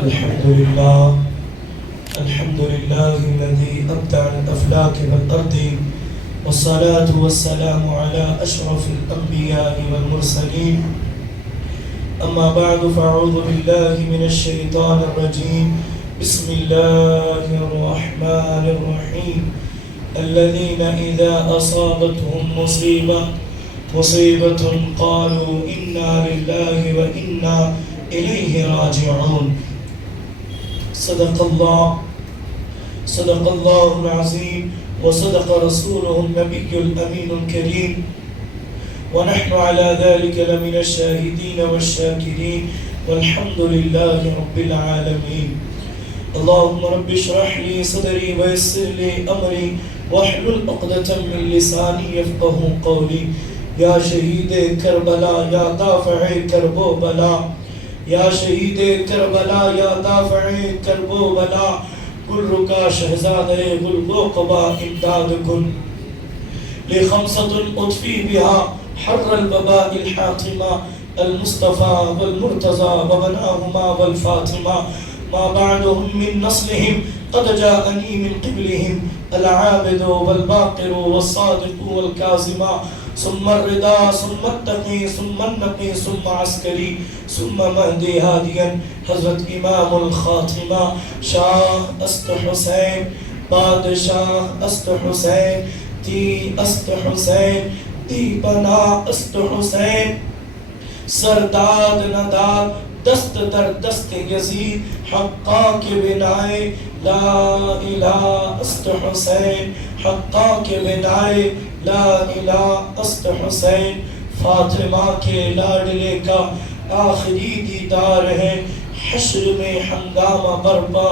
الحمد لله الذي أبدع الأفلاك والأرض، والصلاة والسلام على أشرف الأنبياء والمرسلين. أما بعد فأعوذ بالله من الشيطان الرجيم. بسم الله الرحمن الرحيم. الذين إذا أصابتهم مصيبة قالوا إنا لله وإنا إليه راجعون. صدق الله العظيم، وصدق رسوله النبي الأمين الكريم، ونحن على ذلك لمن الشاهدين والشاكرين، والحمد لله رب العالمين. اللهم رب اشرح لي صدري ويسر لي أمري واحلل عقدة من لساني يفقهوا قولي. یا شہید کربلا یا دافع کرب و بلا، یا شہید کربلا یا دافع کرب و بلا، گل رکا شہزاد گل قبا امداد کن. لخمسة اطفی بها حر الوباء الحاطمة، المصطفى والمرتضى وبناهما والفاطمة، ما بعدهم من نسلهم قد جاءني من قبلهم العابد والباقر والصادق والكاظم، ثم الرضا ثم التقي ثم النقي ثم عسكري ثم مهدي هاديا حضرت امام الخاتمہ شاہ است حسین، بادشاہ است حسین، دی است حسین، دی بنا است حسین، سرداد نداد دست در دست یزید، حقا کے بنائے لا الہ است حسین، حقا کے بنائے لا الہ است حسین. فاطمہ کے لاڈلے کا آخری دیدار ہے، حشر میں ہنگامہ برپا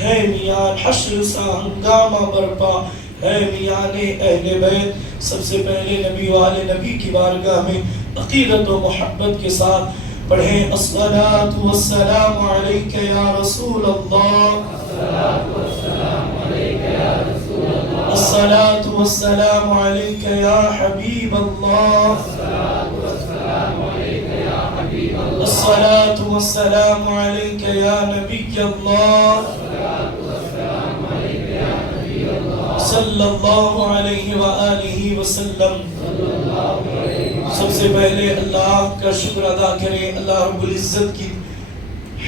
ہے میان، حشر سا ہنگامہ برپا ہے میان اہل بیت. سب سے پہلے نبی والے نبی کی بارگاہ میں عقیدت و محبت کے ساتھ پڑھیں الصلاة والسلام علیک یا رسول اللہ، الصلاة والسلام علیک یا حبیب اللہ، الصلاة والسلام علیک یا نبی اللہ، صلی اللہ علیہ وآلہ وسلم. سب سے پہلے اللہ کا شکر ادا کریں، اللہ رب العزت کی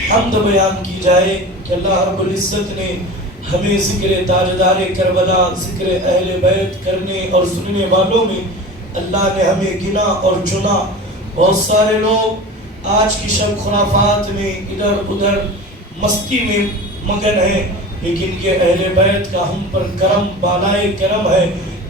حمد بیان کی جائے کہ اللہ رب العزت نے ہمیں ذکر تاجدار کربلا، ذکر اہل بیت کرنے اور سننے والوں میں اللہ نے ہمیں گنا اور چنا. بہت سارے لوگ آج کی شب خرافات میں ادھر ادھر مستی میں مگن ہیں، لیکن یہ اہل بیت کا ہم پر کرم بالائے کرم ہے.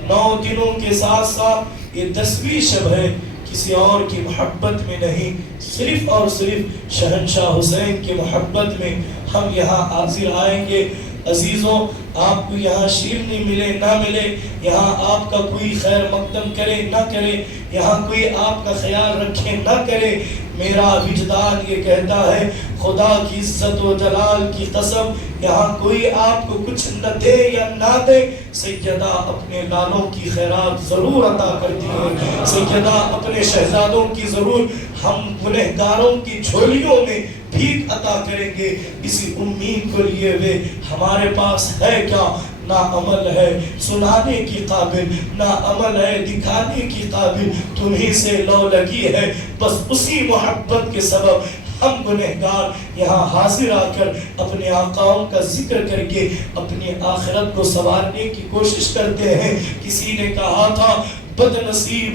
9 دنوں کے ساتھ ساتھ یہ 10ویں شب ہے، کسی اور کی محبت میں نہیں، صرف اور صرف شہنشاہ حسین کی محبت میں ہم یہاں حاضر آئیں گے. عزیزوں، آپ کو یہاں شیرنی ملے نہ ملے، یہاں آپ کا کوئی خیر مقدم کرے نہ کرے، یہاں کوئی آپ کا خیال رکھے نہ کرے، میرا وجدان یہ کہتا ہے خدا کی عزت و جلال کی قسم، یہاں کوئی آپ کو کچھ نہ دے یا نہ دے، سیدہ اپنے لالوں کی خیرات ضرور عطا کرتی ہے، سیدہ اپنے شہزادوں کی ضرور ہم گنہگاروں کی جھولیوں میں بھیک عطا کریں گے. اسی امید کو لیے ہوئے ہمارے پاس ہے کیا؟ نہ عمل ہے سنانے کی قابل، نہ عمل ہے دکھانے کی قابل، تمہیں سے لو لگی ہے بس اسی محبت کے سبب ہم گنہگار یہاں حاضر آ کر اپنے آقاؤں کا ذکر کر کے اپنی آخرت کو سنوارنے کی کوشش کرتے ہیں. کسی نے کہا تھا بد نصیب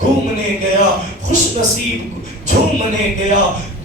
گھومنے گیا، خوش نصیب جھومنے گیا،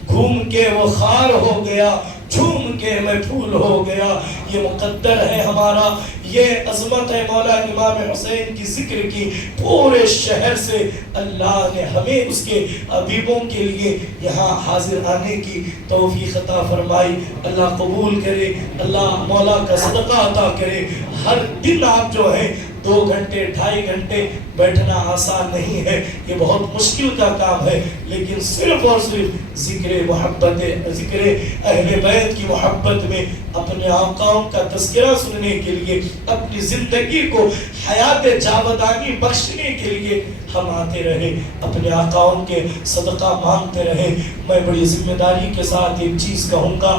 گھوم کے وہ خار ہو گیا، جھوم کے میں پھول ہو گیا. یہ مقدر ہے ہمارا، یہ عظمت ہے مولا امام حسین کی ذکر کی. پورے شہر سے اللہ نے ہمیں اس کے حبیبوں کے لیے یہاں حاضر آنے کی توفیق عطا فرمائی. اللہ قبول کرے، اللہ مولا کا صدقہ عطا کرے. ہر دن آپ جو ہیں 2 گھنٹے 2.5 گھنٹے بیٹھنا آسان نہیں ہے، یہ بہت مشکل کا کام ہے، لیکن صرف اور صرف ذکر محبت، ذکر اہل بیت کی محبت میں اپنے آقاؤں کا تذکرہ سننے کے لیے، اپنی زندگی کو حیات جاودانی بخشنے کے لیے ہم آتے رہے، اپنے آقاؤں کے صدقہ مانگتے رہے۔ میں بڑی ذمہ داری کے ساتھ ایک چیز کہوں گا،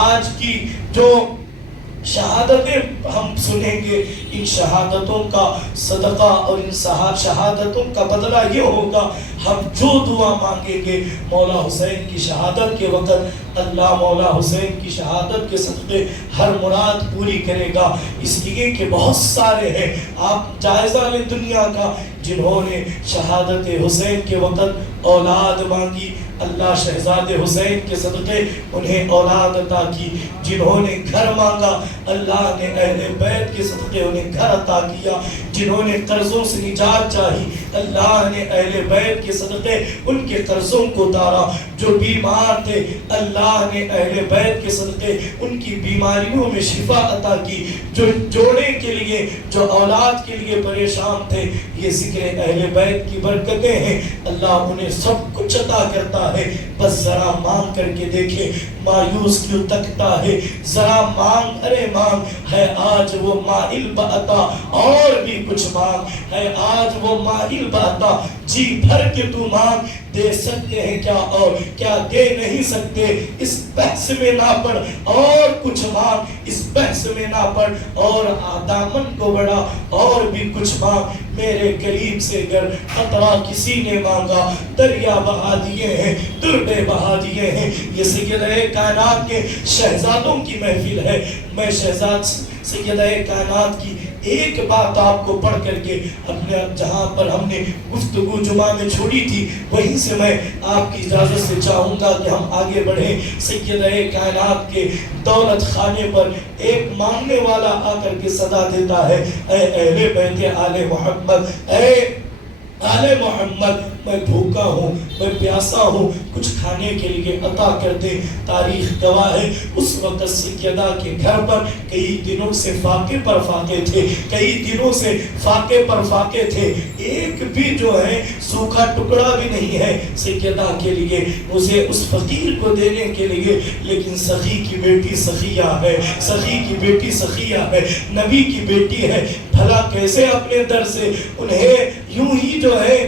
آج کی جو شہادتیں ہم سنیں گے، ان شہادتوں کا صدقہ اور ان شہادتوں کا بدلہ یہ ہوگا، ہم جو دعا مانگیں گے مولا حسین کی شہادت کے وقت، اللہ مولا حسین کی شہادت کے صدقے ہر مراد پوری کرے گا۔ اس لیے کہ بہت سارے ہیں، آپ جائزہ لیں دنیا کا، جنہوں نے شہادت حسین کے وقت اولاد مانگی، اللہ شہزاد حسین کے صدقے انہیں اولاد عطا کی، جنہوں نے گھر مانگا، اللہ نے اہل بیت کے صدقے انہیں گھر عطا کیا، جنہوں نے قرضوں سے نجات چاہی، اللہ نے اہل بیت کے صدقے ان کے قرضوں کو اتارا، جو بیمار تھے اللہ نے اہل بیت کے صدقے ان کی بیماریوں میں شفا عطا کی، جو جوڑے کے لیے، جو اولاد کے لیے پریشان تھے، یہ ذکر اہل بیت کی برکتیں ہیں، اللہ انہیں سب کچھ عطا کرتا ہے۔ بس ذرا مانگ کر کے دیکھیں، مایوس کیوں تکتا ہے، ذرا مانگ، ارے مانگ، ہے آج وہ مائل بعطا، اور بھی کچھ مانگ، ہے آج وہ مائل بعطا، جی بھر کے تو مانگ، دے سکتے ہیں کیا اور کیا دے نہیں سکتے، اس بحث میں نہ پڑ، اور کچھ مانگ، اس بحث میں نہ پڑ، اور دامن کو بڑھا، اور بھی کچھ مانگ، میرے قریب سے گر قطرہ کسی نے مانگا، دریا بہا دیے ہیں، دربے بہا دیے ہیں۔ یہ سیدہ کائنات کے شہزادوں کی محفل ہے، میں شہزاد سیدہ کائنات کی ایک بات آپ کو پڑھ کر کے اپنے جہاں پر ہم نے گفتگو جمعہ میں چھوڑی تھی وہیں سے میں آپ کی اجازت سے چاہوں گا کہ ہم آگے بڑھیں۔ سیدہ کائنات کے دولت خانے پر ایک مانگنے والا آ کر کے صدا دیتا ہے، اے اہل بیت آل محمد، اے آل محمد، میں بھوکا ہوں، میں پیاسا ہوں، کچھ کھانے کے لیے عطا کر دیں۔ تاریخ گواہ ہے اس وقت سیدہ کے گھر پر کئی دنوں سے فاقے پر فاقے تھے، کئی دنوں سے فاقے پر فاقے تھے، ایک بھی جو ہے سوکھا ٹکڑا بھی نہیں ہے سیدہ کے لیے، اسے اس فقیر کو دینے کے لیے، لیکن سخی کی بیٹی سخیہ ہے، سخی کی بیٹی سخیہ ہے، نبی کی بیٹی ہے، بھلا کیسے اپنے در سے انہیں یوں ہی جو ہے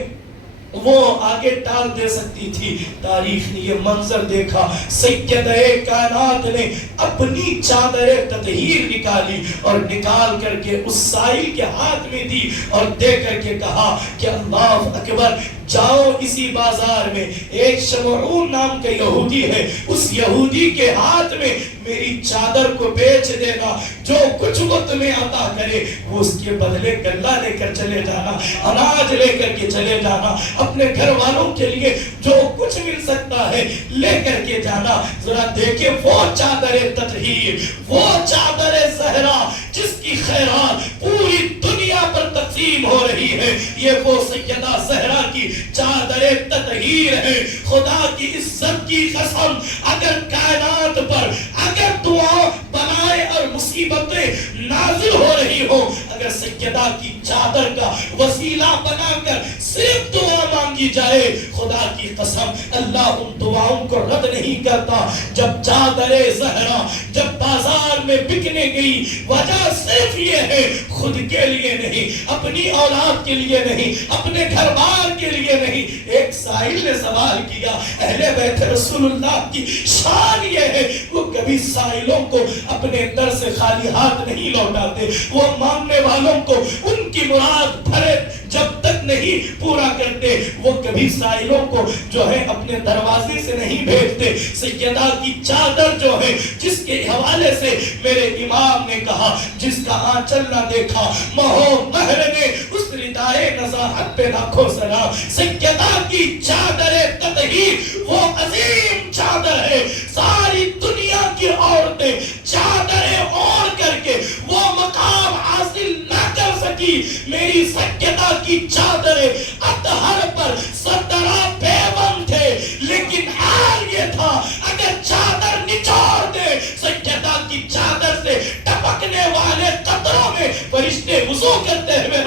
وہ آگے ٹال دے سکتی تھی۔ تاریخ نے یہ منظر دیکھا، سیدہ کائنات نے اپنی چادر تطہیر نکالی اور نکال کر کے اس سائل کے ہاتھ میں دی اور دے کر کے کہا کہ اللہ اکبر، جاؤ اسی بازار میں ایک شمعون نام کا یہودی ہے، اس یہودی کے ہاتھ میں میری چادر کو بیچ دینا، جو کچھ وہ تمہیں عطا کرے وہ اس کے بدلے گلہ لے کر چلے جانا، اناج لے کر کے چلے جانا، اپنے گھر والوں کے لیے جو کچھ مل سکتا ہے لے کر کے جانا۔ ذرا دیکھیں وہ چادر تطہیر، وہ چادر زہرا جس کی خیرات پوری دنیا پر تقسیم ہو رہی ہے، یہ وہ سیدہ زہرا کی چادر تطہیر ہے۔ خدا کی عزت کی قسم، اگر کائنات پر اگر دعا بلائیں اور مصیبتیں نازل ہو رہی ہو، اگر سیدہ کی چادر کا وسیلہ بنا کر صرف دعا مانگی جائے، خدا کی قسم اللہ ان دعاؤں کو رد نہیں کرتا۔ جب چادر زہرا جب بازار میں بکنے گئی، وجہ صرف یہ ہے خود کے لیے نہیں، اپنی اولاد کے لیے نہیں، اپنے گھر بار کے لیے نہیں۔ ایک سائل نے سوال کیا، اہل بیت رسول اللہ کی شان یہ ہے وہ کبھی سائلوں کو اپنے در سے خالی ہاتھ نہیں لوٹاتے، وہ مانگنے والوں کو ان کی مراد بھرے جب تک نہیں پورا کرتے، وہ کبھی سائلوں کو جو ہے اپنے دروازے سے نہیں بھیجتے۔ سیدہ کی چادر جو ہے جس کے حوالے سے میرے امام نے کہا، جس کا آنچل نہ دیکھا مہو مہر نے اس ردائے نزاہت پہ نہ کھوسنا۔ سیدہ کی چادر تطہیر وہ عظیم چادر ہے، ساری دنیا کی عورتیں چادریں اوڑھ کر کے وہ مقام حاصل نہ کر سکی، میری سیدہ کی چادریں اطہر پر سردرا پیون تھے، لیکن حال یہ تھا اگر چادر نچوڑ دے، سیدہ کی چادر سے ٹپکنے والے قطروں میں فرشتے وضو کرتے ہوئے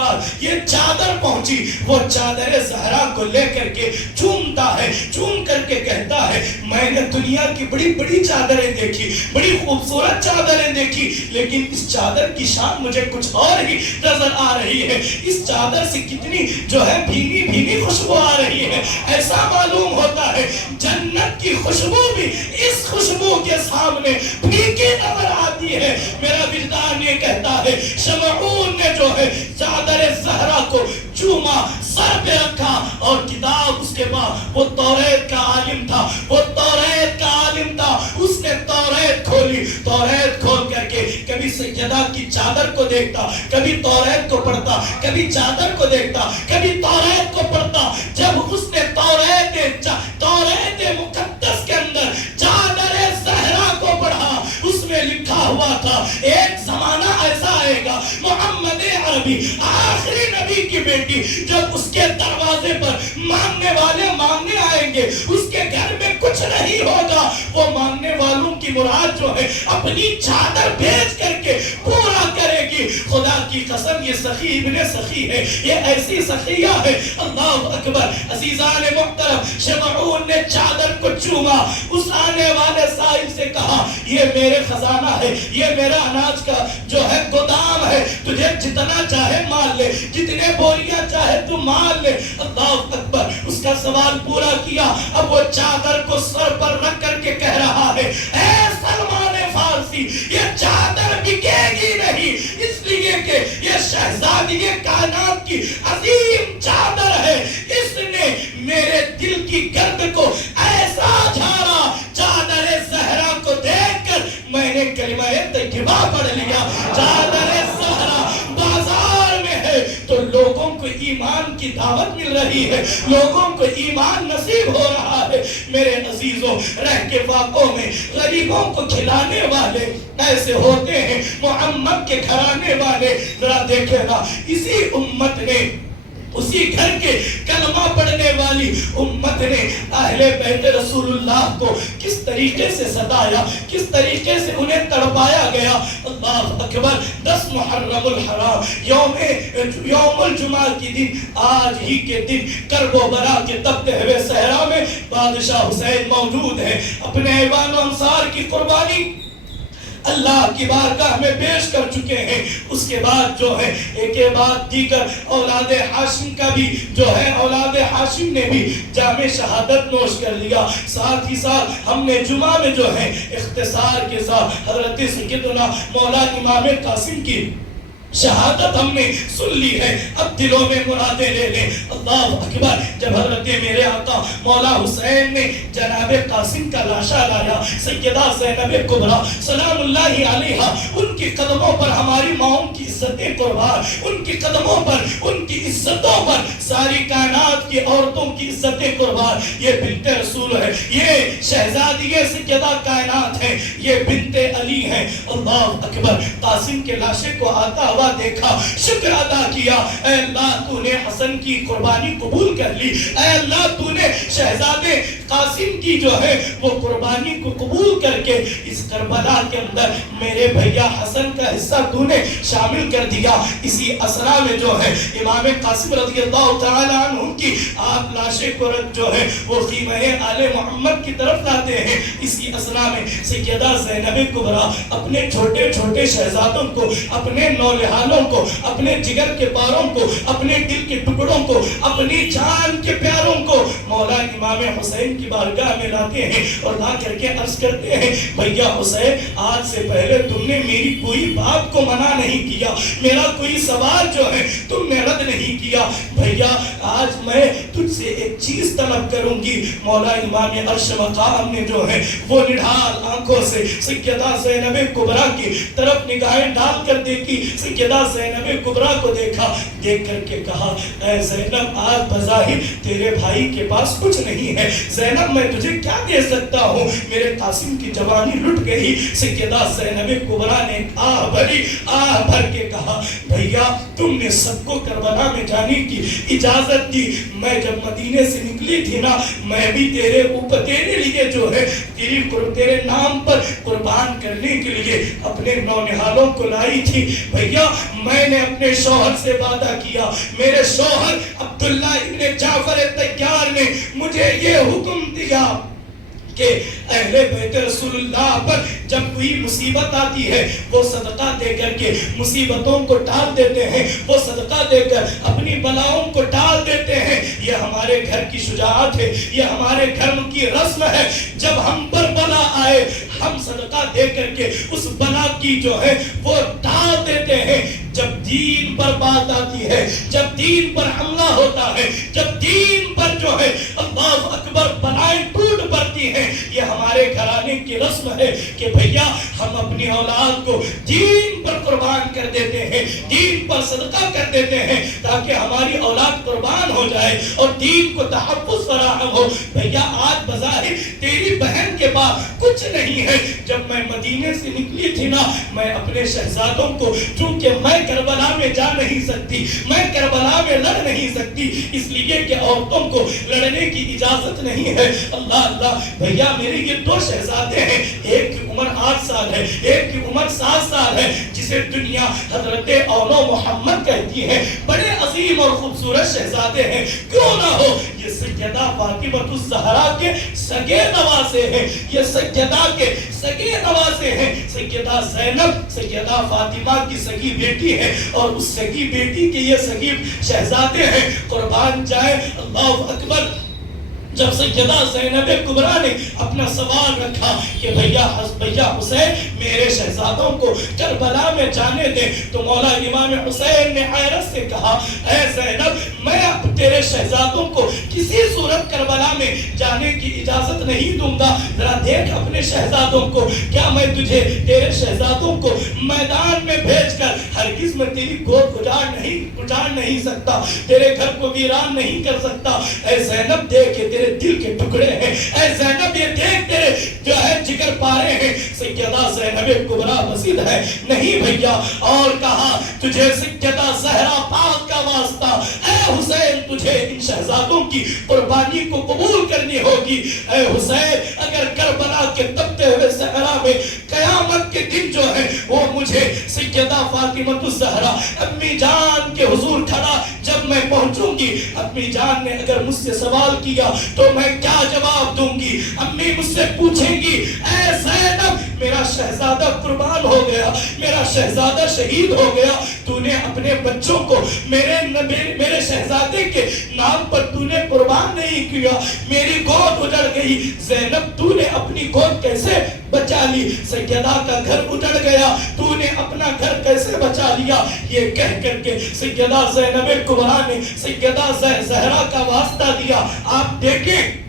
پاس یہ چادر پہنچی، وہ چادر زہرا کو لے کر کے چومتا ہے، چوم کر کے کہتا ہے میں نے دنیا کی بڑی بڑی چادریں دیکھی، بڑی خوبصورت چادریں دیکھی، لیکن اس چادر کی شان مجھے کچھ اور ہی نظر آ رہی ہے، اس چادر سے کتنی جو ہے بھینی بھینی خوشبو آ رہی ہے، ایسا معلوم ہوتا ہے جنت کی خوشبو بھی اس خوشبو کے سامنے پھیکی نظر آتی ہے۔ میرا وجدان یہ کہتا ہے شمعون نے جو ہے چادر زہرا کو چوما، سر پہ رکھا، اور کتاب اس کے بعد وہ توریت کا عالم تھا، وہ توریت کا عالم تھا، اس نے توریت کھولی، توریت کھول کر کے کبھی سیدہ کی چادر کو دیکھتا، کبھی توریت کو پڑھتا، کبھی چادر کو دیکھتا، کبھی توریت کو پڑھتا۔ جب اس نے توریت مقدس کے اندر چادر زہرا کو پڑھا، اس میں لکھا ہوا تھا ایک زمانہ ایسا آئے گا محمد عربی آخری نبی کی بیٹی جب اس کے دروازے پر مانگنے والے مانگنے آئیں گے، اس کے گھر میں کچھ نہیں ہوگا، وہ مانگنے والوں کی مراد جو ہے اپنی چادر بھیج کر کے پورا کرے گی۔ خدا کی قسم یہ سخی ابن سخی ہے، یہ ایسی سخیہ ہے، اللہ اکبر۔ عزیزان محترم، شمعون نے چادر کو چوما، اس آنے والے سائل سے کہا یہ میرے خزانہ ہے، یہ میرا اناج کا جو ہے گودام ہے، تجھے جتنا چاہے مال لے، جتنے بوریاں چاہے تو مال لے۔ اللہ اکبر، اس کا سوال پورا کیا، اب وہ چادر کو سر پر رکھ کر کے کہہ رہا ہے اے سلمان فارسی، یہ چادر بکے گی نہیں، اس لیے کہ یہ شہزادی کائنات کی عظیم چادر ہے، اس نے میرے دل کی گرد کو ایسا جھاڑا، چادر زہرا کو دیکھ کر میں نے کلمہ طیبہ پڑھ لیا۔ چادر زہرا بازار میں ہے تو لوگوں کو ایمان کی دعوت مل رہی ہے، لوگوں کو ایمان نصیب ہو رہا ہے۔ میرے عزیزوں، رہ کے واقعوں میں غریبوں کو کھلانے والے ایسے ہوتے ہیں، محمد کے گھرانے والے۔ ذرا دیکھے گا اسی امت نے، اسی گھر کے کلمہ پڑھنے والی امت نے اہل بیت رسول اللہ کو کس طریقے سے ستایا، کس طریقے سے انہیں تڑپایا گیا۔ اللہ اکبر۔ 10 محرم الحرام یوم الجمعہ کی دن، آج ہی کے دن کرب و بلا کے تپتے ہوئے صحرا میں بادشاہ حسین موجود ہے، اپنے ایوان و انصار کی قربانی اللہ کی بارگاہ میں پیش کر چکے ہیں۔ اس کے بعد جو ہے ایک کے بعد دیگر اولاد ہاشم کا بھی جو ہے، اولاد ہاشم نے بھی جام شہادت نوش کر لیا۔ ساتھ ہی ساتھ ہم نے جمعہ میں جو ہے اختصار کے ساتھ حضرت سیدنا مولا امام قاسم کی شہادت ہم نے سن لی ہے، اب دلوں میں مرادیں لے لیں۔ اللہ اکبر۔ جب حضرت میرے آقا مولا حسین نے جناب قاسم کا لاشا لایا، سیدہ زینب کبریٰ سلام اللہ علیہا، ان کی قدموں پر ہماری ماؤں کی عزتیں قربان، ان کی قدموں پر، ان کی عزتوں پر ساری کائنات کی عورتوں کی عزتیں قربان۔ یہ بنت رسول ہے، یہ شہزادی سیدہ کائنات ہے، یہ بنت علی ہے۔ اللہ اکبر۔ قاسم کے لاشے کو آتا ہوا دیکھا، شکر ادا کیا، اے اللہ تو نے حسن کی قربانی قبول کر لی، اے اللہ تو نے شہزادے قاسم کی جو ہے وہ قربانی کو قبول کر کے اس کربلا کے اندر میرے بھیا حسن کا حصہ تو نے شامل کر دیا۔ اسی اسرا میں جو ہے امام قاسم رضی اللہ تعالی عنہ کی آپ لاشے کو جو ہے وہ خیمہ آل محمد کی طرف لاتے ہیں۔ اسی اسرا میں سیدہ زینب کبریٰ اپنے چھوٹے چھوٹے شہزادوں کو، اپنے نولہانوں کو، اپنے جگر کے پاروں کو، اپنے دل کے ٹکڑوں کو، اپنی جان کے پیاروں کو مولا امام حسین کی بارگاہ میں لاتے ہیں اور لا کر کے عرض کرتے ہیں بھیا حسین، آج سے پہلے تم نے میری کوئی بات کو منع نہیں کیا، میرا کوئی سوال جو ہے تم نے رد نہیں کیا، بھیا آج میں تجھ سے ایک چیز طلب کروں گی۔ مولا امام عرش مقام نے جو ہے وہ نڈھال آنکھوں سے سیدہ زینب کبریٰ کی طرف نگاہیں ڈال کر دیکھی، سیدہ زینب کبریٰ کو دیکھا، دیکھ کر کے کہا اے زینب آج بظاہر تیرے بھائی کے پاس کچھ نہیں ہے، زینب میں تجھے کیا دے سکتا ہوں، میرے قاسم کی جوانی لٹ گئی۔ سیدہ زینب کبریٰ نے آہ بھری، آہ بھر کے کہا بھیا تم نے سب کو کربلا میں جانے کی اجازت دی. میں جب مدینے سے نکلی تھی نا میں بھی تیرے اوپر تیرے لیے جو ہے تیرے نام پر قربان کرنے کے لیے اپنے نونہالوں کو لائی تھی. بھیا میں نے اپنے شوہر سے وعدہ کیا, میرے شوہر عبداللہ ابن جعفر طیار نے مجھے یہ حکم دیا کہ اہل بیت رسول اللہ پر جب کوئی مصیبت آتی ہے وہ صدقہ دے کر کے مصیبتوں کو ٹال دیتے ہیں, وہ صدقہ دے کر اپنی بلاؤں کو ٹال دیتے ہیں. یہ ہمارے گھر کی شجاعت ہے, یہ ہمارے گھر کی رسم ہے. جب ہم پر بلا آئے ہم صدقہ دے کر کے اس بلا کی جو ہے وہ ٹال دیتے ہیں. جب دین پر بات آتی ہے, جب دین پر حملہ ہوتا ہے, جب دین پر جو ہے اللہ اکبر بلائیں ٹوٹ پڑتی ہیں, یہ ہمارے گھرانے کی رسم ہے کہ بھیا ہم اپنی اولاد کو دین پر قربان کر دیتے ہیں, دین پر صدقہ کر دیتے ہیں تاکہ ہماری اولاد قربان ہو جائے اور دین کو تحفظ فراہم ہو. بھیا آج بظاہر تیری بہن کے پاس کچھ نہیں ہے. جب میں مدینے سے نکلی تھی نا میں اپنے شہزادوں کو, چونکہ میں کربلا میں جا نہیں سکتی, میں کربلا میں لڑ نہیں سکتی اس لیے کہ عورتوں کو لڑنے کی اجازت نہیں ہے. اللہ اللہ بھیا میرے یہ 2 شہزادے ہیں, ایک کی عمر 8 سال ہے, ایک کی عمر 7 سال ہے, جسے دنیا حضرت اولو محمد کہتی ہے. بڑے عظیم اور خوبصورت شہزادے ہیں, کیوں نہ ہو یہ سیدہ فاطمہ الزہرا کے سگے نواسے ہیں, یہ سیدہ کے سگے نواسے ہیں. سیدہ زینب سیدہ فاطمہ کی سگی بیٹی ہے اور اس سگی بیٹی کے یہ سگی شہزادے ہیں. قربان جائے اللہ اکبر. جب سیدہ زینب کبریٰ نے اپنا سوال رکھا کہ بھیا حسین میرے شہزادوں کو کربلا میں جانے دیں, تو مولا امام حسین نے حیرت سے کہا اے زینب میں اب تیرے شہزادوں کو کسی صورت کربلا میں جانے کی اجازت نہیں دوں گا. ذرا دیکھ اپنے شہزادوں کو, کیا میں تجھے تیرے شہزادوں کو میدان میں بھیج کر ہرگز میں تیری گود اجاڑ نہیں سکتا, تیرے گھر کو ویران نہیں کر سکتا. اے زینب دیکھ تیرے دل کے ٹکڑے ہیں, اے زینب یہ دیکھ تیرے جو ہے جگر پارے ہیں. سیدہ زینب کبریٰ مسجد ہے نہیں بھیا, اور کہا تجھے سیدہ زہرا پاک کا واسطہ, اے حسین تجھے ان شہزادوں کی قربانی کو قبول کرنی ہوگی. اے حسین اگر کربلا کے تپتے ہوئے صحرا میں قیامت کے دن جو ہے وہ مجھے سیدہ فاطمہ الزہرا امی جان کے حضور کھڑا جب میں پہنچوں گی, امی جان نے اگر مجھ سے سوال کیا تو میں کیا جواب دوں گی؟ امی مجھ سے پوچھیں گی اے زینب میرا شہزادہ قربان ہو گیا, میرا شہزادہ شہید ہو گیا, تو نے اپنے بچوں کو میرے شہزادے کے نام پر تو نے قربان نہیں کیا, میری گود اجڑ گئی. زینب تو نے اپنی گود کیسے بچا لی؟ سیدہ کا گھر اجڑ گیا, تو نے اپنا گھر کیسے بچا لیا؟ یہ کہہ کر کے سیدہ زینب کبریٰ نے سیدہ زہرا کا واسطہ دیا. آپ دیکھیں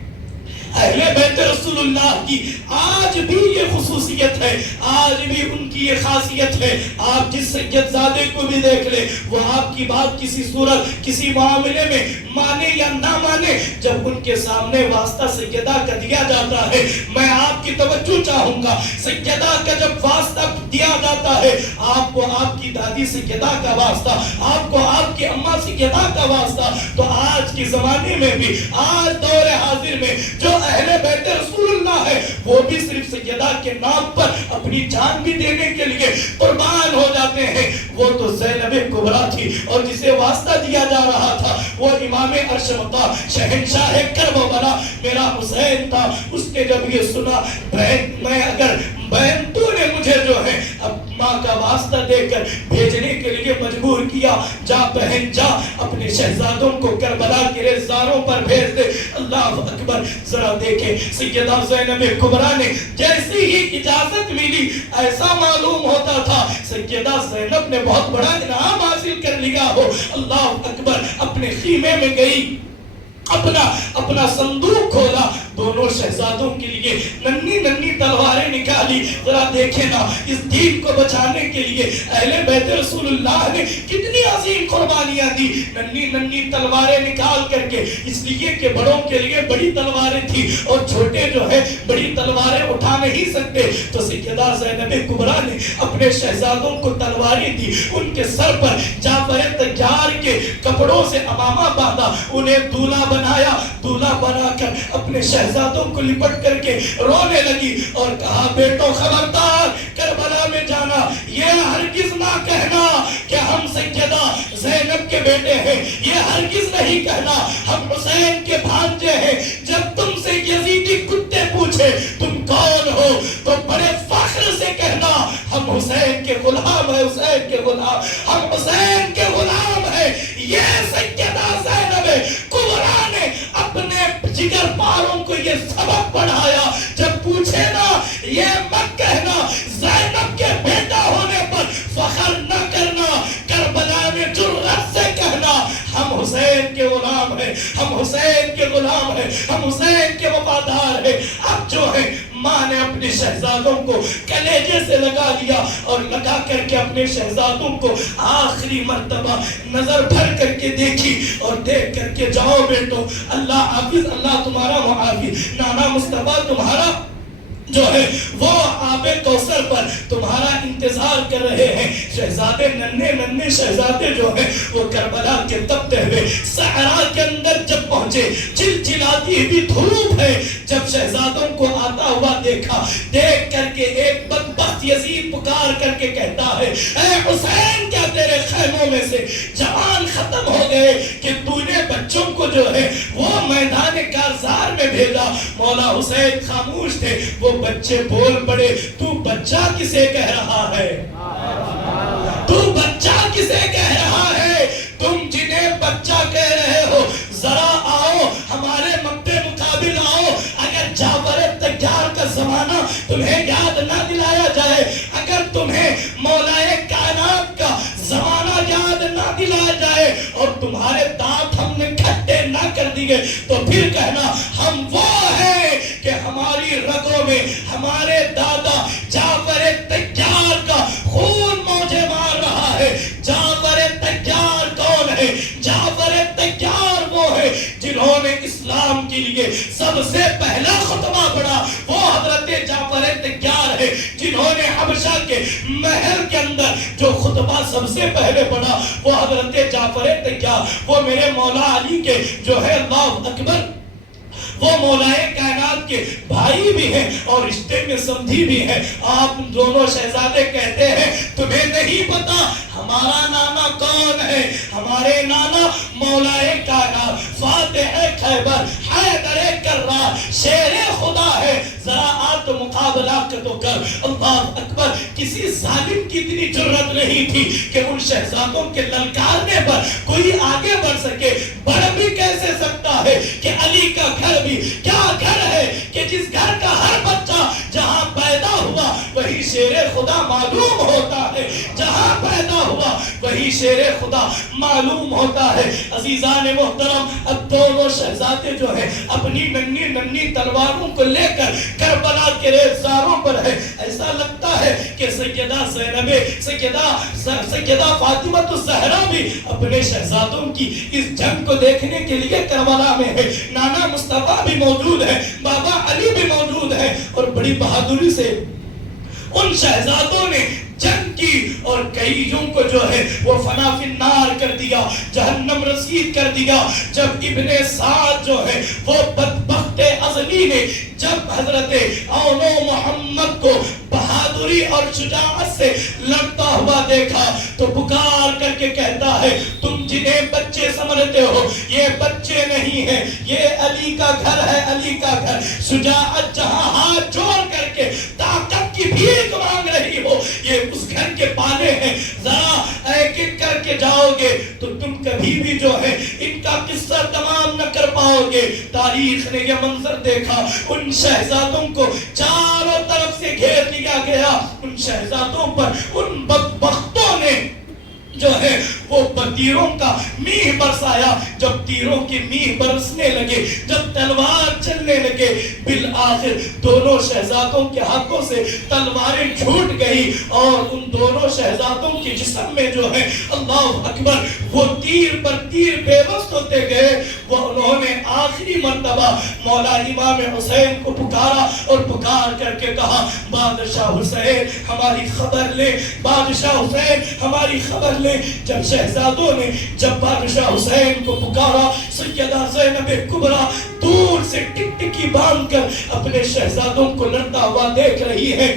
اہل بیت رسول اللہ کی آج بھی یہ خصوصیت ہے, آج بھی ان کی یہ خاصیت ہے. آپ جس سیدزادے کو بھی دیکھ لیں وہ آپ کی بات کسی صورت کسی معاملے میں مانے یا نہ مانے, جب ان کے سامنے واسطہ سیدہ کا دیا جاتا ہے میں آپ کی توجہ چاہوں گا. سیدہ کا جب واسطہ دیا جاتا ہے آپ کو آپ کی دادی سیدہ کا واسطہ, آپ کو آپ کی اماں سیدہ کا واسطہ, تو آج کے زمانے میں بھی آج دور حاضر میں جو اہل بیت رسول اللہ ہے وہ بھی صرف سیدہ کے نام پر اپنی جان بھی دینے کے لیے قربان ہو جاتے ہیں. وہ تو زینب کبریٰ تھی اور جسے واسطہ دیا جا رہا تھا وہ امام عرش مقام شہنشاہ کربلا میرا حسین تھا. اس نے جب یہ سنا بہن تو نے مجھے جو ہے اب ماں کا واسطہ دے کر بھیجنے کے لیے مجبور کیا, جا بہن جا اپنے شہزادوں کو کربلا کے ریزداروں پر بھیج دے. اللہ اکبر. ذرا دیکھیں سیدہ زینب کبریٰ نے جیسی ہی اجازت ملی ایسا معلوم ہوتا تھا سیدہ زینب نے بہت بڑا انعام حاصل کر لیا ہو. اللہ اکبر. اپنے خیمے میں گئی, اپنا صندوق کھولا, دونوں شہزادوں کے لیے ننھی ننھی تلواریں نکالی. ذرا دیکھیں نا اس دین کو بچانے کے لیے اہل بیت رسول اللہ نے کتنی عظیم قربانیاں دی. ننھی ننھی تلواریں نکال کر کے, اس لیے کہ بڑوں کے لیے بڑی تلواریں تھی اور چھوٹے جو ہے بڑی تلواریں اٹھا نہیں سکتے, تو سیدہ زینب کبریٰ نے اپنے شہزادوں کو تلواریں دی. ان کے سر پر جعفر طیار کے کپڑوں سے امامہ باندھا, انہیں دولہا بنایا. دولہا بنا کر اپنے شہزادوں کو لپٹ کر کے رونے لگی اور کہا بیٹوں خبردار, کربلا میں جانا یہ ہرگز نہ کہنا کہ ہم سیدہ زینب کے بیٹے ہیں, یہ ہرگز نہیں کہنا ہم حسین کے بھانجے ہیں. جب تم سے یزیدی کتے پوچھے تم کون ہو تو بڑے فخر سے کہنا ہم حسین کے غلام ہیں, حسین کے غلام, ہم حسین کے غلام ہیں. یہ سیدہ زینب کبریٰ نے اپنے جگر پاروں کو یہ سبق پڑھایا. جب پوچھے نا یہ مت کہنا زینب کے بیٹا ہونے پر فخر نہ کرنا, کربلا میں جرأت سے کہنا ہم حسین کے غلام ہیں, ہم حسین کے غلام ہیں, ہم حسین کے وفادار ہیں. اب جو ہے ماں نے اپنے شہزادوں کو کلیجے سے لگا لیا اور لگا کر کے اپنے شہزادوں کو آخری مرتبہ نظر بھر کر کے دیکھی اور دیکھ کر کے جاؤ بیٹو, اللہ حافظ, اللہ تمہارا محافظ, نانا مصطفیٰ تمہارا جو ہے وہ آب کوثر پر تمہارا انتظار کر رہے ہیں. شہزادے ننھے ننھے شہزادے جو ہیں وہ کربلا کے تپتے ہوئے صحرا کے اندر جب پہنچے, چلچلاتی ہوئی دھوپ ہے, جب شہزادوں کو آتا ہوا دیکھا, دیکھ کر کے ایک بدبخت یزید پکار کر کے کہتا ہے اے حسین کیا تیرے خیموں میں سے جوان ختم ہو گئے کہ تو نے بچوں کو جو ہے وہ میدان کارزار میں بھیجا. مولا حسین خاموش تھے, وہ بچے بول پڑے تو بچہ کسے کہہ رہا ہے, تو بچہ کسے کہہ رہا ہے, تم جنہیں بچہ کہہ رہے ہو ذرا آؤ ہمارے مکے مقابل آؤ. اگر جعفر طیار کا زمانہ تمہیں یاد نہ دلایا جائے, اگر تمہیں مولا کائنات کا زمانہ یاد نہ دلایا جائے اور تمہارے دانت ہم نے کھٹے نہ کر دیے تو پھر کہنا ہم وہ ہیں کہ ہماری رگوں میں ہمارے دادا جعفر طیار کا خون موجے مار رہا ہے. جعفر طیار کون ہے؟ جعفر طیار وہ ہے جنہوں نے اسلام کے لیے سب سے پہلا خطبہ پڑھا, وہ حضرت جعفر طیار ہے. جنہوں نے حبشہ کے محل کے اندر جو خطبہ سب سے پہلے پڑھا وہ حضرت جعفر طیار, وہ میرے مولا علی کے جو ہے اللہ اکبر وہ مولائے کائنات کے بھائی بھی ہیں اور رشتے میں سمدھی بھی ہیں. آپ دونوں شہزادے کہتے ہیں تمہیں نہیں پتا ہمارا نانا کون ہے, ہمارے نانا مولائے کائنات فاتح خیبر حیدر کرار شیر خدا ہے. ذرا آپ تو مقابلہ تو کر. اللہ اکبر, کسی ظالم کی اتنی جرت نہیں تھی کہ ان شہزادوں کے للکارنے پر کوئی آگے بڑھ سکے. بڑھ بھی کیسے سکتا ہے کہ علی کا گھر بھی کیا گھر ہے کہ جس گھر کا ہر بچہ جہاں پیدا ہوا وہی شیر خدا معلوم ہوتا ہے, جہاں پیدا ہوا وہی شیر خدا معلوم ہوتا ہے. عزیزان محترم, اب دونوں شہزادے جو ہیں اپنی ننھی ننھی تلواروں کو لے کر کربلا کے ریزاروں پر ہے. ایسا لگتا ہے کہ سیدہ زینب, سیدہ فاطمہ الزہرا بھی اپنے شہزادوں کی اس جنگ کو دیکھنے کے لیے کربلا میں ہے. نانا مصطفیٰ بھی موجود ہے, بابا علی بھی موجود ہے اور بڑی بہادری سے ان شہزادوں نے جنگ کی اور کئیوں کو جو ہے وہ فنا فی النار کر دیا, جہنم رسید کر دیا. جب ابن سعد جو ہے وہ بدبخت ازلی نے جب حضرت اولو محمد کو بہادری اور شجاعت سے لڑتا ہوا دیکھا تو پکار کر کے کہتا ہے تم جنہیں بچے سمجھتے ہو یہ بچے نہیں ہیں, یہ علی کا گھر ہے, علی کا گھر. شجاعت جہاں ہاتھ جوڑ کر کے طاقت کی بھیک مانگ رہی ہو یہ اس گھر کے پالے ہیں. ذرا ایک ایک کر کے جاؤ گے تو تم کبھی بھی جو ہے ان کا قصہ تمام نہ کر پاؤ گے. تاریخ نے یہ منظر دیکھا, ان شہزادوں کو چاروں طرف سے گھیر لیا گیا. ان شہزادوں پر ان بدبختوں نے جو ہے وہ تیروں کا میہ برسایا. جب تیروں کے میہ برسنے لگے, جب تلوار چلنے لگے, بالآخر دونوں شہزادوں کے ہاتھوں سے تلواریں چھوٹ گئی اور ان دونوں شہزادوں کے جسم میں جو ہے اللہ اکبر وہ تیر پر تیر بے بس ہوتے گئے. وہ انہوں نے آخری مرتبہ مولا امام حسین کو پکارا اور پکار کر کے کہا, بادشاہ حسین ہماری خبر لے, بادشاہ حسین ہماری خبر لے. جب شہزادوں نے جب بادشاہ حسین کو پکارا, سیدہ زینب کبریٰ دور سے ٹکٹکی باندھ کر اپنے شہزادوں کو لڑتا ہوا دیکھ رہی ہے.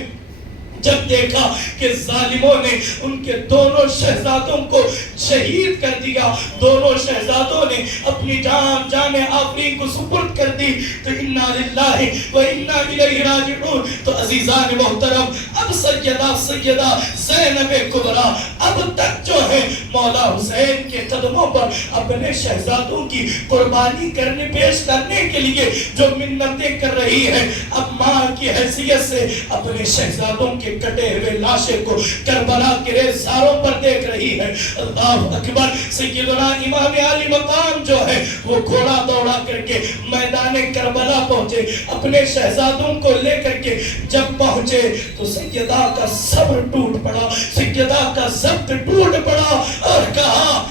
جب دیکھا کہ ظالموں نے ان کے دونوں شہزادوں کو شہید کر دیا, دونوں شہزادوں نے اپنی جان آفرین کو سپرد کر دی, تو انا للہ و انا الیہ راجعون. تو عزیزان محترم, اب سیدہ زینب کبریٰ اب تک جو ہے مولا حسین کے قدموں پر اپنے شہزادوں کی قربانی کرنے پیش کرنے کے لیے جو منتیں کر رہی ہے, اب ماں کی حیثیت سے اپنے شہزادوں کے کٹے ہوئے لاشے کو کربلا کے ریزاروں پر دیکھ رہی ہے. اللہ اکبر. سیدنا امام علی مقام جو ہے وہ گھوڑا دوڑا کر کے میدان کربلا پہنچے, اپنے شہزادوں کو لے کر کے جب پہنچے تو سیدہ کا صبر ٹوٹ پڑا, سیدہ کا ضبط ٹوٹ پڑا اور کہا,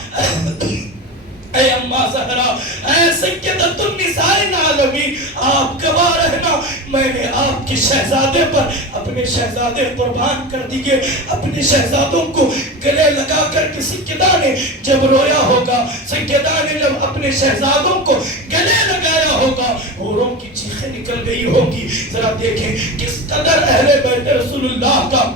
اے اماں زہرا, اے سیدۃ النساء العالمین, آپ گواہ رہنا, میں نے آپ کے شہزادے پر اپنے شہزادے قربان کر دیے. اپنے شہزادوں کو گلے لگا کر کے سیدہ نے جب رویا ہوگا, سیدہ نے جب اپنے شہزادوں کو گلے لگایا ہوگا, حوروں کی چیخیں نکل گئی ہوگی. ذرا دیکھیں کس قدر اہل بیت رسول اللہ کا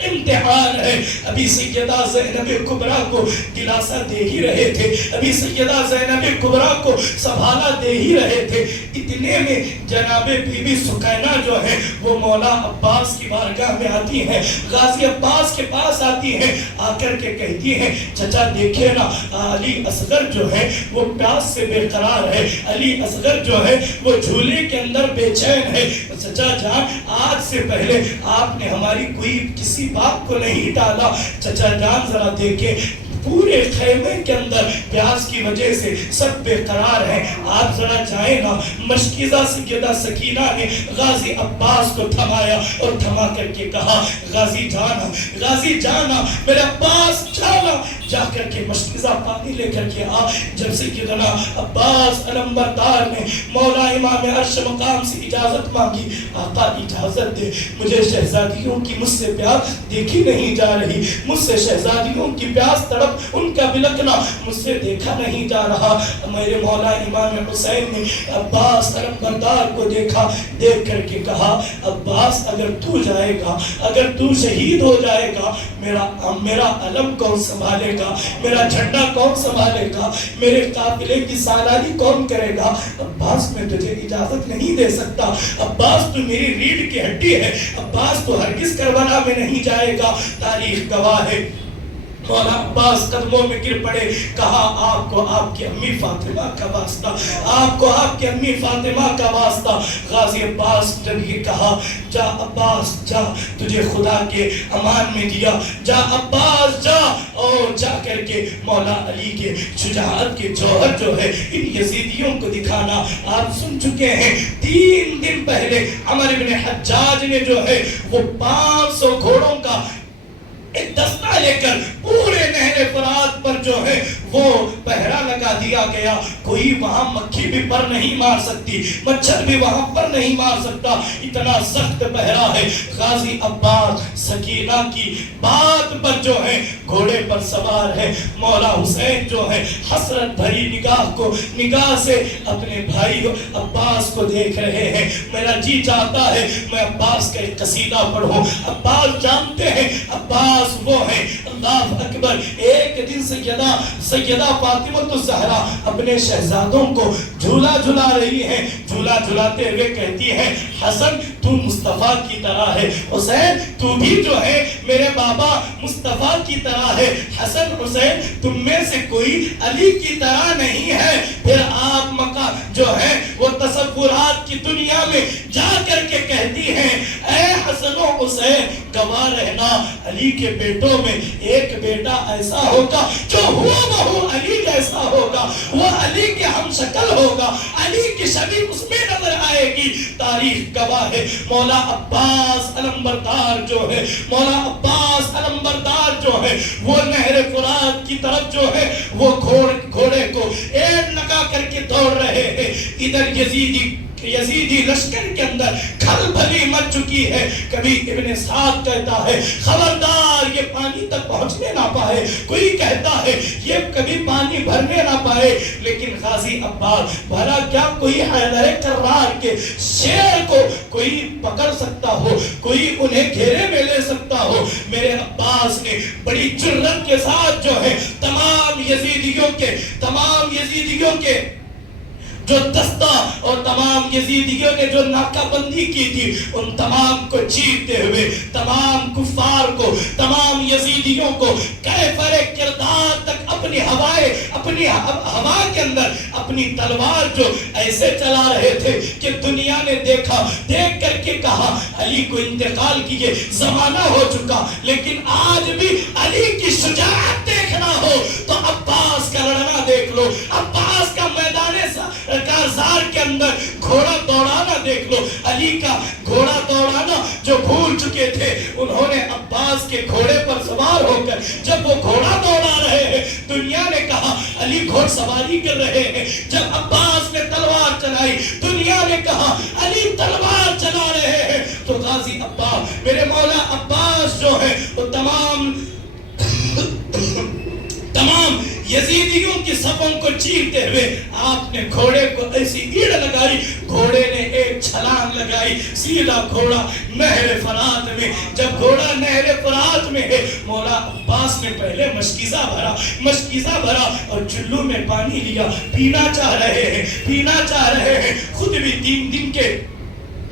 امتحان ہے. ابھی سیدہ زینب کبریٰ کو دلاسا دے ہی رہے تھے, ابھی سیدہ زینب کبریٰ کو سنبھالا دے ہی رہے تھے. اتنے میں جناب بی بی سکینہ جو ہے وہ مولا عباس کی بارگاہ میں آتی ہیں, غازی عباس کے پاس آتی ہیں, آ کر کے کہتی ہیں, چچا دیکھے نا علی اصغر جو ہے وہ پیاس سے بے قرار ہے, علی اصغر جو ہے وہ جھولے کے اندر بے چین ہے. چچا جان آج سے پہلے آپ نے ہماری کوئی کسی بات کو نہیں ڈالا. چچا جان ذرا دیکھیں پورے خیمے کے اندر پیاس کی وجہ سے سب بے قرار ہیں, آپ ذرا جائیں نا. مشکیزہ سیدہ سکینہ نے غازی عباس کو تھمایا اور تھما کر کے کہا, غازی جانا میرے عباس جانا, جا کر کے مشکیزہ پانی لے کر کے آ. جب سیدنا عباس علمبردار نے مولا امام عرش مقام سے اجازت مانگی, آقا اجازت دے, مجھے شہزادیوں کی مجھ سے پیاس دیکھی نہیں جا رہی, مجھ سے شہزادیوں کی پیاس تڑپ ان کا بلکنا مجھ سے دیکھا نہیں جا رہا. میرے مولا امام حسین نے عباس علمبردار کو دیکھا, دیکھ کر کے کہا, عباس اگر تو جائے گا, اگر تو شہید ہو جائے گا, میرا علم کون سنبھالے گا, میرا جھنڈا کون سنبھالے گا, میرے قافلے کی سالاری کون کرے گا. عباس میں تجھے اجازت نہیں دے سکتا, عباس تو میری ریڑھ کی ہڈی ہے, عباس تو ہرگز کربلا میں نہیں جائے گا. تاریخ گواہ ہے. مولا عباس قدموں میں گر پڑے, کہا آپ کو آپ کی امی فاطمہ کا واسطہ, آپ کو آپ کی امی فاطمہ کا واسطہ. غازی عباس جب یہ کہا, جا عباس جا, تجھے خدا کے امان میں دیا, جا عباس جا, اور جا کر کے مولا علی کے شجاعت کے جوہر جو ہے ان یزیدیوں کو دکھانا. آپ سن چکے ہیں 3 دن پہلے عمر بن حجاج نے جو ہے وہ 500 گھوڑوں کا ایک دستہ لے کر پورے نہر فرات پر جو ہے وہ پہرا لگا دیا گیا. کوئی وہاں مکھی بھی پر نہیں مار سکتی, مچھر بھی وہاں پر نہیں مار سکتا, اتنا سخت پہرا ہے. غازی عباس سکینہ کی بات پر جو ہے گھوڑے پر سوار ہے. مولا حسین جو ہے حسرت بھری نگاہ سے اپنے بھائی عباس کو دیکھ رہے ہیں. میرا جی چاہتا ہے میں عباس کا ایک قصیدہ پڑھوں. عباس جانتے ہیں عباس وہ ہیں, اللہ اکبر. ایک دن سیدہ فاطمہ الزہرا اپنے شہزادوں کو جھولا جھلا رہی ہیں, جھولا جھلاتے ہوئے کہتی ہیں, حسن تو مصطفیٰ کی طرح ہے, حسین تو بھی جو ہے میرے بابا مصطفیٰ کی طرح ہے, حسن حسین تم میں سے کوئی علی کی طرح نہیں ہے. پھر آپ مکہ جو ہے وہ تصورات کی دنیا میں جا کر کے کہتی ہیں, اے حسن و حسین گواہ رہنا علی کے بیٹوں میں ایک بیٹا ایسا ہوگا جو ہوا بہو علی جیسا ہوگا، وہ علی کے ہم شکل ہوگا، علی کی شبیہ اس میں نظر آئے گی۔ تاریخ گواہ ہے مولا عباس علمبردار جو ہے، مولا عباس علمبردار جو ہے وہ نہر فرات کی طرف جو ہے وہ گھوڑے کو ایڑ لگا کر کے دوڑ رہے ہیں۔ ادھر یزیدی لشکر کے اندر کھل بھلی مچ چکی ہے۔ کبھی ابن سعد کہتا ہے خبردار یہ پانی تک پہنچنے نہ پائے، کوئی کہتا ہے یہ کبھی پانی بھرنے نہ پائے، لیکن غازی عباس بھلا کیا کوئی حیدر کرار کے شیر کو کوئی پکڑ سکتا ہو، کوئی انہیں گھیرے میں لے سکتا ہو؟ میرے عباس نے بڑی جرت کے ساتھ جو ہے تمام یزیدیوں کے جو دستہ اور تمام یزیدیوں نے جو ناکہ بندی کی تھی ان تمام کو جیتتے ہوئے تمام کفار کو، تمام یزیدیوں کو کیفر کردار تک اپنی ہوا کے اندر اپنی تلوار جو ایسے چلا رہے تھے کہ دنیا نے دیکھ کر کے کہا علی کو انتقال کیے زمانہ ہو چکا، لیکن آج بھی علی کی شجاعت دیکھنا ہو تو عباس کا لڑنا دیکھ لو، عباس کا میدان کارزار کے اندر گھوڑا دوڑانا دیکھ لو۔ علی کا گھوڑا دوڑانا جو بھول چکے تھے انہوں نے عباس کے گھوڑے پر سوار ہو کر جب وہ گھوڑا دوڑا رہے ہیں دنیا نے کہا علی گھوڑ سواری کر رہے ہیں، جب عباس نے تلوار چلائی دنیا نے کہا علی تلوار چلا رہے ہیں۔ تو غازی عباس میرے مولا عباس جو ہے وہ تمام یزیدیوں کی صفوں کو چیرتے ہوئے آپ نے گھوڑے کو ایسی ایڑ لگائی، گھوڑے نے ایک چھلانگ لگائی، سیدھا گھوڑا نہر فرات میں۔ جب گھوڑا نہر فرات میں ہے مولا عباس نے پہلے مشکیزہ بھرا اور چلو میں پانی لیا، پینا چاہ رہے ہیں، خود بھی 3 دن کے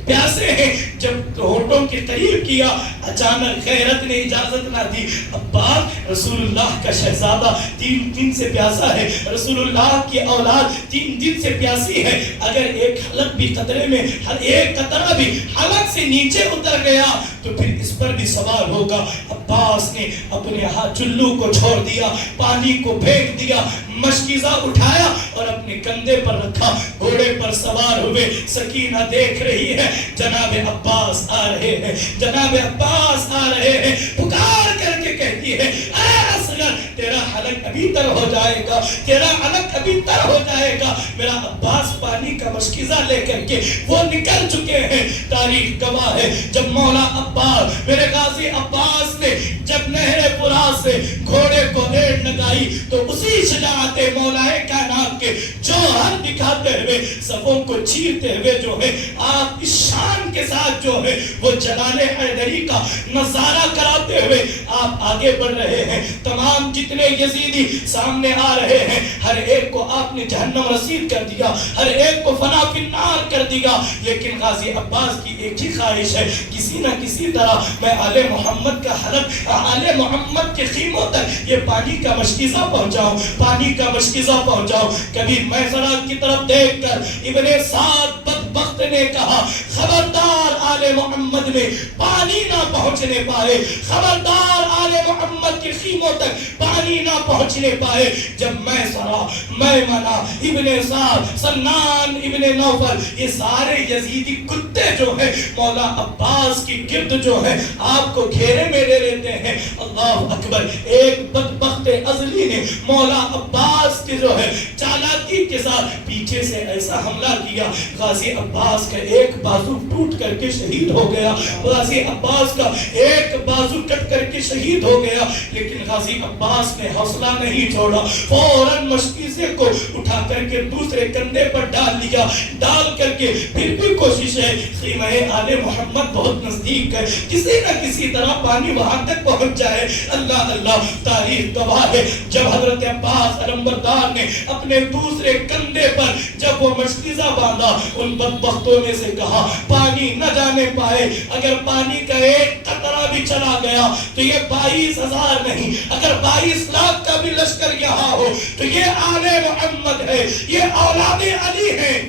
پیاسے ہیں۔ جب ہونٹوں کے قریب کیا اچانک غیرت نے اجازت نہ دی، عباس رسول اللہ کا شہزادہ 3 دن سے پیاسا ہے، رسول اللہ کی اولاد 3 دن سے پیاسی ہے، اگر ایک حلق بھی قطرے میں ہر ایک قطرہ بھی حلق سے نیچے اتر گیا تو پھر اس پر بھی سوال ہوگا۔ عباس نے اپنے ہاتھ چلو کو چھوڑ دیا، پانی کو پھینک دیا، مشکیزہ اٹھایا اور اپنے کندھے پر رکھا، گھوڑے پر سوار ہوئے۔ سکینہ دیکھ رہی ہے جناب عباس آ رہے ہیں، جناب عباس آ رہے ہیں، پکار کر کے کہتی ہے اے اصغر تیرا حلق ابھی تر ہو جائے گا، تیرا حلق ابھی تر ہو جائے گا۔ میرا عباس پانی کا مشکیزہ لے کر کے وہ نکل چکے ہیں۔ تاریخ گواہ ہے جب مولا عباس میرے غازی عباس نے جب نہر فرات سے گھوڑے کو ایڑ لگائی تو اسی شجاعت مولا کائنات کے جوہر دکھاتے ہوئے صفوں کو چیرتے ہوئے جو ہے آپ اس شان کے ساتھ جو ہے وہ جلال حیدری کا نظارہ کراتے ہوئے آپ آگے بڑھ رہے ہیں۔ تمام جتنے یزیدی سامنے آ رہے ہیں ہر ایک کو آپ نے جہنم رسید کر دیا، ہر ایک کو فنا فی النار کر دیا، لیکن غازی عباس کی ایک ہی خواہش ہے کسی نہ کسی طرح میں آل محمد کا حلق، آل محمد کے خیموں تک یہ پانی کا مشکیزہ پہنچاؤں، پانی کا مشکیزہ پہنچاؤں۔ کبھی میسرہ کی طرف دیکھ کر ابن سعد بدبخت نے کہا خبردار آل محمد میں پانی نہ پہنچنے پائے، خبردار آل محمد کے خیموں تک پانی نہ پہنچنے پائے۔ جب میسرہ، میمنہ، ابن سعد، سنان ابن نوفل یہ سارے یزیدی کتے جو ہیں مولا عباس کی گرد جو ہے آپ کو گھیرے میں لے لیتے ہیں، اللہ اکبر، ایک بدبخت ازلی نے مولا عباس کے جو ہے چالاکی کے ساتھ پیچھے سے ایسا حملہ کیا، غازی عباس کا ایک بازو ٹوٹ کر کے شہید ہو گیا، غازی عباس کا ایک بازو کٹ کر کے شہید ہو گیا، لیکن غازی عباس نے حوصلہ نہیں چھوڑا، فوراً مشکیزے کو اٹھا کر کے دوسرے کندھے پر ڈال لیا، ڈال کر کے پھر بھی کوشش ہے خیمہ آل محمد بہت نزدیک ہے، کسی نہ کسی طرح پانی وہاں تک پہنچ جائے۔ اللہ اللہ، تاریخ گواہ ہے جب حضرت عباس علمبردار نے اپنے دوسرے کندھے پر جب وہ مشکیزہ باندھا ان بدبختوں میں سے کہا پانی نہ جانے پائے، اگر پانی کا ایک قطرہ بھی چلا گیا تو یہ 22,000 نہیں، اگر 22 لاکھ کا بھی لشکر یہاں ہو تو یہ آل محمد ہے، یہ اولاد علی ہیں،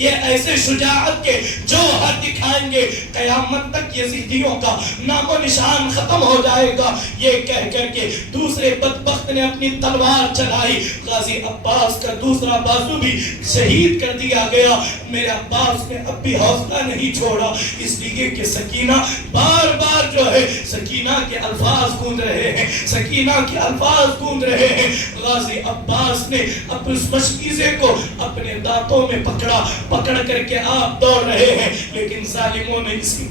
یہ ایسے شجاعت کے جوہر دکھائیں گے، قیامت تک یزیدیوں کا نام و نشان ختم ہو جائے گا۔ یہ کہہ کر کے دوسرے بدبخت نے اپنی تلوار چلائی، غازی عباس کا دوسرا بازو بھی شہید کر دیا گیا۔ میرے عباس نے اب بھی حوصلہ نہیں چھوڑا، اس لیے کہ سکینہ بار بار جو ہے سکینہ کے الفاظ گونج رہے ہیں، سکینہ کے الفاظ گونج رہے ہیں۔ غازی عباس نے اپنے اس مشکیزے کو اپنے دانتوں میں پکڑ کر کے آپ دوڑ رہے ہیں، لیکن ظالموں نے اسی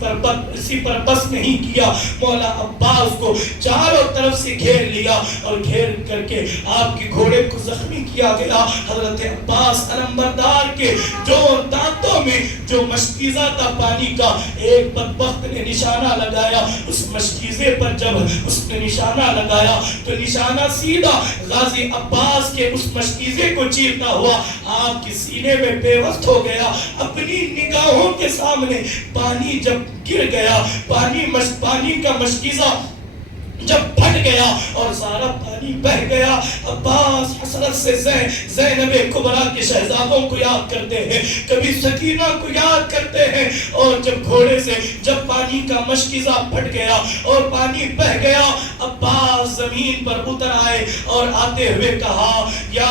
پر بس نہیں کیا۔ مولا عباس کو چاروں طرف سے گھیر لیا اور گھیر کر کے آپ کے گھوڑے کو زخمی کیا گیا۔ حضرت عباس علمبردار کے جو دانتوں میں جو مشکیزہ تھا پانی کا، ایک بدبخت نے نشانہ لگایا، اس مشکیزے پر جب اس نے نشانہ لگایا تو نشانہ سیدھا غازی عباس کے اس مشکیزے کو چیرتا ہوا آپ کی سینے میں پیوست ہو گیا۔ اپنی نگاہوں کے سامنے پانی جب گر گیا، پانی کا مشکیزہ جب پھٹ گیا اور سارا پانی بہ گیا، عباس حسرت سے زینب کبریٰ کے شہزادوں کو یاد کرتے ہیں، کبھی سکینہ کو یاد کرتے ہیں، اور جب گھوڑے سے جب پانی کا مشکیزہ پھٹ گیا اور پانی بہ گیا، عباس زمین پر اتر آئے اور آتے ہوئے کہا یا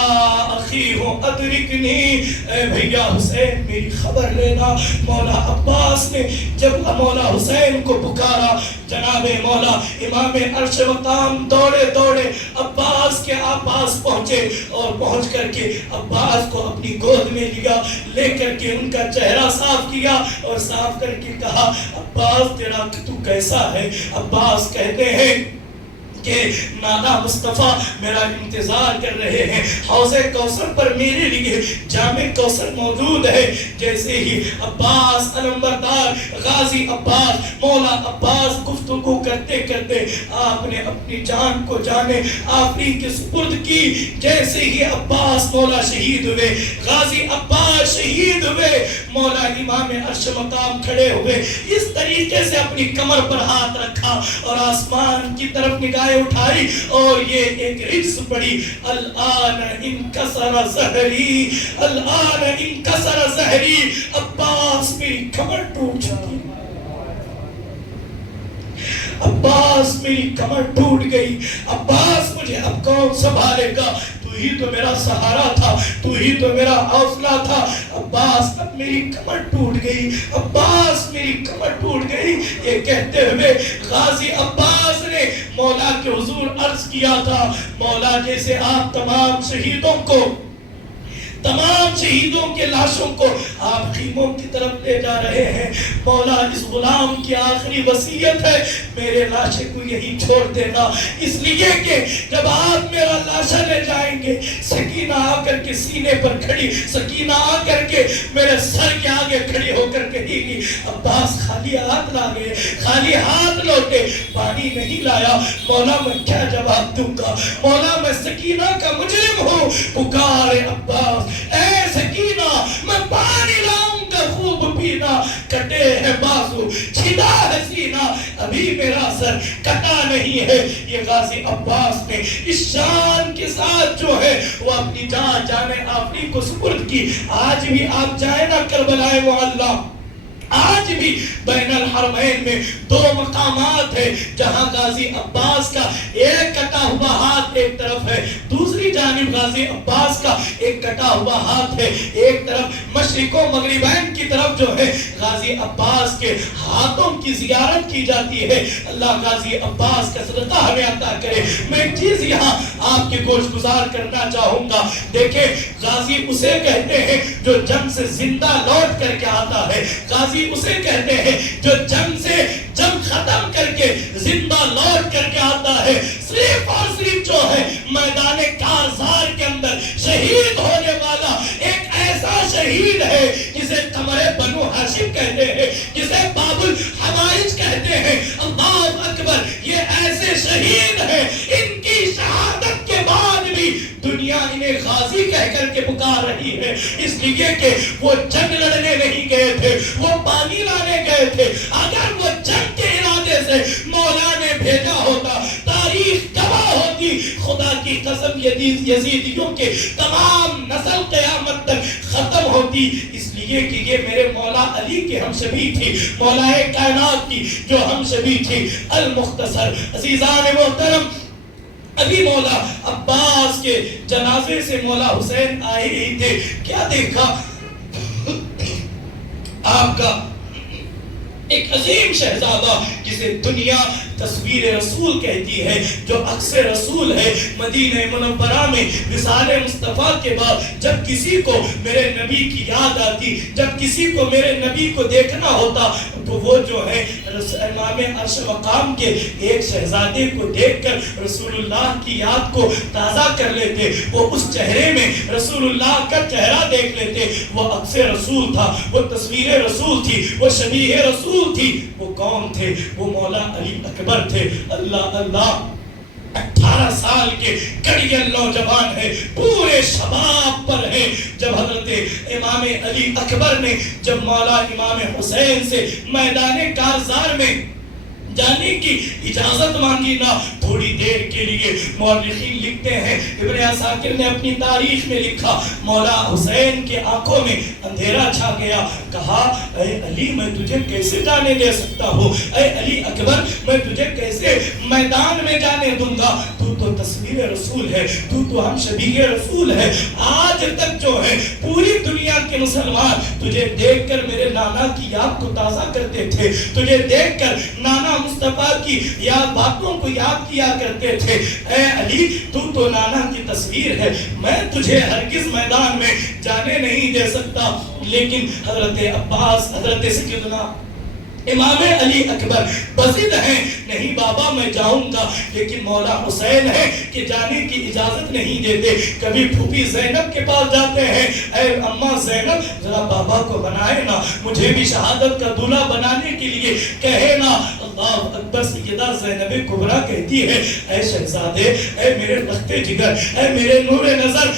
اخی ہو ادرکنی، اے بھیا حسین میری خبر لینا۔ مولا عباس نے جب مولا حسین کو پکارا، جناب مولا امام عرش مقام دوڑے عباس کے پاس پہنچے اور پہنچ کر کے عباس کو اپنی گود میں لیا، لے کر کے ان کا چہرہ صاف کیا اور صاف کر کے کہا عباس تیرا تو کیسا ہے؟ عباس کہتے ہیں کہ نانا مصطفیٰ میرا انتظار کر رہے ہیں، حوض کوثر پر میرے لیے جام کوثر موجود ہے۔ جیسے ہی عباس علمبردار غازی عباس مولا عباس گفتگو کرتے کرتے آپ نے اپنی جان کو جانے آخری کے سپرد کی، جیسے ہی عباس مولا شہید ہوئے، غازی عباس شہید ہوئے، مولا امام عرش مقام کھڑے ہوئے، اس طریقے سے اپنی کمر پر ہاتھ رکھا اور آسمان کی طرف نگاہ اٹھائی اور یہ ایک رجز پڑی، الان انکسر ظہری، الان انکسر ظہری، عباس میری کمر ٹوٹ چکی، عباس میری کمر ٹوٹ گئی، عباس مجھے اب کون سنبھالے گا؟ تو ہی تو میرا سہارا تھا، تو ہی تو میرا حوصلہ تھا، عباس اب میری کمر ٹوٹ گئی، عباس میری کمر ٹوٹ گئی۔ یہ کہتے ہوئے غازی عباس نے مولا کے حضور عرض کیا تھا، مولا جیسے آپ تمام شہیدوں کے لاشوں کو آپ خیموں کی طرف لے جا رہے ہیں، مولا اس غلام کی آخری وصیت ہے میرے لاشے کو یہی چھوڑ دینا، اس لیے کہ جب آپ میرا لاشا لے جائیں گے سکینہ آ کر کے سینے پر کھڑی، سکینہ آ کر کے میرے سر کے آگے کھڑی ہو کر کہے گی عباس خالی ہاتھ لا گئے، خالی ہاتھ لوٹے، پانی نہیں لایا، مولا میں کیا جواب دوں گا؟ مولا میں سکینہ کا مجرم ہوں، پکارے عباس اے سکینہ میں پانی لاؤں گا خوب پینا، کٹے ہیں بازو چھدا ہے سینہ، ابھی میرا سر کٹا نہیں ہے۔ یہ غازی عباس نے اس شان کے ساتھ جو ہے وہ اپنی جانے آفری کو سپرد کی۔ آج بھی آپ جائیں نا کربلائے معلیٰ، آج بھی بین الحرمین میں دو مقامات ہیں جہاں غازی عباس کا ایک کٹا ہوا ہاتھ ایک طرف ہے، دوسری جانب غازی عباس کا ایک کٹا ہوا ہاتھ ہے، ایک طرف مشرق و مغربین کی طرف جو ہے غازی عباس کے ہاتھوں کی زیارت کی جاتی ہے۔ اللہ غازی عباس کا صدقہ ہمیں عطا کرے۔ میں ایک چیز یہاں آپ کے گوش گزار کرنا چاہوں گا، دیکھیں غازی اسے کہتے ہیں جو جنگ سے زندہ لوٹ کر کے آتا ہے، غازی اسے کہتے ہیں جو جنگ ختم کر کے زندہ لوٹ کر کے آتا ہے، صرف اور صرف جو ہے میدان کارزار کے اندر شہید ہونے والا ایک ایسا شہید ہے جسے قمر بنو ہاشم کہتے ہیں، جسے باب الحوائج کہتے ہیں۔ اللہ اکبر، یہ ایسے شہید ہیں، ان کی شہادت کے بعد بھی دنیا انہیں غازی کہہ کر کے پکار رہی ہے، اس لیے کہ وہ جنگ لڑنے نہیں گئے تھے، وہ پانی لانے گئے تھے۔ اگر وہ جنگ کے ارادے سے مولا نے بھیجا ہوتا، تاریخ گواہ ہوتی، خدا کی قسم یزیدیوں کے تمام نسل قیامت تک ختم ہوتی۔ اس لیے لیے کہ یہ میرے مولا علی کے ہم شبیہ تھی، مولا کائنات کی جو ہم شبیہ تھی۔ المختصر عزیزان محترم، ابھی مولا عباس کے جنازے سے مولا حسین آئے ہی تھے، کیا دیکھا؟ آپ کا ایک عظیم شہزادہ جسے دنیا تصویر رسول کہتی ہے، جو عکس رسول ہے، مدینہ منورہ میں وصال مصطفیٰ کے بعد جب کسی کو میرے نبی کی یاد آتی، جب کسی کو میرے نبی کو دیکھنا ہوتا، تو وہ جو ہے امام عرش مقام کے ایک شہزادے کو دیکھ کر رسول اللہ کی یاد کو تازہ کر لیتے، وہ اس چہرے میں رسول اللہ کا چہرہ دیکھ لیتے۔ وہ عکس رسول تھا، وہ تصویر رسول تھی، وہ شبیہ رسول تھی۔ وہ کون تھے؟ وہ مولا علی اکبر تھے۔ اللہ اللہ، 18 سال کے کڑیل نوجوان ہیں، پورے شباب پر ہیں، جب حضرت امام علی اکبر نے جب مولا امام حسین سے میدان کارزار میں جانے کی اجازت مانگی نا، تھوڑی دیر کے لیے مورخین لکھتے ہیں، ابن عساکر نے اپنی تاریخ میں لکھا، مولا حسین کے آنکھوں میں اندھیرا چھا گیا، کہا اے علی میں تجھے کیسے جانے دے سکتا ہوں، اے علی اکبر میں تجھے کیسے میدان میں جانے دوں گا، تو تصویر رسول ہے، تو ہم شبیہ رسول ہے۔ آج تک جو ہے پوری دنیا کے مسلمان تجھے دیکھ کر میرے نانا کی یاد کو تازہ کرتے تھے، تجھے دیکھ کر نانا مصطفیٰ کی یاد باتوں کو یاد کیا کرتے تھے۔ اے علی تو نانا کی تصویر ہے، میں تجھے ہرگز میدان میں جانے نہیں دے سکتا۔ لیکن حضرت عباس، حضرت سیدنا امام علی اکبر بضد ہیں، نہیں بابا میں جاؤں گا، لیکن مولا حسین ہے کہ جانے کی اجازت نہیں دیتے۔ کبھی پھوپھی زینب کے پاس جاتے ہیں، اے اماں زینب ذرا بابا کو بنائے نا، مجھے بھی شہادت کا دولہا بنانے کے لیے کہے نا۔ اللہ اکبر، سیدہ زینب کبریٰ کہتی ہے، اے شہزادے، اے میرے رخت جگر، اے میرے نور نظر،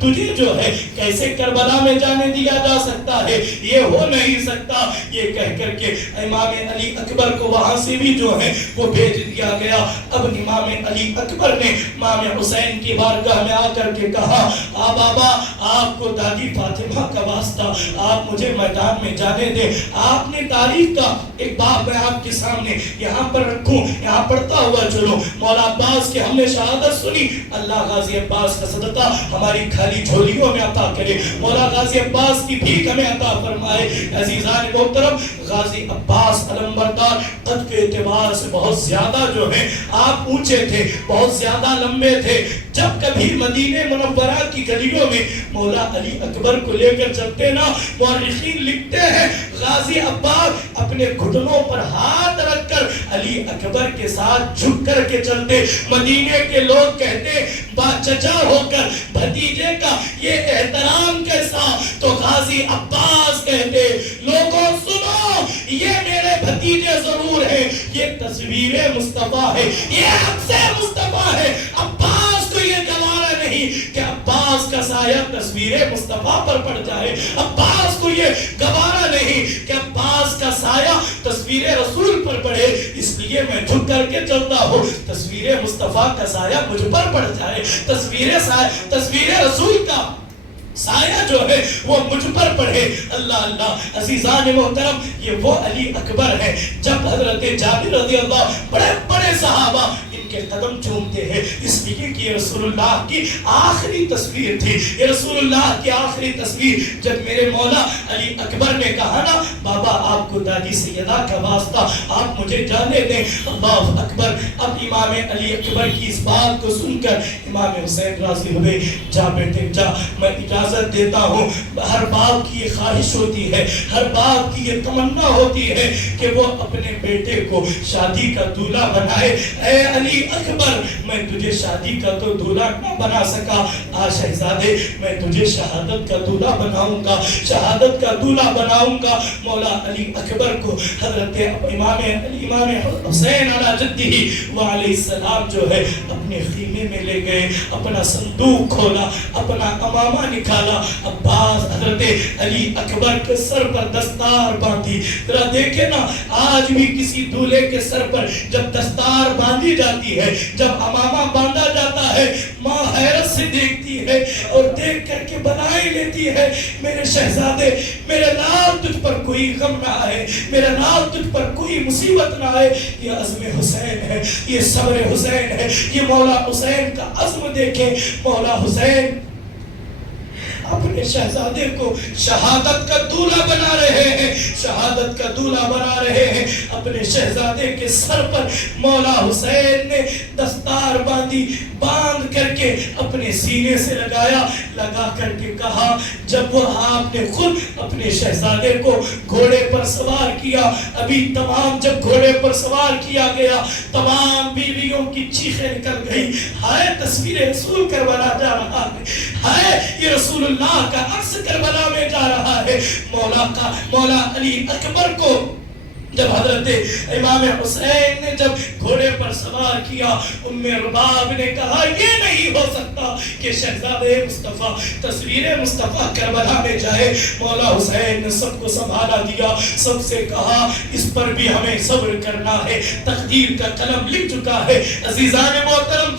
تجھے جو ہے کیسے کربلا میں جانے دیا جا سکتا ہے، یہ ہو نہیں سکتا۔ یہ کہہ کر کے امام علی اکبر کو وہاں سے بھی جو ہے وہ بھیج دیا گیا۔ اب امام علی اکبر نے امام حسین کی بارگاہ میں آ کر کے کہا، بابا آپ کو دادی فاطمہ کا واسطہ، آپ مجھے میدان میں جانے دیں۔ آپ نے تاریخ کا ایک باب میں آپ کے سامنے یہاں پر رکھوں، یہاں پڑھتا ہوا چلو۔ مولا عباس کے ہم نے شہادت سنی، اللہ غازی عباس کا صدقہ ہماری خالی جھولیوں میں عطا کرے، مولا غازی عباس کی بھیک ہمیں عطا فرمائے۔ عزیزان محترم، غازی عباس علمبردار قد کے اعتبار سے بہت زیادہ جو ہے آپ اونچے تھے، بہت زیادہ لمبے تھے۔ جب کبھی مدینہ منورہ کی گلیوں میں مولا علی اکبر کو لے کر چلتے نا، مورخین لکھتے ہیں غازی عباس اپنے گھٹنوں پر ہاتھ رکھ کر علی اکبر کے ساتھ جھک کر کے چلتے۔ مدینے کے لوگ کہتے با چچا ہو کر بھتیجے کا یہ احترام کیسا، تو غازی عباس کہتے لوگوں سنو، یہ میرے بھتیجے ضرور ہیں، یہ تصویر مصطفیٰ ہے، یہ عکس مصطفیٰ ہے۔ عباس کو یہ گوارا نہیں کہ عباس کا سایہ تصویر مصطفیٰ پر پڑ جائے، عباس کو یہ گوارا نہیں کہ عباس کا سایہ تصویر رسول پر پڑے، اس لیے میں جھک کر کے چلتا ہوں، تصویر مصطفیٰ کا سایہ مجھ پر پڑ جائے، تصویر رسول کا سایہ جو ہے وہ مجھ پر پڑھے۔ اللہ اللہ، عزیزان محترم، یہ وہ علی اکبر ہے جب حضرت جابر رضی اللہ، بڑے بڑے صحابہ ان کے قدم چومتے ہیں، اس لیے کہ یہ رسول اللہ کی آخری تصویر تھی، یہ رسول اللہ کی آخری تصویر۔ جب میرے مولا علی اکبر نے کہا نا، بابا آپ کو دادی سیدہ کا واسطہ، آپ مجھے جانے دیں، اللہ اکبر۔ اب امام علی اکبر کی اس بات کو سن کر امام حسین راضی ہوئے، جا بیٹے جا، میں اجازت دیتا ہوں۔ ہر باپ کی یہ خواہش ہوتی ہے، ہر باپ کی یہ تمنا ہوتی ہے کہ وہ اپنے بیٹے کو شادی کا دولہا بنائے۔ اے علی اکبر، میں تجھے شادی کا تو دولہا نہ بنا سکا، شہزادے میں تجھے شہادت کا دولہا بناؤں گا، شہادت کا دولہا بناؤں گا۔ مولا علی اکبر کو حضرت امام حسین علی جدہ وعلیہ السلام جو ہے اپنے خیمے میں لے گئے، اپنا صندوق کھولا، اپنا امامہ نکالا، عباس حضرت علی اکبر کے سر پر دستار باندھی۔ ذرا دیکھیں نا، آج بھی کسی دولہے کے سر پر جب دستار باندھی جاتی ہے، جب امامہ باندھا جاتا ہے، ماں حیرت سے دیکھتی ہے اور دیکھ کر کے بنائی لیتی ہے، میرے شہزادے میرے لال تجھ پر کوئی غم نہ آئے، میرے لال تجھ پر کوئی مصیبت نہ آئے، یہ عزم حسین ہے، یہ صبر حسین ہے، یہ مولا حسین کا عزم دیکھیں۔ مولا حسین اپنے شہزادے کو شہادت کا دولہا بنا رہے ہیں، شہادت کا دولہا بنا رہے ہیں۔ اپنے شہزادے کے سر پر مولا حسین نے دستار باندھ کر کے اپنے سینے سے لگا کر کے کہا، جب وہ آپ نے خود اپنے شہزادے کو گھوڑے پر سوار کیا، ابھی تمام جب گھوڑے پر سوار کیا گیا، تمام بیویوں کی چیخیں نکل گئی، ہائے تصویر رسول کربلا جا رہا ہے، ہائے یہ رسول اللہ کا عکس کربلا میں جا رہا ہے۔ مولا علی اکبر کو جب حضرت امام حسین نے جب گھوڑے پر سوار کیا، ام رباب نے کہا یہ نہیں ہو سکتا کہ شہزادے مصطفیٰ تصویر مصطفیٰ کربلا میں جائے۔ مولا حسین نے سب کو سنبھالا دیا، سب سے کہا اس پر بھی ہمیں صبر کرنا ہے، تقدیر کا قلم لکھ چکا ہے۔ عزیزان محترم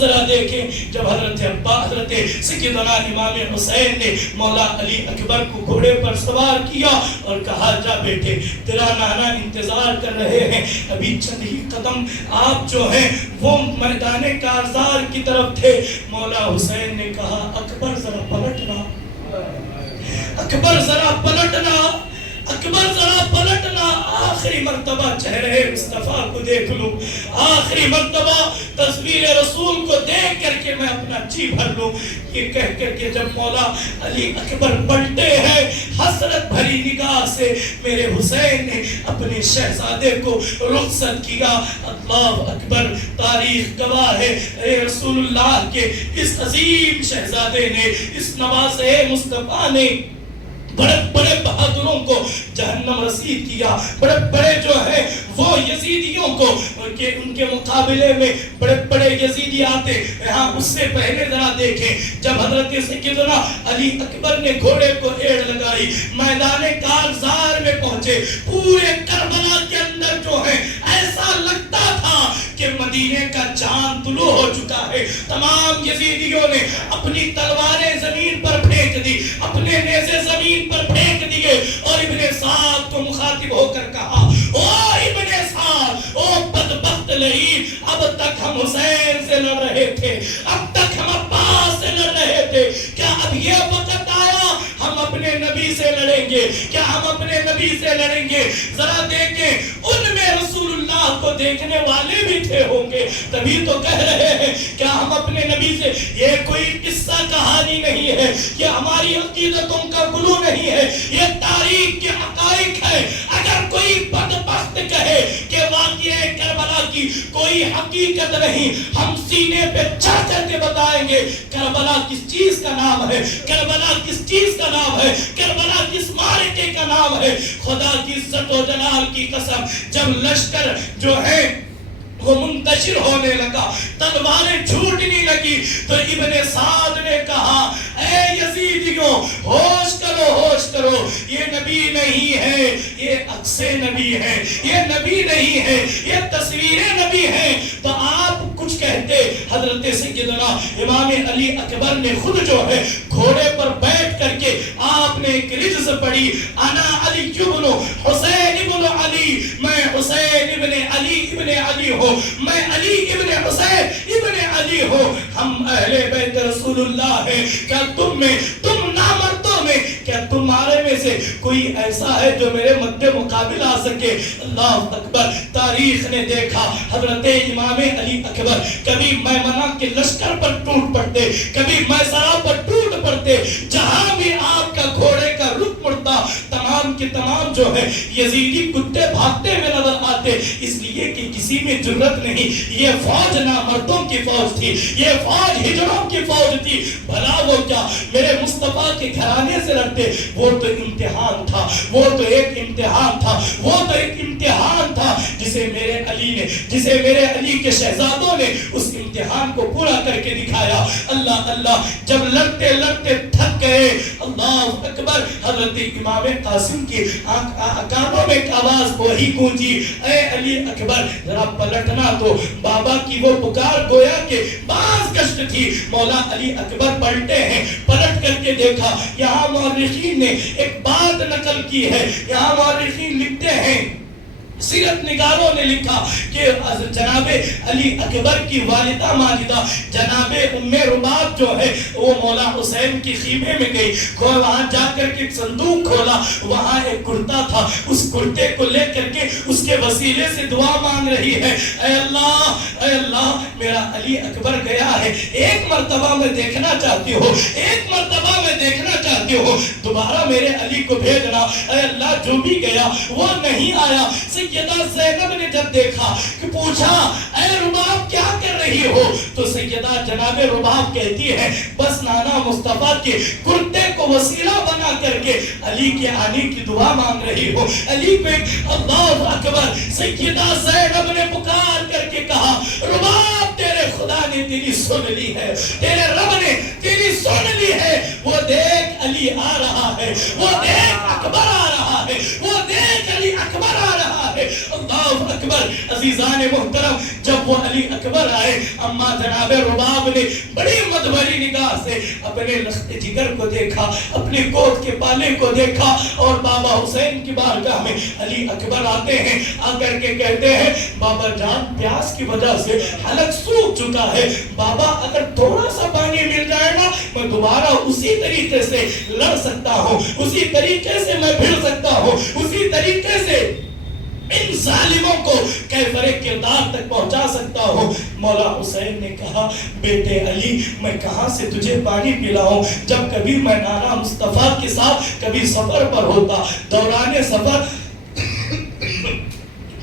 ذرا دیکھیں، جب حضرت سیدنا امام حسین نے مولا علی اکبر کو گھوڑے پر سوار کیا اور کہا جا بیٹے تیرا نانا انتظار کر رہے ہیں، ابھی چند ہی قدم آپ جو ہیں وہ میدان کارزار کی طرف تھے۔ مولا حسین نے کہا اکبر ذرا پلٹنا، اکبر ذرا پلٹنا، اکبر ذرا پلٹنا، آخری مرتبہ چہرے مصطفیٰ کو دیکھ لوں، آخری مرتبہ تصویر رسول کو دیکھ کر کے میں اپنا جی بھر لوں۔ یہ کہہ کر کے جب مولا علی اکبر پلٹے ہیں حسرت بھری نگاہ سے، میرے حسین نے اپنے شہزادے کو رخصت کیا۔ اللہ اکبر، تاریخ گواہ ہے اے رسول اللہ کے اس عظیم شہزادے نے، اس نوازے مصطفیٰ نے بڑے بڑے بہادروں کو جہنم رسید کیا، بڑے بڑے جو ہے وہ یزیدیوں کو ان کے مقابلے میں بڑے بڑے یزیدی آتے۔ یہاں اس سے پہلے ذرا دیکھیں، جب حضرت سیدنا علی اکبر نے گھوڑے کو ایڑ لگائی، میدان کارزار میں پہنچے، پورے کربلا کے اندر جو ہے ایسا لگتا تھا کہ مدینے کا چاند طلوع ہو چکا ہے۔ تمام یزیدیوں نے اپنی تلواریں زمین پر پھینک دی، اپنے نیزے زمین پر پھینک دیے اور ابن سعد کو مخاطب ہو کر کہا، او ابن سعد، او بدبخت لعین، اب تک ہم حسین سے لڑ رہے تھے، اب تک ہم عباس سے لڑ رہے تھے، کیا اب یہ وقت آیا ہم اپنے نبی سے لڑیں گے؟ کیا ہم اپنے نبی سے لڑیں گے؟ ذرا دیکھیں، ان میں رسول اللہ کو دیکھنے والے بھی تھے ہوں گے، تبھی تو کہہ رہے ہیں کیا ہم اپنے نبی سے، یہ کوئی قصہ کہانی نہیں ہے، یہ ہماری عقیدتوں کا گلو نہیں ہے، یہ تاریخ کے حقائق ہے۔ اگر کوئی بدبخت کہے کہ واقعہ کربلا کی کوئی حقیقت نہیں، ہم سینے پہ چڑھ کر کے بتائیں گے کربلا کس چیز کا نام ہے، کربلا کس چیز کا نام ہے، کربلا کس معرکے کا نام ہے۔ خدا کی عزت و جلال کی قسم، جب لشکر جو ہے وہ منتشر ہونے لگا، تلواریں چھوٹنے لگی، تو ابن سعد نے کہا اے یزیدیوں ہوش کرو، ہوش کرو، یہ نبی نہیں ہے، یہ عکس نبی ہے، یہ نبی نہیں ہے، یہ تصویر نبی ہے۔ تو آپ کچھ کہتے، حضرت سیدنا امام علی اکبر نے خود جو ہے گھوڑے پر بیٹھ کر کے آپ نے ایک رجز پڑھی، انا علی ابن حسین ابن علی، میں حسین ابن علی ابن علی ہوں، میں علی ابن حسین ابن علی ہوں، ہم اہل بیت رسول اللہ ہیں۔ کیا تم نامردوں میں، کیا تمہارے میں سے کوئی ایسا ہے جو میرے مد مقابل آ سکے؟ اللہ اکبر، تاریخ نے دیکھا حضرت امام علی اکبر کبھی میمنہ کے لشکر پر ٹوٹ پڑتے، کبھی میسرہ پر ٹوٹ پڑتے، جہاں بھی آپ کا گھوڑے کا رخ مڑتا تمام کے تمام جو ہے یزیدی کتے بھاگتے ہوئے نظر آتے، اس لیے کہ کسی میں جرت نہیں۔ یہ فوج نامردوں کی فوج تھی، یہ فوج ہجڑوں کی فوج تھی۔ بھلا وہ کیا میرے مصطفیٰ کے گھرانے سے لڑتے؟ وہ تو امتحان تھا، وہ تو ایک امتحان تھا، وہ تو ایک امتحان تھا جسے میرے علی نے، جسے میرے علی کے شہزادوں نے اس امتحان کو پورا کر کے دکھایا۔ اللہ اللہ، جب لڑتے لڑتے تھک گئے، اللہ اکبر، حضرت امام قاسم کی کانوں میں ایک آواز وہی گونجی، اے علی اکبر ذرا ذرا پلٹنا تو بابا کی وہ پکار گویا کہ باز گشت تھی. مولا علی اکبر پلٹے ہیں, پلٹ کر کے دیکھا. یہاں مورخین نے ایک بات نقل کی ہے, یہاں مورخین لکھتے ہیں, سیرت نگاروں نے لکھا کہ جناب علی اکبر کی والدہ ماجدہ جناب ام رباب جو ہے وہ مولا حسین کی خیمے میں گئی, وہاں جا کر کے ایک صندوق کھولا, وہاں ایک کرتا تھا, اس کرتے کو لے کر کے اس کے وسیلے سے دعا مانگ رہی ہے, اے اللہ میرا علی اکبر گیا ہے, ایک مرتبہ میں دیکھنا چاہتی ہوں, ایک مرتبہ میں دیکھنا چاہتی ہوں, دوبارہ میرے علی کو بھیجنا. اے اللہ جو بھی گیا وہ نہیں آیا. سیدہ زینب نے جب دیکھا کہ پوچھا اے رباب کیا کر رہی ہو, تو سیدہ جناب رباب کہتی ہے بس نانا مصطفیٰ کے کرتے کو وسیلہ بنا کر کے علی کے آنے کی دعا مانگ رہی ہو. علی پہ اللہ اکبر. سیدہ زینب نے پکار کر کے کہا رباب تیرے خدا نے تیری سن لی ہے, تیرے رب نے تیری سن لی ہے, وہ دیکھ علی آ رہا ہے, وہ دیکھ اکبر آ رہا ہے, وہ دیکھ علی اکبر آ رہا ہے. اللہ اکبر. عزیزان محترم جب وہ علی اکبر آئے, اما جناب رباب نے بڑی مدبری نگاہ سے اپنے لخت جگر کو دیکھا, اپنے گود کے پالے کو دیکھا, اور بابا حسین کی بارگاہ میں علی اکبر آتے ہیں, آ کر کے کہتے ہیں بابا جان پیاس کی وجہ سے حلق سوکھ چکا ہے, بابا اگر تھوڑا سا پانی مل جائے نا میں دوبارہ اسی طریقے سے لڑ سکتا ہوں, اسی طریقے سے میں بھڑ سکتا ہوں, اسی طریقے سے ان ظالموں کو کیفر کردار تک پہنچا سکتا ہوں. مولا حسین نے کہا بیٹے علی میں کہاں سے تجھے پانی پلاؤں, جب کبھی میں نانا مصطفیٰ کے ساتھ کبھی سفر پر ہوتا, دوران سفر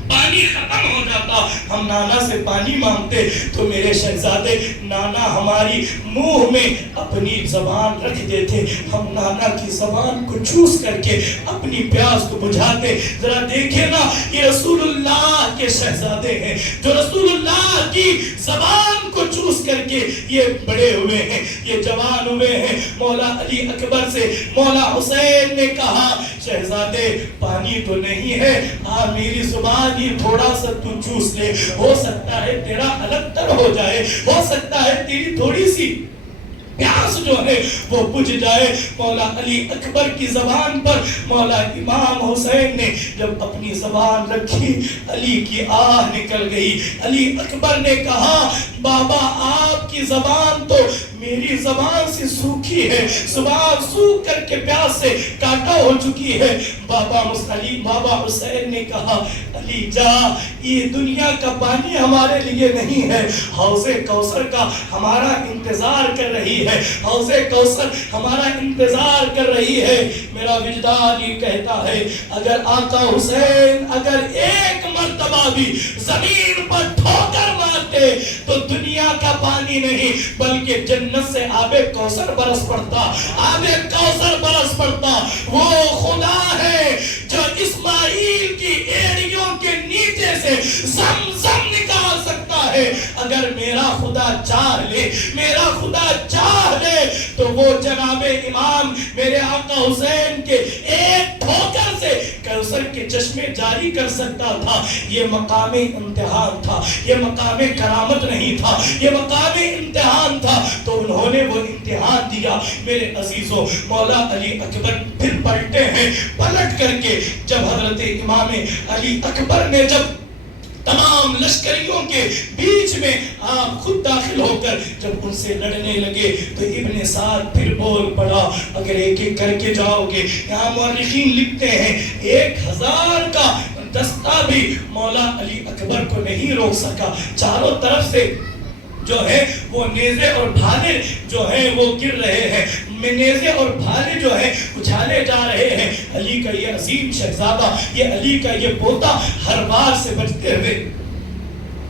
پانی ختم ہو جاتا, ہم نانا سے پانی مانگتے تو میرے شہزادے نانا ہماری منہ میں اپنی زبان رکھ دیتے, ہم نانا کی زبان کو چوس کر کے اپنی پیاس کو بجھاتے. ذرا دیکھیں نا یہ رسول اللہ کے شہزادے ہیں جو رسول اللہ کی زبان کو چوس کر کے یہ بڑے ہوئے ہیں, یہ جوان ہوئے ہیں. مولا علی اکبر سے مولا حسین نے کہا شہزادے پانی تو نہیں ہے, میری زبان ہی تھوڑا سا تو چوس لے, ہو سکتا ہے تیرا الگ تر ہو جائے, ہو سکتا ہے تیری تھوڑی سی پیاس جو ہے وہ بجھ جائے. مولا علی اکبر کی زبان پر مولا امام حسین نے جب اپنی زبان رکھی علی کی آہ نکل گئی. علی اکبر نے کہا بابا آپ کی زبان تو میری زبان سے سوکھی ہے, زبان سوکھ کر کے پیاس سے کاٹا ہو چکی ہے. بابا حسین نے کہا علی جا یہ دنیا کا پانی ہمارے لیے نہیں ہے, حوض کوثر کا ہمارا انتظار کر رہی ہے, حوض کوثر ہمارا انتظار کر رہی ہے. میرا وجدان یہ کہتا ہے اگر آقا حسین اگر ایک مرتبہ بھی زمین پر ٹھوکر مارتے تو دنیا کا پانی نہیں بلکہ جنت سے آب کوثر برس پڑتا, آب کوثر برس پڑتا. وہ خدا ہے جو اسماعیل کی ایڑیوں کے نیچے سے زمزم نکال سکتا ہے. اگر میرا خدا چاہ لے, میرا خدا چاہ لے تو وہ جناب امام میرے آقا حسین کے ایک ٹھوکر سے کوثر کے چشمے جاری کر سکتا تھا. یہ مقام امتحان تھا, یہ مقام کرامت نہیں تھا, یہ مقام امتحان تھا. تو انہوں نے وہ امتحان دیا. میرے عزیزوں مولا علی اکبر پھر پلٹے ہیں, پلٹ کر کے جب حضرت امام علی اکبر نے جب تمام لشکریوں کے بیچ میں آپ خود داخل ہو کر جب ان سے لڑنے لگے تو ابن سعد پھر بول پڑا اگر ایک ایک کر کے جاؤ گے. یہاں مورخین لکھتے ہیں 1000 کا دستہ بھی مولا علی اکبر کو نہیں روک سکا. چاروں طرف سے جو ہے وہ نیزے اور بھالے جو ہیں وہ گر رہے ہیں, نیزے اور بھالے جو ہیں اچھالے جا رہے ہیں. علی کا یہ عظیم شہزادہ, یہ علی کا یہ پوتا ہر بار سے بچتے ہوئے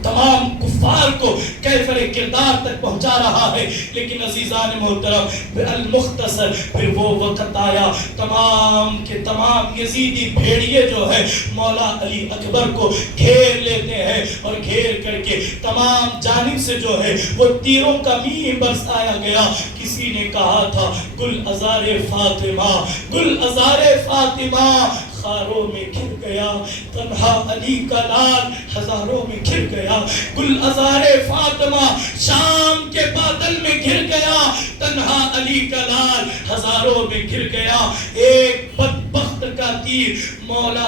تمام کفار کو کیفر کردار تک پہنچا رہا ہے. لیکن عزیزان محترم المختصر پھر وہ وقت آیا تمام کے تمام یزیدی بھیڑیے جو ہے مولا علی اکبر کو گھیر لیتے ہیں اور گھیر کر کے تمام جانب سے جو ہے وہ تیروں کا میم برسایا گیا. کسی نے کہا تھا گل ازار فاطمہ, گل ازار فاطمہ خاروں میں گر گیا، تنہا علی کا لال ہزاروں میں گر گیا، گل ازار فاطمہ شام کے بادل میں گر گیا، تنہا علی کا لال ہزاروں میں گر گیا۔ ایک بدبخت کا تیر مولا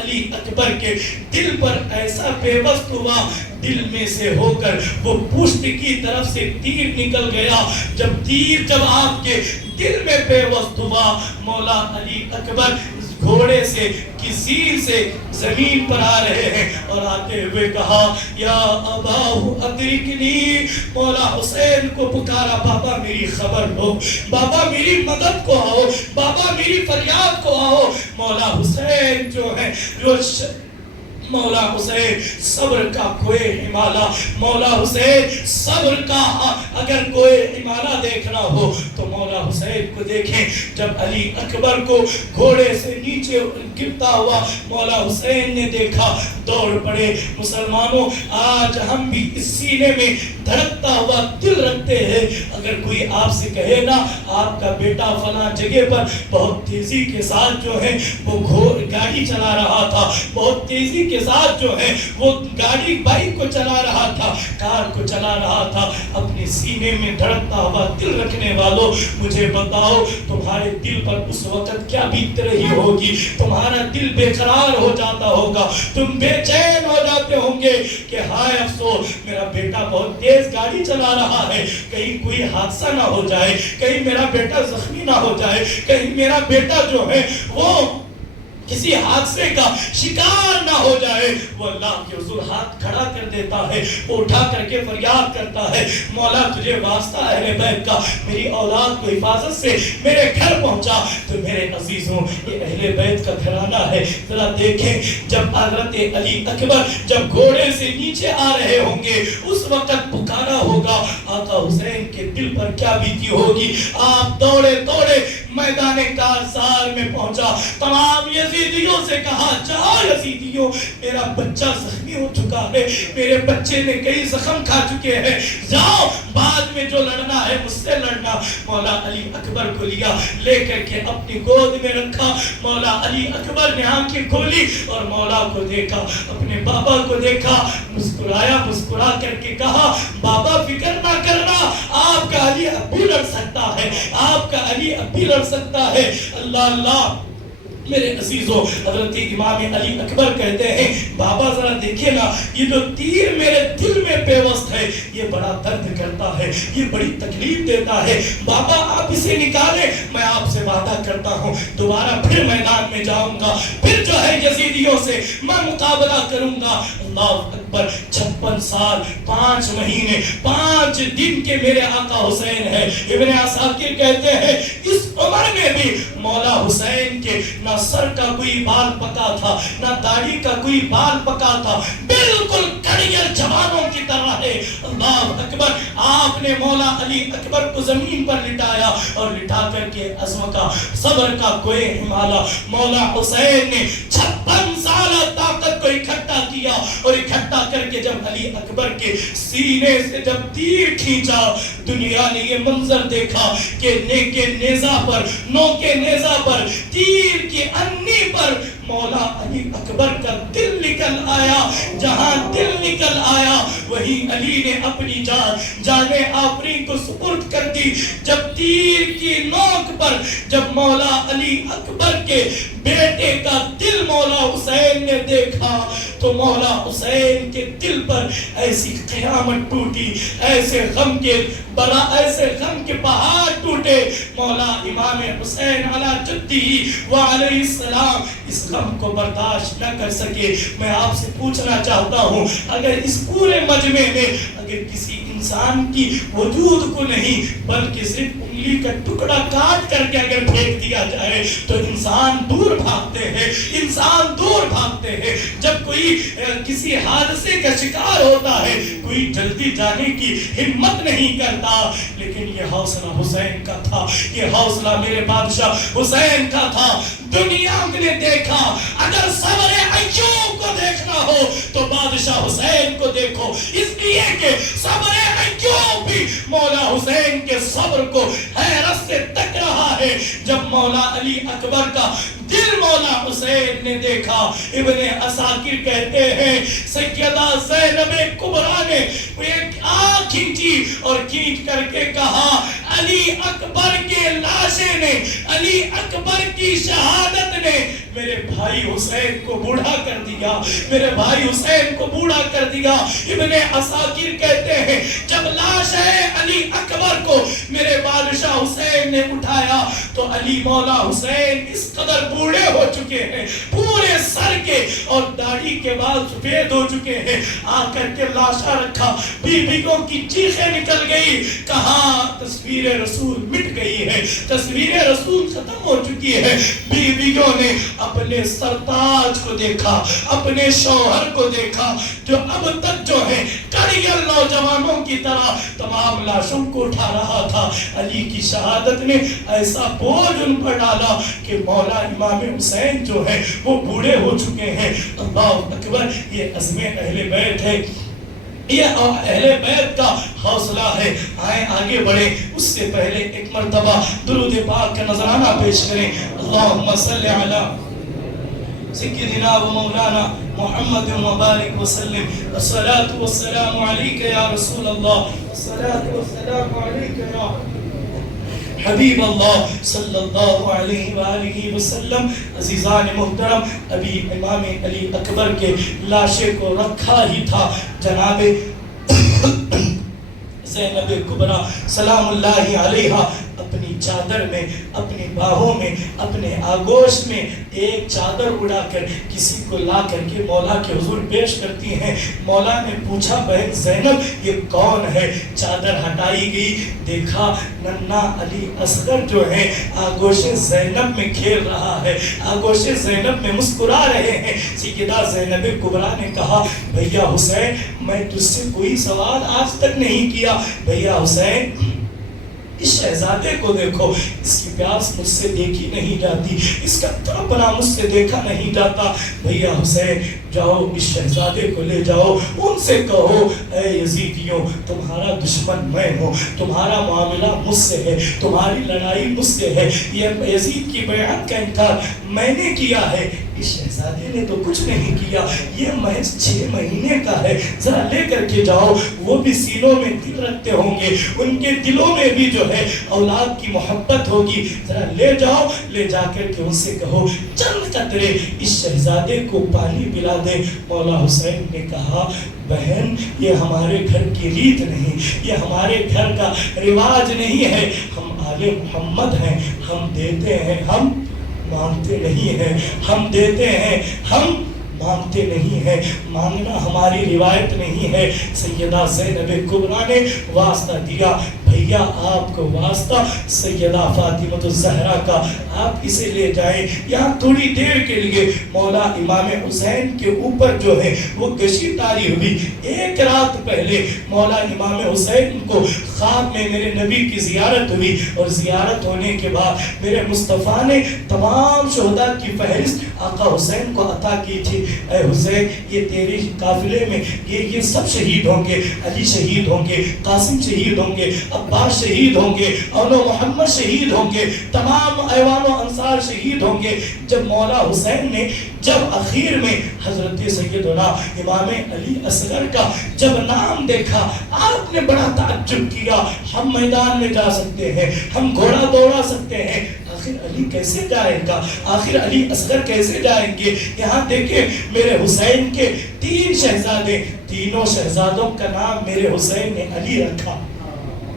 علی اکبر کے دل پر ایسا پیوست ہوا، دل میں سے ہو کر وہ پشت کی طرف سے تیر نکل گیا۔ جب آپ کے دل میں پیوست ہوا، مولا علی اکبر گھوڑے سے کی زیر سے زمین پر آ رہے ہیں اور آتے ہوئے کہا یا اباہ ادرکنی، مولا حسین کو پکارا، بابا میری خبر لو، بابا میری مدد کو آؤ، بابا میری فریاد کو آؤ۔ مولا حسین جو ہے مولا حسین صبر کا کوئی ہمالا، مولا حسین صبر کا اگر کوئی ہمالا دیکھنا ہو تو مولا حسین کو دیکھیں۔ جب علی اکبر کو گھوڑے سے نیچے گرتا ہوا مولا حسین نے دیکھا، دوڑ پڑے۔ مسلمانوں، آج ہم بھی اس سینے میں دھڑکتا ہوا دل رکھتے ہیں، اگر کوئی آپ سے کہے نا آپ کا بیٹا فلاں جگہ پر بہت تیزی کے ساتھ جو ہے وہ گاڑی چلا رہا تھا، بہت تیزی کے ساتھ جو ہے وہ گاڑی بائک کو چلا رہا تھا، کار کو چلا رہا تھا، اپنے سینے میں دھڑکتا ہوا دل رکھنے والوں مجھے بتاؤ تمہارے دل پر اس وقت کیا بیت رہی ہوگی؟ تمہارا دل بے قرار ہو جاتا ہوگا، تم بے چین ہو جاتے ہوں گے کہ ہائے افسوس میرا بیٹا بہت تیز گاڑی چلا رہا ہے، کہیں کوئی حادثہ نہ ہو جائے، کہیں میرا بیٹا زخمی نہ ہو جائے، کہیں میرا بیٹا جو ہے وہ کسی حادثے کا شکار نہ ہو جائے۔ وہ اللہ کے حضور ہاتھ کھڑا کر دیتا ہے، وہ اٹھا کر کے فریاد کرتا ہے مولا تجھے واسطہ اہل بیت کا، میری اولاد کو حفاظت سے میرے گھر پہنچا۔ تو میرے عزیزوں یہ اہل بیت کا گھرانہ ہے، ذرا دیکھیں جب حضرت علی اکبر جب گھوڑے سے نیچے آ رہے ہوں گے اس وقت پکارا ہوگا آقا حسین کے دل پر کیا بیتی ہوگی۔ آپ دوڑے دوڑے میدان کارزار میں پہنچا، تمام یزیدیوں سے کہا جاؤ یزیدیوں میرا بچہ زخمی ہو چکا ہے، میرے بچے نے کئی زخم کھا چکے ہیں، جاؤ بعد میں جو لڑنا ہے مجھ سے لڑنا۔ مولا علی اکبر کو لیا، لے کر کے اپنی گود میں رکھا۔ مولا علی اکبر نے آنکھیں کھولی اور مولا کو دیکھا، اپنے بابا کو دیکھا، مسکرایا، مسکرا کر کے کہا بابا فکر نہ کرنا، آپ کا علی اب بھی لڑ سکتا ہے، آپ کا علی اب بھی لڑ سکتا ہے۔ اللہ اللہ میرے عزیزوں، حضرت امام علی اکبر کہتے ہیں بابا ذرا دیکھیں نا یہ جو تیر میرے دل میں پیوست ہے یہ بڑا درد کرتا ہے، یہ بڑی تکلیف دیتا ہے، بابا آپ اسے نکالیں، میں آپ سے وعدہ کرتا ہوں دوبارہ پھر میدان میں جاؤں گا، پھر جو ہے یزیدیوں سے میں مقابلہ کروں گا۔ اللہ اکبر، 56 سال 5 مہینے 5 دن کے میرے آقا حسین ہے۔ ابن عساکر کہتے ہیں اس عمر میں بھی مولا حسین کے نہ سر کا کوئی بال پکا تھا، نہ داڑھی کا کوئی بال پکا تھا، بالکل کڑیل جوانوں کی طرح ہے۔ اللہ اکبر، آپ نے مولا علی اکبر کو زمین پر لٹایا اور لٹا کر کے عزم کا صبر کا کوئی ہمالا مولا حسین نے 56 سالہ طاقت کو اکٹھا کیا اور اکٹھا کر کے جب علی اکبر کے سینے سے جب تیر کھینچا دنیا نے یہ منظر دیکھا کہ نوکے نیزہ پر تیر کی انی پر مولا علی اکبر کا دل نکل آیا۔ جہاں دل نکل آیا وہی علی نے اپنی جان آفرین کو سپرد کر دی۔ جب تیر کی نوک پر جب مولا علی اکبر کے بیٹے کا دل مولا حسین نے دیکھا تو مولا حسین کے دل پر ایسی قیامت ٹوٹی، ایسے غم کے پہاڑ ٹوٹے۔ مولا امام حسین علی جدی وعلیہ السلام اس غم کو برداشت نہ کر سکے۔ میں آپ سے پوچھنا چاہتا ہوں اگر اس پورے مجمع میں اگر کسی انسان کی وجود کو نہیں بلکہ صرف انگلی کا ٹکڑا کاٹ کر کے اگر پھینک دیا جائے تو انسان دور بھاگتے ہیں۔ جب کوئی کسی حادثے کا شکار ہوتا ہے کوئی جلدی جانے کی ہمت نہیں کرتا، لیکن یہ حوصلہ حسین کا تھا، یہ حوصلہ میرے بادشاہ حسین کا تھا۔ دنیا نے دیکھا اگر صبر ایوب کو دیکھنا ہو تو بادشاہ حسین کو دیکھو، اس لیے کہ صبر ایوب بھی مولا حسین کے صبر کو حیرت سے تک رہا ہے جب مولا علی اکبر کا دل مولا حسین نے دیکھا، ابن عساکر کہتے ہیں سیدہ زینب کبریٰ نے ایک آنکھ کھینچی اور کھینچ کر کے کہا علی اکبر کے لاشے نے، علی اکبر کی شہادت نے میرے بھائی حسین کو بوڑھا کر دیا، میرے بھائی حسین کو بوڑھا کر دیا۔ ابن عساکر کہتے ہیں جب لاش علی اکبر کو میرے بادشاہ حسین نے اٹھایا تو علی مولا حسین اس قدر بوڑھے ہو چکے ہیں، پورے سر کے اور داڑھی کے بال سفید ہو چکے ہیں۔ آ کر کے لاشا رکھا، بیویوں کی چیخیں نکل گئی، کہاں تصویر رسول مٹ گئی ہے، تصویر رسول ختم ہو چکی ہے۔ بیویوں نے اپنے سرتاج کو دیکھا، اپنے شوہر کو دیکھا جو اب تک جو ہے کڑیل نوجوانوں کی طرح تمام لاشوں کو اٹھا رہا تھا۔ علی کی شہادت نے ایسا بوجھ ان پر ڈالا کہ مولا امام حسین جو ہے وہ بوڑھے ہو چکے ہیں۔ اللہ اکبر، یہ عزم اہل بیت ہے، یہ اہل بیت کا حوصلہ ہے۔ آئیں آگے بڑھیں، اس سے پہلے ایک مرتبہ درود پاک کا نذرانہ پیش کریں۔ اللہم صلی علی سیدنا و مولانا محمد مبارک وسلم، الصلاة والسلام علیک یا رسول اللہ، الصلاة والسلام علیک یا حبیب اللہ صلی اللہ علیہ وآلہ وسلم۔ عزیزان محترم، ابھی امام علی اکبر کے لاشے کو رکھا ہی تھا، جناب زینب کبریٰ سلام اللہ علیہا اپنی چادر میں، اپنی باہوں میں، اپنے آگوش میں ایک چادر اڑا کر کسی کو لا کر کے مولا کے حضور پیش کرتی ہیں۔ مولا نے پوچھا بہن زینب یہ کون ہے؟ چادر ہٹائی گئی، دیکھا ننھا علی اصغر جو ہے آگوش زینب میں کھیل رہا ہے، آگوش زینب میں مسکرا رہے ہیں۔ سیدہ زینب کبریٰ نے کہا بھیا حسین میں تجھ سے کوئی سوال آج تک نہیں کیا، بھیا حسین اس شہزادے کو دیکھو، اس کی پیاس مجھ سے دیکھی نہیں جاتی، اس کا تڑپنا مجھ سے دیکھا نہیں جاتا۔ بھیا حسین جاؤ اس شہزادے کو لے جاؤ، ان سے کہو اے یزیدیوں تمہارا دشمن میں ہوں، تمہارا معاملہ مجھ سے ہے، تمہاری لڑائی مجھ سے ہے، یہ یزید کی بیعت کا انکار میں نے کیا ہے۔ اس شہزادے نے تو کچھ نہیں کیا، یہ محض 6 مہینے کا ہے، ذرا لے کر کے جاؤ، وہ بھی سینوں میں دل رکھتے ہوں گے، ان کے دلوں میں بھی جو ہے اولاد کی محبت ہوگی، ذرا لے جاؤ، لے جا کر کے ان سے کہو چند قطرے اس شہزادے کو پانی پلا دے۔ مولا حسین نے کہا بہن یہ ہمارے گھر کی ریت نہیں، یہ ہمارے گھر کا رواج نہیں ہے، ہم آل محمد ہیں، ہم دیتے ہیں، ہم مانگتے نہیں ہیں، ہم دیتے ہیں، ہم مانگتے نہیں ہیں، مانگنا ہماری روایت نہیں ہے۔ سیدہ زینب کبریٰ نے واسطہ دیا، بھیا آپ کو واسطہ سیدہ فاطمہ الزہرا کا، آپ اسے لے جائیں، یہاں تھوڑی دیر کے لیے مولا امام حسین کے اوپر جو ہے وہ کشی تاری ہوئی۔ ایک رات پہلے مولا امام حسین کو خواب میں میرے نبی کی زیارت ہوئی، اور زیارت ہونے کے بعد میرے مصطفیٰ نے تمام شہداء کی فہرست آقا حسین کو عطا کی تھی۔ اے حسین یہ تیرے قافلے میں یہ سب شہید ہوں گے، علی شہید ہوں گے، قاسم شہید ہوں گے، عباس شہید ہوں گے، اولو محمد شہید ہوں گے، تمام ایوان و انصار شہید ہوں گے۔ جب مولا حسین نے جب اخیر میں حضرت سیدنا امام علی اصغر کا جب نام دیکھا، آپ نے بڑا تعجب کیا، ہم میدان میں جا سکتے ہیں، ہم گھوڑا دوڑا سکتے ہیں، آخر علی کیسے جائے گا، آخر علی اصغر کیسے جائیں گے؟ یہاں دیکھیں میرے حسین کے 3 شہزادے، تینوں شہزادوں کا نام میرے حسین نے علی رکھا۔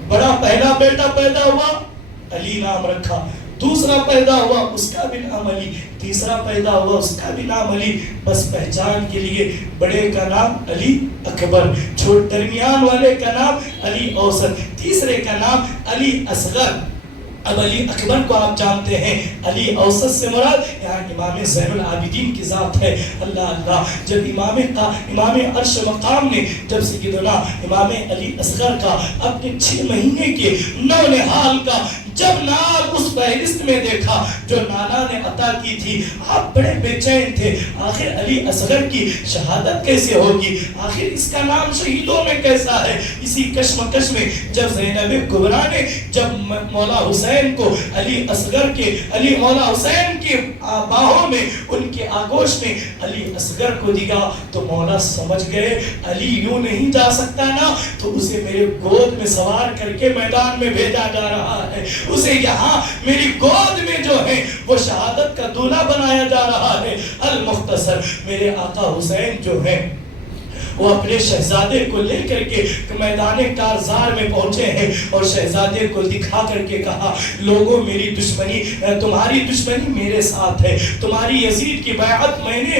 بڑا پہلا بیٹا پیدا ہوا علی نام رکھا، دوسرا پیدا ہوا اس کا بھی نام علی، تیسرا پیدا ہوا اس کا بھی نام علی، بس پہچان کے لیے بڑے کا نام علی اکبر، درمیان والے کا نام علی اوسط، تیسرے کا نام علی اصغر۔ اب علی اکبر کو آپ جانتے ہیں، علی اوسط سے مراد یہاں امام زین العابدین کی ذات ہے۔ اللہ اللہ، جب امام عرش مقام نے جب سیدنا امام علی اصغر کا اپنے 6 مہینے کے نونہال کا جب نام اس فہرست میں دیکھا جو نانا نے عطا کی تھی، آپ بڑے بے چین تھے، آخر علی اصغر کی شہادت کیسے ہوگی، آخر اس کا نام شہیدوں میں کیسا ہے۔ اسی کشمکش میں جب زینب کبریٰ نے جب مولا حسین کو علی اصغر کے علی مولا حسین کے باہوں میں ان کے آغوش میں علی اصغر کو دیا تو مولا سمجھ گئے علی یوں نہیں جا سکتا نا، تو اسے میرے گود میں سوار کر کے میدان میں بھیجا جا رہا ہے، اسے یہاں میری گود میں جو ہے وہ شہادت کا دولہا بنایا جا رہا ہے۔ المختصر میرے آقا حسین جو ہے وہ اپنے شہزادے کو لے کر کے میدان کارزار میں پہنچے ہیں اور شہزادے کو دکھا کر کے کہا لوگوں میری دشمنی تمہاری دشمنی میرے ساتھ ہے، تمہاری یزید کی بیعت میں نے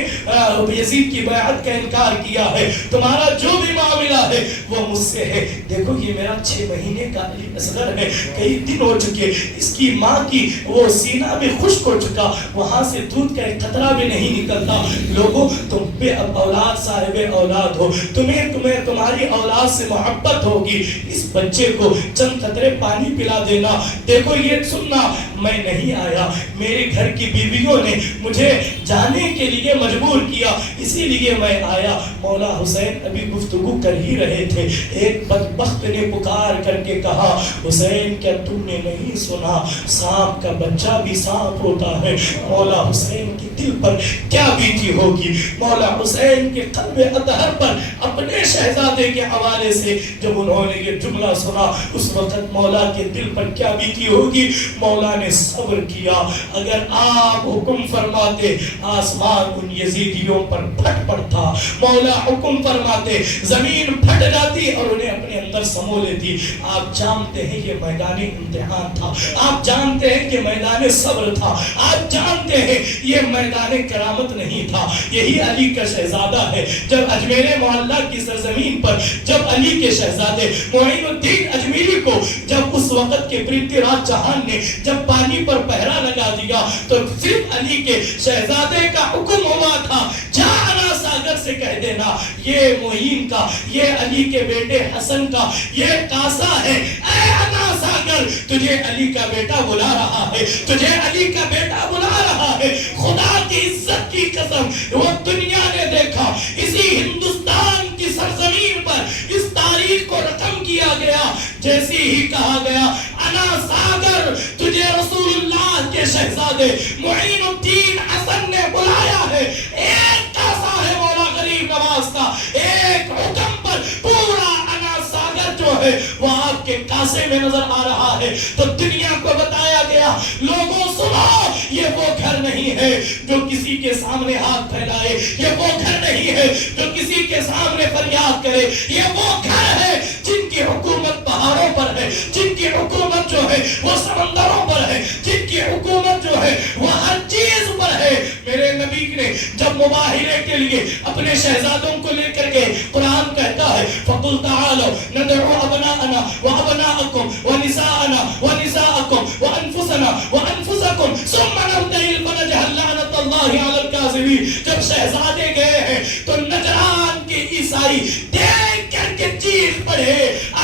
یزید کی بیعت کا انکار کیا ہے، تمہارا جو بھی معاملہ ہے وہ مجھ سے ہے۔ دیکھو یہ میرا 6 مہینے کا علی اصغر ہے، کئی دن ہو چکے، اس کی ماں کی وہ سینہ بھی خشک ہو چکا، وہاں سے دودھ کا ایک قطرہ بھی نہیں نکلتا، لوگوں تم پہ اب اولاد صاحب اولاد ہو، تمہیں تمہاری اولاد سے محبت ہوگی، اس بچے کو چند قطرے پانی پلا دینا۔ دیکھو یہ سننا میں نہیں آیا، میرے گھر کی بیویوں نے مجھے جانے کے لیے مجبور کیا، اسی لیے میں آیا۔ مولا حسین ابھی گفتگو کر ہی رہے تھے، ایک بدبخت نے پکار کر کے کہا حسین کیا تم نے نہیں سنا سانپ کا بچہ بھی سانپ ہوتا ہے۔ مولا حسین کے دل پر کیا بیتی ہوگی، مولا حسین کے قلب اطہر پر اپنے شہزادے کے حوالے سے جب انہوں نے یہ جملہ سنا اس وقت مولا کے دل پر کیا بیتی ہوگی۔ مولا نے صبر کیا، اگر آپ حکم فرماتے آسمان ان یزیدیوں پر پھٹ پڑتا، مولا حکم فرماتے زمین پھٹ جاتی اور انہیں اپنے اندر سمو لیتی۔ آپ جانتے ہیں یہ میدان امتحان تھا، آپ جانتے ہیں کہ میدان صبر تھا، آپ جانتے ہیں یہ میدان کرامت نہیں تھا۔ یہی علی کا شہزادہ ہے، جب اجمیر معلیٰ کی سرزمین پر جب علی کے شہزادے معین الدین اجمیری کو جب اس وقت کے پرتھی راج چوہان نے جب پانی پر پہرا لگا دیا تو صرف علی کے شہزادے کا حکم ہوا تھا جا انا ساگر سے کہہ دینا یہ معین کا، یہ علی کے بیٹے حسن کا یہ قاصہ ہے، اے انا ساگر تجھے علی کا بیٹا بلا رہا ہے، تجھے علی کا بیٹا بلا رہا ہے۔ خدا کی عزت کی قسم وہ دنیا نے دیکھا، اسی ہندوستان کی سرزمین پر اس تاریخ کو رقم کیا گیا، جیسی ہی کہا گیا انا ساگر تجھے رسول اللہ کے شہزادے معین الدین حسن نے بلایا ہے۔ ایک قاصہ ہے مولا غریب نواز کا، ایک حکم پر پورا انا ساگر جو ہے وہ آپ کے قاصے میں نظر آ رہا ہے۔ تو دنیا کو بتایا گیا لوگوں سنو یہ وہ گھر نہیں ہے جو کسی کے سامنے ہاتھ پھیلائے، یہ وہ گھر نہیں ہے جو کسی کے سامنے فریاد کرے، یہ وہ گھر ہے جن کی حکومت پہاڑوں پر ہے، جن کی حکومت جو ہے وہ سمندروں پر ہے، جن کی حکومت جو ہے وہ ہر چیز پر ہے۔ میرے نبی نے جب مباہلے کے لیے اپنے شہزادوں کو لے کر کے قرآن کہتا ہے فَقُلْ تَعَالَوْا نَدْعُوا أَبْنَاءَنَا وَأَبْنَاءَكُمْ وَنِسَاءَنَا وَنِسَاءَكُمْ وَأَنفُسَنَا وَأَنفُسَكُمْ ثُمَّ نَبْتَهِلْ فَنَجْعَلْ لَعْنَتَ اللَّهِ عَلَى الْكَاذِبِينَ۔ جب شہزادے گئے ہیں تو نجران کے عیسائی دیکھ کر کے چیخ پڑے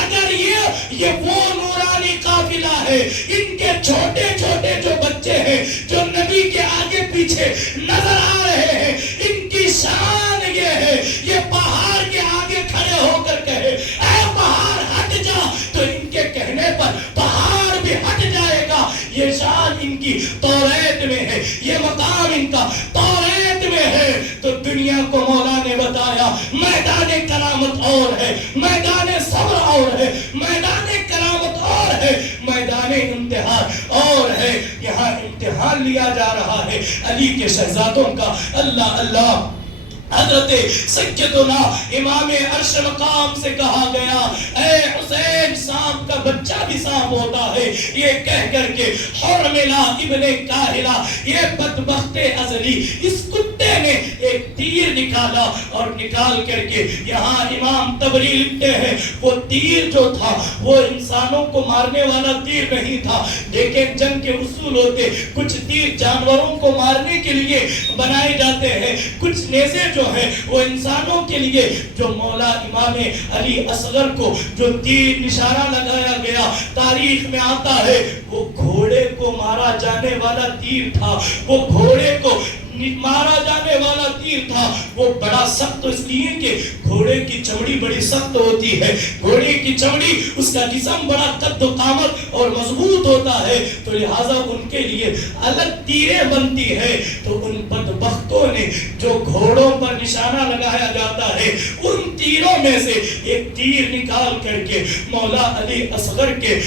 اگر یہ وہ نورانی قافلہ ہے، ان کے چھوٹے چھوٹے جو بچے ہیں جو نبی کے آگے پیچھے نظر آ رہے ہیں، ان کی شان یہ ہے یہ پہاڑ کے آگے کھڑے ہو کر کہے اے پہاڑ ہٹ جا، تو ان کے کہنے پر پہاڑ بھی ہٹ جائے گا۔ یہ شان ان کی توریت میں ہے، یہ مقام ان کا توریت میں ہے۔ تو دنیا کو مولا نے بتایا میدان کرامت اور ہے، میدان صبر اور ہے، میدان کرامت اور ہے، میدان امتحان اور ہے۔ یہاں امتحان لیا جا رہا ہے علی کے شہزادوں کا۔ اللہ اللہ حضرت سیدنا امام عرش مقام سے کہا گیا اے حسین سانپ کا بچہ بھی سانپ ہوتا ہے، یہ کہہ کر کے حرملہ ابن کاہلہ یہ بدبخت ازلی اس کتے نے نے ایک تیر نکالا اور نکال کر کے یہاں امام طبری لکھتے ہیں وہ تیر جو تھا وہ انسانوں کو مارنے والا تیر نہیں تھا. لیکن جنگ کے اصول ہوتے, کچھ تیر جانوروں کو مارنے کے لیے بنائے جاتے ہیں, کچھ نیزے جو ہیں وہ انسانوں کے لیے. جو مولا امام علی اصغر کو جو تیر نشانہ لگایا گیا تاریخ میں آتا ہے وہ گھوڑے کو مارا جانے والا تیر تھا. وہ گھوڑے کو مارا جانے والا تیر تھا. وہ بڑا سخت اس لیے کہ گھوڑے کی چمڑی بڑی سخت ہوتی ہے, گھوڑے کی چمڑی اس کا جسم بڑا قد و قامت اور مضبوط ہوتا ہے, تو لہٰذا ان کے لیے الگ تیریں بنتی ہے. تو ان بدبختوں نے جو گھوڑوں پر نشانہ لگایا جاتا ہے ان تیروں میں سے ایک تیر نکال کر کے مولا علی اصغر کے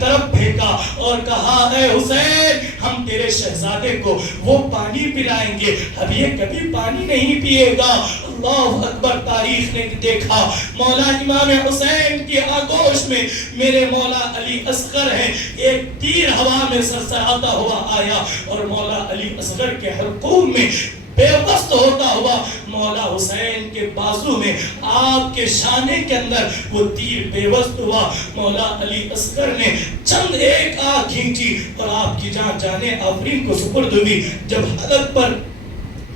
طرف پھینکا اور کہا اے حسین ہم تیرے شہزادے کو وہ پانی پلائیں گے, اب یہ کبھی پانی نہیں پیے گا. اللہ اکبر. تاریخ نے دیکھا مولا امام حسین کی آگوش میں میرے مولا علی اصغر ہے, ایک تیر ہوا میں سرسراتا ہوا آیا اور مولا علی اصغر کے حلقوم میں بے وسط ہوتا ہوا مولا حسین کے بازو میں آپ کے شانے کے اندر وہ تیر بے وسط ہوا. مولا علی اصغر نے چند ایک آنکھ کھینچی اور آپ کی جان جانے آفرین کو سپرد ہوئی. جب حلق پر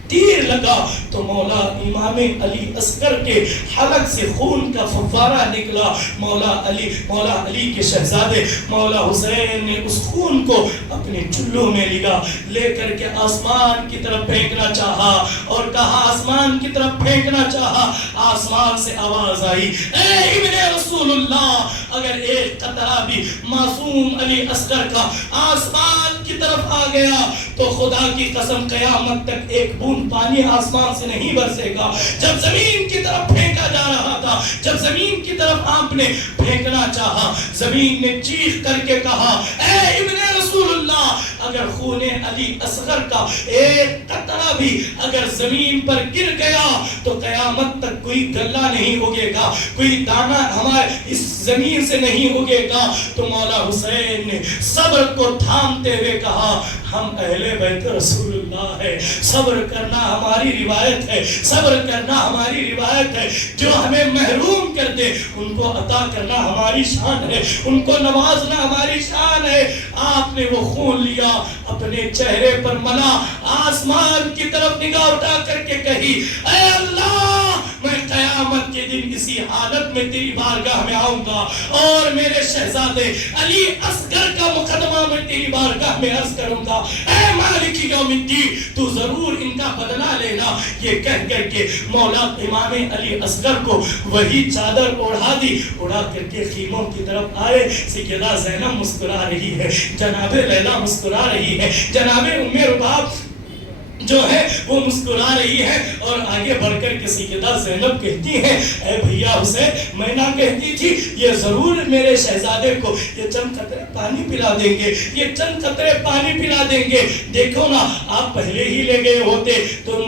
تیر لگا تو مولا امام علی اصغر کے حلق سے خون کا فوارہ نکلا. مولا علی کے شہزادے مولا حسین نے اس خون کو اپنے چلوں میں لے کر کے آسمان کی طرف پھینکنا چاہا اور کہا آسمان کی طرف پھینکنا چاہا. آسمان سے آواز آئی اے ابن رسول اللہ, اگر ایک قطرہ بھی معصوم علی اصغر کا آسمان کی طرف آ گیا تو خدا کی قسم قیامت تک ایک بوند پانی آسمان سے نہیں برسے گا. جب زمین کی طرف پھینکا جا رہا تھا, جب زمین کی طرف آپ نے پھینکنا چاہا, زمین نے چیخ کر کے کہا اے ابن رسول اللہ, اگر خون علی اصغر کا ایک قطرہ بھی اگر زمین پر گر گیا تو قیامت تک کوئی گلہ نہیں اگے گا, کوئی دانہ ہمارے اس زمین سے نہیں اگے گا. تو مولا حسین نے صبر کو تھامتے ہوئے کہا ہم اہل بیت رسول اللہ ہے, صبر کرنا ہماری روایت ہے, صبر کرنا ہماری روایت ہے. جو ہمیں محروم کر دے ان کو عطا کرنا ہماری شان ہے, ان کو نوازنا ہماری شان ہے. آپ نے وہ خون لیا, اپنے چہرے پر ملا, آسمان کی طرف نگاہ اٹھا کر کے کہی اے اللہ میں قیامت کے دن اسی حالت میں تیری بارگاہ میں آؤں گا اور میرے شہزادے علی اصغر کا مقدمہ میں تیری بارگاہ میں عرض کروں گا اے مالک یوم الدین تو ضرور ان کا بدلہ لینا. یہ کہہ کر کے مولا امام علی اصغر کو وہی چادر اڑا دی, اڑا کر کے خیموں کی طرف آئے. سیدہ زینب مسکرا رہی ہے, جناب لیلا مسکرا رہی ہے, جناب ام رباب جو ہے وہ مسکرا رہی ہے اور آگے بڑھ کر کے سیدہ زینب کہتی ہے اے بھیا حسین میں نہ کہتی تھی یہ ضرور میرے شہزادے کو یہ چند قطرے پانی پلا دیں گے, یہ چند قطرے پانی پلا دیں گے. دیکھو نا آپ پہلے ہی لے گئے ہوتے تو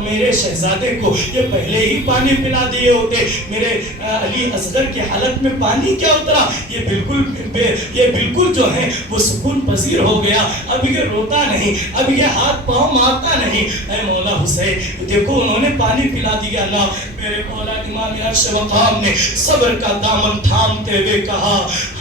میرے شہزادے کو یہ پہلے ہی پانی پلا دیے ہوتے. میرے علی اصغر کے حلق میں پانی کیا اترا, یہ بالکل جو ہے وہ سکون پذیر ہو گیا. اب یہ روتا نہیں, اب یہ ہاتھ پاؤں مارتا نہیں. اے مولا حسین دیکھو انہوں نے پانی پلا دیا. اللہ میرے مولا امام عرش وقام نے صبر کا دامن تھامتے ہوئے کہا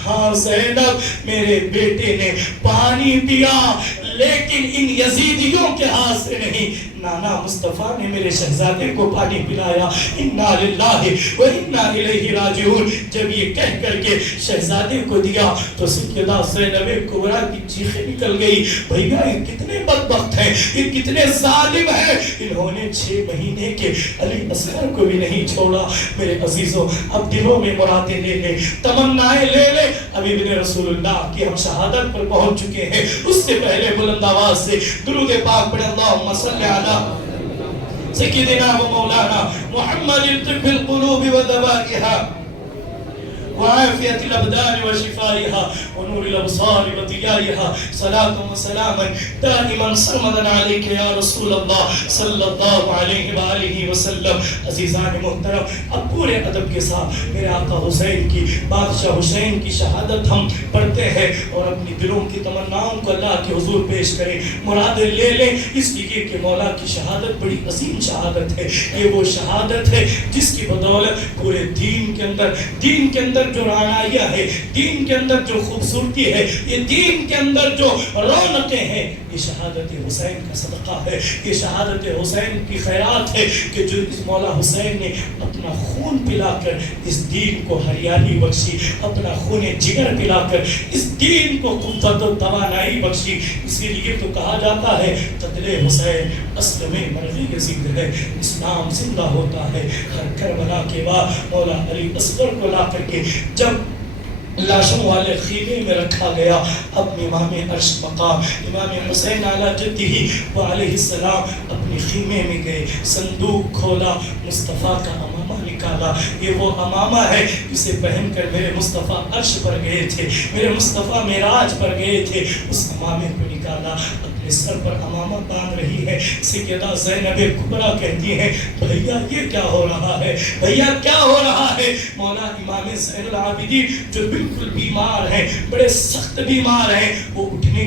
ہاں زینب میرے بیٹے نے پانی پیا لیکن ان یزیدیوں کے ہاتھ سے نہیں. نانا مصطفیٰ نے میرے شہزادے کو پانی پلایا. انا للہ و انا الیہ راجعون. جب یہ کہہ کر کے شہزادے کو دیا تو سیدہ زینب کبریٰ کی چیخیں نکل گئی. بھیا یہ کتنے بدبخت ہیں, یہ کتنے ظالم ہیں, انہوں نے 6 مہینے کے علی اصغر کو بھی نہیں چھوڑا. میرے عزیزوں اب دلوں میں مرادیں لے لے, تمنائیں لے لے. ابھی ابن رسول اللہ کی ہم شہادت پر پہنچ چکے ہیں. اس سے پہلے بلند آواز سے درود پاک پڑھیں اللہم صلی علی سیدنا و مولانا محمد طب القلوب و دوائها وعافية الأبدان وشفائها ونور الأبصار وضيائها صلاة وسلاما دائما سرمدا عليك يا رسول اللہ صلی اللہ علیہ وآلہ وسلم. عزیزان محترم، اب پورے ادب کے ساتھ میرے آقا حسین کی، بادشاہ حسین کی شہادت ہم پڑھتے ہیں اور اپنی دلوں کی تمناؤں کو اللہ کے حضور پیش کریں، مرادیں لے لیں، اس لیے کہ مولا کی شہادت بڑی عظیم شہادت ہے. یہ وہ شہادت ہے جس کی بدولت پورے دین کے اندر جو رعنائیاں ہے، دین کے اندر جو خوبصورتی ہے، یہ دین کے اندر جو رونقیں ہیں، یہ شہادت حسین کا صدقہ ہے، یہ شہادت حسین کی خیرات ہے کہ جو اس مولا حسین نے اپنا خون پلا کر اس دین کو ہریالی بخشی، اپنا خون جگر پلا کر اس دین کو قوت و توانائی بخشی. اسی لیے تو کہا جاتا ہے قتل حسین اصل میں مرغی یزید ہے، اسلام زندہ ہوتا ہے. ہر کربلا کے بعد مولا علی اصغر کو لا کر کے جب لاشوں والے خیمے میں رکھا گیا، اب امام عرش مقام امام حسین علی جدہ و علیہ السلام اپنے خیمے میں گئے، صندوق کھولا، مصطفیٰ کا امامہ نکالا. یہ وہ امامہ ہے جسے پہن کر میرے مصطفیٰ عرش پر گئے تھے، میرے مصطفیٰ معراج پر گئے تھے. اس امامے کو نکالا، اپنے سر پر امامہ باندھ رہی ہے. سیدہ زینب کبریٰ کہتی ہیں بھیا یہ کیا ہو رہا ہے، بھیا کیا ہو رہا ہے. مولا امام زین العابدین جو بالکل بیمار ہیں، بڑے سخت بیمار ہیں، وہ اٹھنے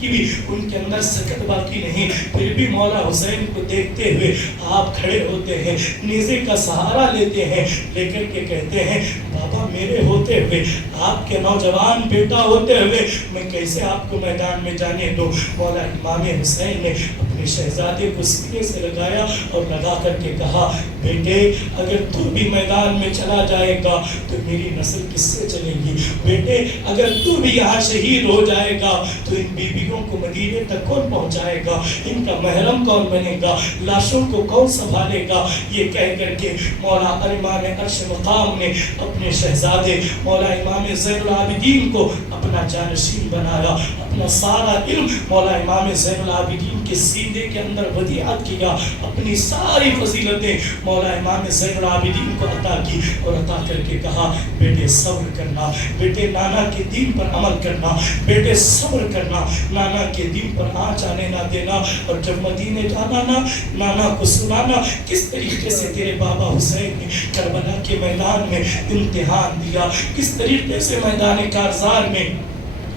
کی بھی ان کے اندر سکت باقی نہیں. پھر بھی مولا حسین کو دیکھتے ہوئے آپ کھڑے ہوتے ہیں، نیزے کا سہارا لیتے ہیں، لے کر کے کہتے ہیں بابا میرے ہوتے ہوئے، آپ کے نوجوان بیٹا ہوتے ہوئے میں کیسے آپ کو میدان میں جانے دوں. مولا امام حسین نے اپنے شہزادے کو سینے سے لگایا اور لگا کر کے کہا بیٹے اگر تو بھی میدان میں چلا جائے گا تو میری نسل کس سے چلے گی. بیٹے اگر تو بھی یہاں شہید ہو جائے گا تو ان بیویوں کو مدینے تک کون پہنچائے گا، ان کا محرم کون بنے گا، لاشوں کو کون سنبھالے گا. یہ کہہ کر کے مولا امام عرش مقام نے اپنے شہزادے مولا امام زین العابدین کو اپنا جانشین بنایا. اپنا سارا علم مولا امام زین العابدین کے سینے کے اندر ودیعت کیا، اپنی ساری فضیلتیں مولا امام زین العابدین کو عطا کی اور عطا کر کے کہا بیٹے صبر کرنا، بیٹے نانا کے دین پر عمل کرنا، بیٹے صبر کرنا، نانا کے دین پر آنچ آنے نہ دینا. اور جب مدینے جانا نا نانا کو سنانا کس طریقے سے تیرے بابا حسین نے کربلا کے میدان میں امتحان دیا، کس طریقے سے میدان کارزار میں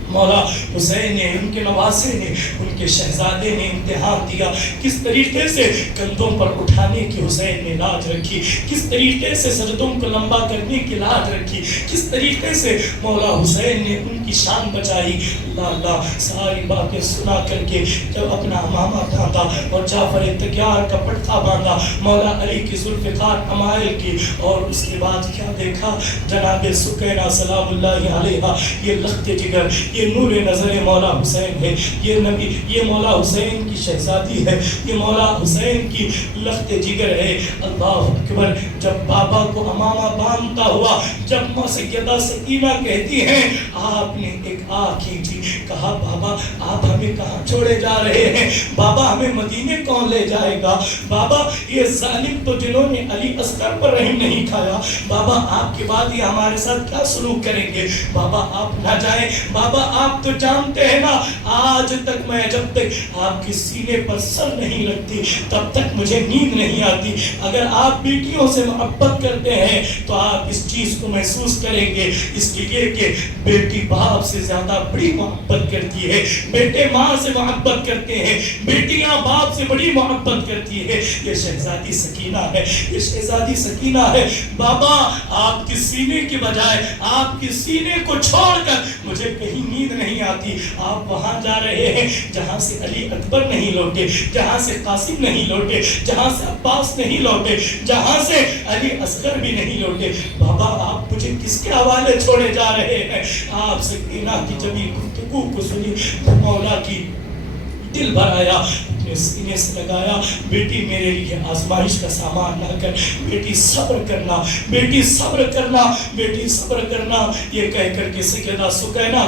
مولا حسین نے، ان کے نواسے نے، ان کے شہزادے نے امتحان دیا، کس طریقے سے کندھوں پر اٹھانے کی حسین نے لاج رکھی، کس طریقے سے سجدوں کو لمبا کرنے کی لاج رکھی، کس طریقے سے مولا حسین نے ان کی شان بچائی. اللہ اللہ ساری باتیں سنا کر کے جب اپنا امامہ ڈھانپا اور جعفر تیار کا پٹھا باندھا مولا علی کی ذوالفقار امائل کی، اور اس کے بعد کیا دیکھا جناب سکینہ سلام اللہ علیہا، یہ لخت جگر، یہ نور نظر مولا حسین ہے، یہ نبی، یہ مولا حسین کی شہزادی ہے، یہ مولا حسین کی لخت جگر ہے. اللہ اکبر. جب بابا کو امامہ باندھتا ہوا جب ماں سیدہ سکینہ کہتی ہیں آپ نے ایک آہ کھینچی، کہا بابا آپ ہمیں کہاں چھوڑے جا رہے ہیں، بابا ہمیں مدینے کون لے جائے گا، بابا یہ ظالم تو جنہوں نے علی اصغر پر رحم نہیں کھایا، بابا آپ کے بعد یہ ہمارے ساتھ کیا سلوک کریں گے، بابا آپ نہ جائیں. بابا آپ تو جانتے ہیں نا آج تک میں جب تک آپ کے سینے پر سر نہیں رکھتی تب تک مجھے نیند نہیں آتی. اگر آپ بیٹیوں سے محبت کرتے ہیں تو آپ اس چیز کو محسوس کریں گے، اس لیے کہ بیٹی باپ سے زیادہ بڑی محبت کرتی ہے، بیٹے ماں سے محبت کرتے ہیں، بیٹیاں باپ سے بڑی محبت کرتی ہے. یہ شہزادی سکینہ ہے، یہ شہزادی سکینہ ہے. بابا آپ کے سینے کے بجائے آپ کے سینے کو چھوڑ کر مجھے کہیں نیند نہیں آتی. آپ وہاں جا رہے ہیں جہاں سے علی اکبر نہیں لوٹے، جہاں سے قاسم نہیں لوٹے، جہاں سے عباس نہیں لوٹے، جہاں سے علی اصغر بھی نہیں لوٹے. بابا آپ مجھے کس کے حوالے چھوڑے جا رہے ہیں. آپ سکینہ کی جب یہ گفتگو کو سنی مولا کی دل بھر آیا، اپنے سینے سے لگایا، بیٹی میرے لیے آزمائش کا سامان نہ کر، بیٹی صبر کرنا، بیٹی صبر کرنا، بیٹی صبر کرنا، یہ کہہ کر کے سیدہ سکینہ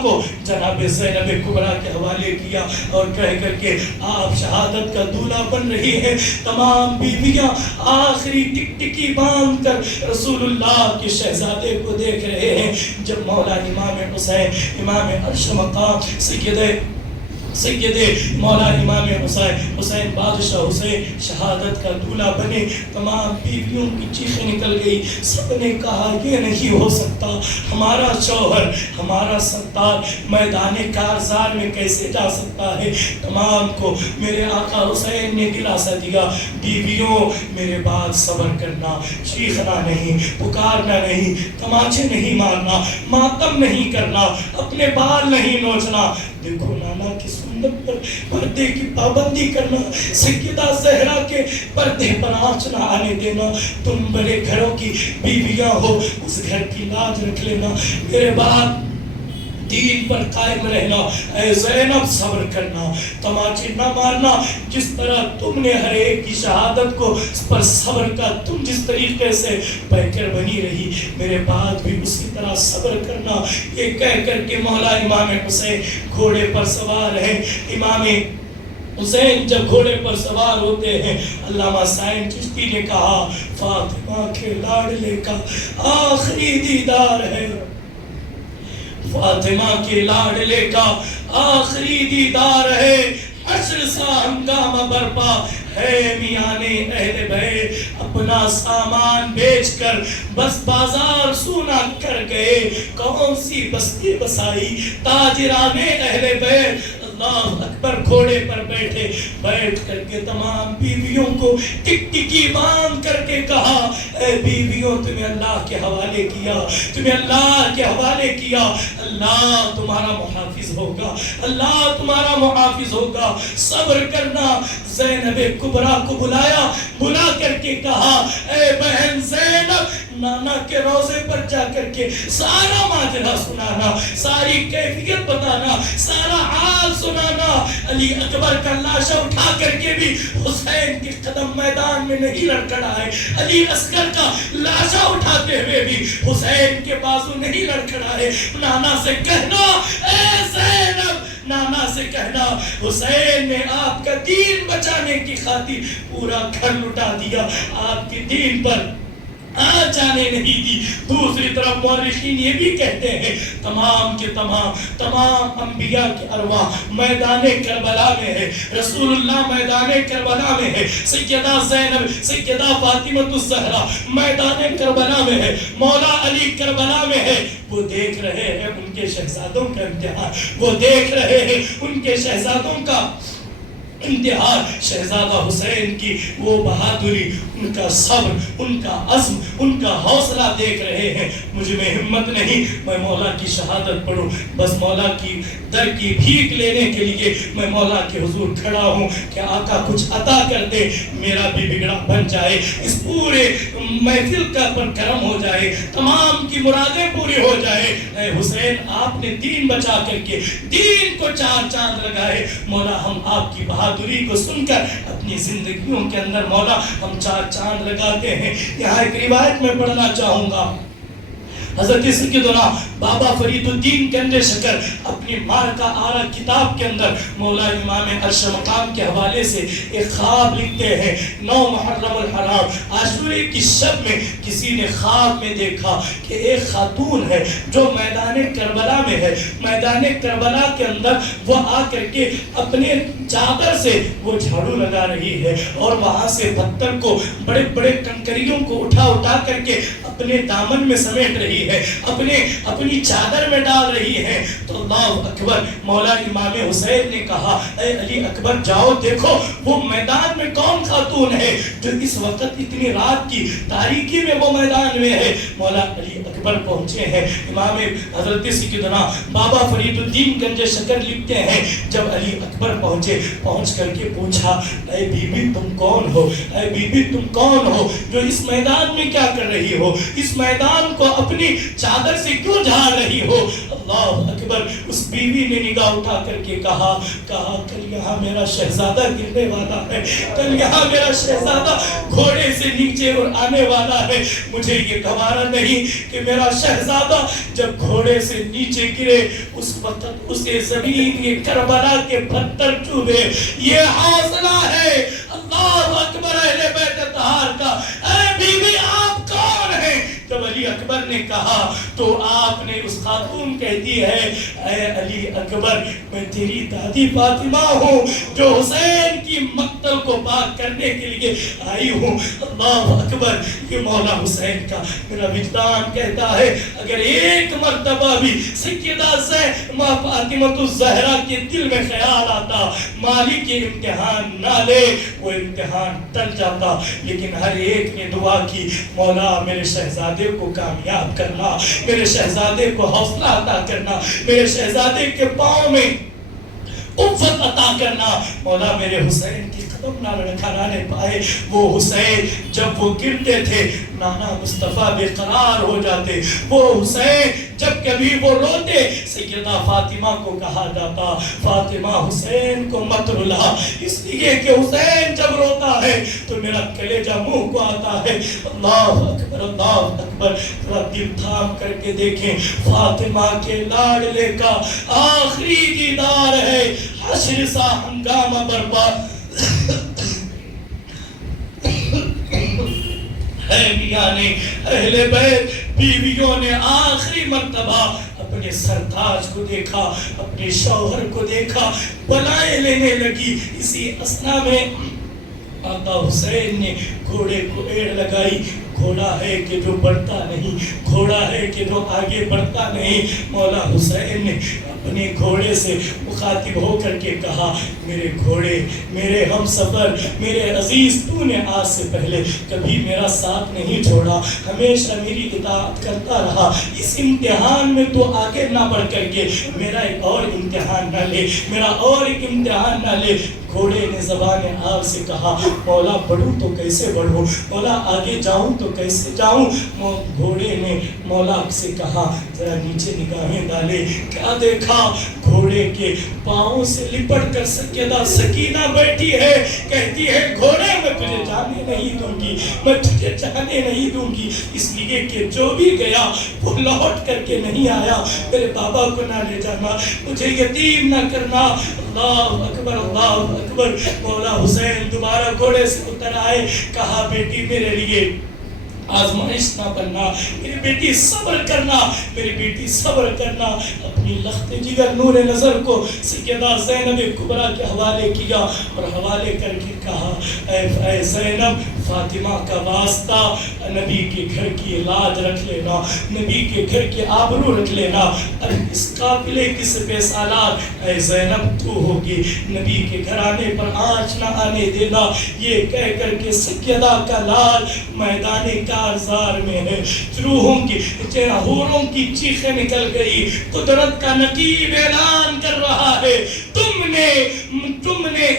کو جناب زینب کبریٰ کے حوالے کیا اور کہہ کر کے آپ شہادت کا دولہا بن رہی ہے۔ تمام بیویاں آخری ٹکٹکی باندھ کر رسول اللہ کے شہزادے کو دیکھ رہے ہیں۔ جب مولا امام حسین، امام عرش مقام، سیدے مولا امام حسین بادشاہ حسین شہادت کا دولہا بنے، تمام بیویوں کی چیخیں نکل گئی۔ سب نے کہا یہ نہیں ہو سکتا، ہمارا شوہر، ہمارا سردار میدان کارزار میں کیسے جا سکتا ہے؟ تمام کو میرے آقا حسین نے دلاسا دیا، بیویوں میرے بات صبر کرنا، چیخنا نہیں، پکارنا نہیں، تماچے نہیں مارنا، ماتم نہیں کرنا، اپنے بال نہیں نوچنا۔ دیکھو نانا کی سنت پر پردے کی پابندی کرنا، سیدہ زہرا کے پردے پر آنچ نہ آنے دینا۔ تم بڑے گھروں کی بیویاں ہو، اس گھر کی لاج رکھ لینا، میرے بعد دین پر قائم رہنا، اے زینب صبر کرنا، تماچے نہ مارنا۔ جس طرح تم نے ہر ایک کی شہادت کو پر صبر کا، تم جس طریقے سے پیکر بنی رہی، میرے بعد بھی اسی طرح صبر کرنا۔ یہ کہہ کر کے مولا امام حسین گھوڑے پر سوار ہیں۔ امام حسین جب گھوڑے پر سوار ہوتے ہیں، علامہ سائن چشتی نے کہا فاطمہ کے لاڈلے کا آخری دیدار ہے، فاطمہ کے لاڈلے کا آخری دیدار ہے۔ حشر سا ہنگامہ برپا ہے، میانے اہل بیت اپنا سامان بیچ کر بس بازار سونا کر گئے۔ کون سی بستی بسائی تاجرانے اہل بیت، اللہ اکبر، گھوڑے پر بیٹھ کر کے تمام بیویوں کو ٹکٹکی باندھ کر کے کہا، اے بیویوں تمہیں اللہ کے حوالے کیا، تمہیں اللہ کے حوالے کیا، اللہ تمہارا محافظ ہوگا، اللہ تمہارا محافظ ہوگا، صبر کرنا۔ زینب کبریٰ کو بلا کر کے کہا، اے بہن زینب، نانا کے روزے پر جا کر کے سارا ماجرا سنانا، ساری کیفیت بتانا، سارا حال سنانا۔ علی اکبر کا لاشا اٹھا کر کے بھی حسین کے قدم میدان میں نہیں لڑکھڑائے، علی اصغر کا لاشا اٹھاتے ہوئے بھی حسین کے بازو نہیں لڑکھڑائے۔ نانا سے کہنا، اے زینب، نانا سے کہنا، حسین نے آپ کا دین بچانے کی خاطر پورا گھر لٹا دیا، آپ کے دین پر جانے نہیں دی۔ دوسری طرف مورخین یہ بھی کہتے ہیں تمام کے تمام انبیاء کے ارواح میدان کربلا میں ہے، رسول اللہ میدان کربلا میں ہے، سیدہ زینب، سیدہ فاطمہ الزہرا میدان کربلا میں ہے، مولا علی کربلا میں ہے۔ وہ دیکھ رہے ہیں ان کے شہزادوں کا امتحان، وہ دیکھ رہے ہیں ان کے شہزادوں کا امتحان، شہزادہ حسین کی وہ بہادری، ان کا صبر، ان کا عزم، ان کا حوصلہ دیکھ رہے ہیں۔ مجھ میں ہمت نہیں میں مولا کی شہادت پڑھوں، بس مولا کی در کی بھیک لینے کے لیے میں مولا کے حضور کھڑا ہوں کہ آقا کچھ عطا کر دے، میرا بھی بگڑا بن جائے، اس پورے محفل کا پر کرم ہو جائے، تمام کی مرادیں پوری ہو جائے۔ اے حسین، آپ نے دین بچا کر کے دین کو چار چاند لگائے، مولا ہم آپ کی بہادری کو سن کر اپنی زندگیوں کے اندر مولا ہم چار چاند لگاتے ہیں۔ یہاں ایک روایت میں پڑھنا چاہوں گا، حضرت سیدنا بابا فرید الدین گنج شکر اپنی مارکہ آرا کتاب کے اندر مولا امام عرش مقام کے حوالے سے ایک خواب لکھتے ہیں۔ 9 محرم الحرام عاشورے کی شب میں کسی نے خواب میں دیکھا کہ ایک خاتون ہے جو میدان کربلا میں ہے، میدان کربلا کے اندر وہ آ کر کے اپنے چادر سے وہ جھاڑو لگا رہی ہے اور وہاں سے پتھر کو، بڑے بڑے کنکریوں کو اٹھا کر کے اپنے دامن میں سمیٹ رہی ہے، اپنی چادر میں ڈال رہی ہے۔ تو اللہ اکبر، مولا امام حسین نے کہا، اے علی اکبر جاؤ دیکھو وہ میدان میں کون خاتون ہے جو اس وقت اتنی رات کی تاریکی میں وہ میدان میں ہے۔ مولا علی اکبر اکبر پہنچے ہیں. امام حضرت سیدنا بابا فرید الدین گنج شکر لکھتے ہیں جب علی اکبر پہنچے, پہنچ کر کے پوچھا اے بی بی تم کون ہو, اے بی بی تم کون ہو جو اس میدان میں کیا کر رہی ہو, اس میدان کو اپنی چادر سے کیوں جھاڑ رہی ہو. اللہ اکبر. اس بیوی نے نگاہ اٹھا کر کے کہا کل یہاں میرا شہزادہ گرنے والا ہے, کل یہاں میرا شہزادہ گھوڑے سے نیچے آنے والا ہے. مجھے یہ گوارا نہیں کہ میرا شہزادہ جب گھوڑے سے نیچے گرے اس وقت اسے زمین یہ کربلا کے پتھر چوبے. یہ حوصلہ ہے اللہ اکبر اہل بیت طاہر کا. اے بیوی آپ کون ہیں؟ جب علی اکبر نے کہا تو آپ نے اس خاتون کہتی ہے اے علی اکبر میں تیری دادی فاطمہ ہوں جو حسین کی مقتل کو پاک کرنے کے لیے آئی ہوں. اللہ اکبر. یہ مولا حسین کا میرا وجدان کہتا ہے اگر ایک مرتبہ بھی سیدہ ماں فاطمہ الزہرا کے دل میں خیال آتا مالک کے امتحان نہ لے وہ امتحان ٹل جاتا. لیکن ہر ایک نے دعا کی مولا میرے شہزادے کو کامیاب کرنا, میرے شہزادے کو حوصلہ عطا کرنا, میرے شہزادے کے پاؤں میں قوت عطا کرنا. مولا میرے حسین کی قدم نہ لڑکھانے پائے. وہ حسین جب وہ گرتے تھے نانا مصطفیٰ بے قرار ہو جاتے. وہ حسین جب کبھی وہ روتے سیدہ فاطمہ کو کہا جاتا فاطمہ حسین کو مت رلا, اس لیے کہ حسین جب روتا ہے تو میرا کلیجہ منہ کو آتا ہے. اللہ اکبر اللہ اکبر. ذرا دل تھام کر کے دیکھیں فاطمہ کے لاڈلے کا آخری دیدار ہے. حشر سا ہنگامہ برپا ہے میاں نے اہل بیت بیویوں نے آخری مرتبہ اپنے سرتاج کو دیکھا, اپنے شوہر کو دیکھا, بلائیں لینے لگی. اسی اثنا میں آقا حسین نے گھوڑے کو ایڑ لگائی. گھوڑا ہے کہ جو بڑھتا نہیں, گھوڑا ہے کہ جو آگے بڑھتا نہیں. مولا حسین نے اپنے گھوڑے سے مخاطب ہو کر کے کہا میرے گھوڑے, میرے ہم سفر, میرے عزیز, تو نے آج سے پہلے کبھی میرا ساتھ نہیں چھوڑا, ہمیشہ میری اطاعت کرتا رہا. اس امتحان میں تو آگے نہ بڑھ کر کے میرا ایک اور امتحان نہ لے, میرا اور ایک امتحان نہ لے. گھوڑے نے زبان آگ سے کہا مولا بڑھوں تو کیسے بڑھوں, مولا آگے جاؤں تو کیسے جاؤں. گھوڑے نے مولا سے کہا ذرا نیچے نگاہیں ڈالے. کیا دیکھا گھوڑے کے پاؤں سے لپٹ کر سیدہ سکینہ بیٹھی ہے. کہتی ہے گھوڑے میں تجھے جانے نہیں دوں گی, میں تجھے جانے نہیں دوں گی, اس لیے کہ جو بھی گیا وہ لوٹ کر کے نہیں آیا. میرے بابا کو نہ لے جانا, مجھے یتیم نہ کرنا. اللہ اکبر اللہ اکبر. مولا حسین دوبارہ گھوڑے سے اتر آئے. کہا بیٹی میرے لیے آزمائش نہ بننا, میری بیٹی صبر کرنا, میری بیٹی صبر کرنا. اپنی لخت جگر نور نظر کو سیدہ زینب کبریٰ کے حوالے کیا اور حوالے کر کے کہا اے زینب فاطمہ کا واسطہ, نبی کے گھر کی لاج رکھ لینا, نبی کے گھر کی آبرو رکھ لینا. اب اس قافلے کی سپہ سالار اے زینب تو ہوگی, نبی کے گھرانے پر آنچ نہ آنے دینا. یہ کہہ کر کے سیدہ کا لال میدان کارزار میں ہے. روحوں کی حوروں کی چیخیں نکل گئی. قدرت کا نقیب اعلان کر رہا ہے تم نے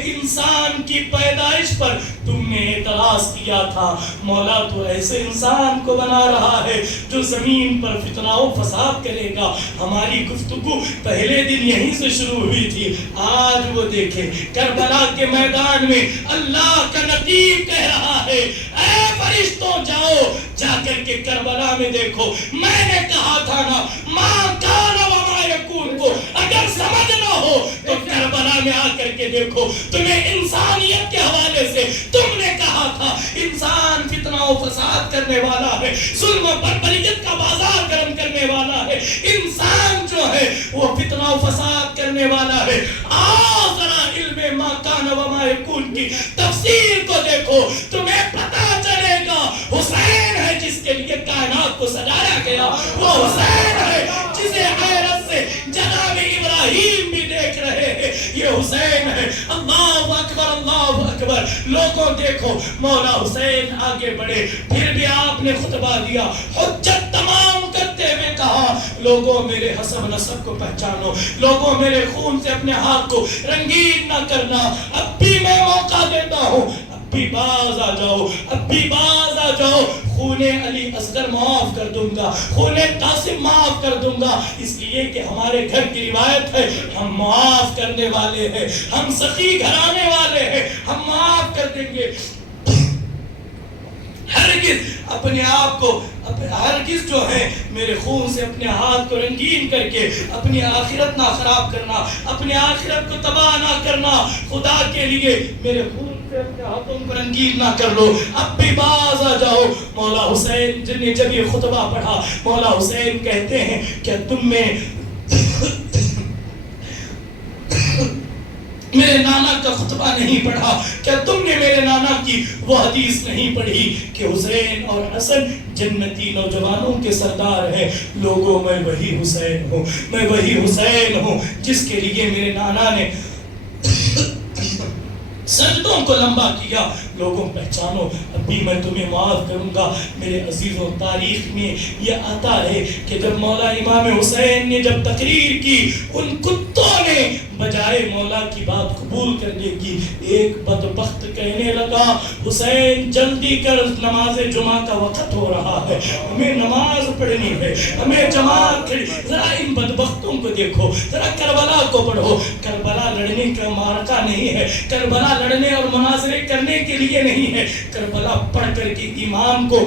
انسان کی پیدائش پر تم نے اعتراض کیا تھا, مولا تو ایسے انسان کو بنا رہا ہے جو زمین پر فتنہ و فساد کرے گا. ہماری گفتگو پہلے دن یہیں سے شروع ہوئی تھی. آج وہ دیکھیں کربلا کے میدان میں اللہ کا نقیب کہہ رہا ہے اے فرشتوں جاؤ, جا کر کے کربلا میں دیکھو. میں نے کہا تھا نا ماں کان و ما یکون کو اگر سمجھ نہ ہو تو کربلا میں آ کر کے دیکھو. تمہیں انسانیت کے حوالے سے تم نے کہا تھا انسان فتنہ و فساد کرنے والا ہے, ظلم و بربریت کا بازار گرم کرنے والا ہے. انسان جو ہے وہ فتنہ و فساد کرنے والا ہے. آؤ ذرا علم ما کان و ما یکون کی تفسیر کو دیکھو, تمہیں پتہ چلے گا حسین ہے جس کے لیے کائنات کو سجایا گیا. وہ حسین ہے جسے غیرت سے جناب ابراہیم بھی دیکھ رہے ہیں. یہ حسین ہے. اللہ اکبر اللہ اکبر. لوگوں دیکھو مولا حسین آگے بڑھے, پھر بھی آپ نے خطبہ دیا, حجت تمام کرتے لوگوں میرے حسب نسب کو پہچانو، لوگوں میرے خون سے اپنے ہاتھ کو رنگین نہ کرنا، اب بھی میں موقع دیتا ہوں، اب بھی باز آ جاؤ، اب بھی باز آ جاؤ، خون علی اصغر معاف کر دوں گا، خون قاسم معاف کر دوں گا، اس لیے کہ ہمارے گھر کی روایت ہے، ہم معاف کرنے والے ہیں، ہم سخی گھرانے والے ہیں، ہم معاف کر دیں گے۔ ہرگز اپنے آپ کو ہرگز جو ہے میرے خون سے اپنے ہاتھ کو رنگین کر کے اپنی آخرت نہ خراب کرنا، اپنے آخرت کو تباہ نہ کرنا، خدا کے لیے میرے خون سے اپنے ہاتھوں کو رنگین نہ کر لو، اب بھی باز آ جاؤ۔ مولا حسین جن نے جب یہ خطبہ پڑھا، مولا حسین کہتے ہیں کہ تم میں میرے نانا کا خطبہ نہیں پڑھا، کیا تم نے میرے نانا کی وہ حدیث نہیں پڑھی کہ حسین اور حسن جنتی نوجوانوں کے سردار ہیں؟ لوگوں میں وہی حسین ہوں، میں وہی حسین ہوں جس کے لیے میرے نانا نے سجدوں کو لمبا کیا۔ لوگوں پہچانو، ابھی میں تمہیں معاف کروں گا۔ میرے عزیزوں، تاریخ میں یہ آتا ہے کہ جب مولا امام حسین نے جب تقریر کی، ان کتوں نے بجائے مولا کی بات قبول کرنے کی، ایک بدبخت کہنے لگا حسین جلدی کر، نماز جمعہ کا وقت ہو رہا ہے، ہمیں نماز پڑھنی ہے، ہمیں جماعت کھڑی۔ ذرا ان بدبختوں کو دیکھو، ذرا کربلا کو پڑھو۔ کربلا لڑنے کا معرکہ نہیں ہے، کربلا لڑنے اور مناظرے کرنے کے لیے نہیں ہے، کربلا پڑھ کر کے ایمان کو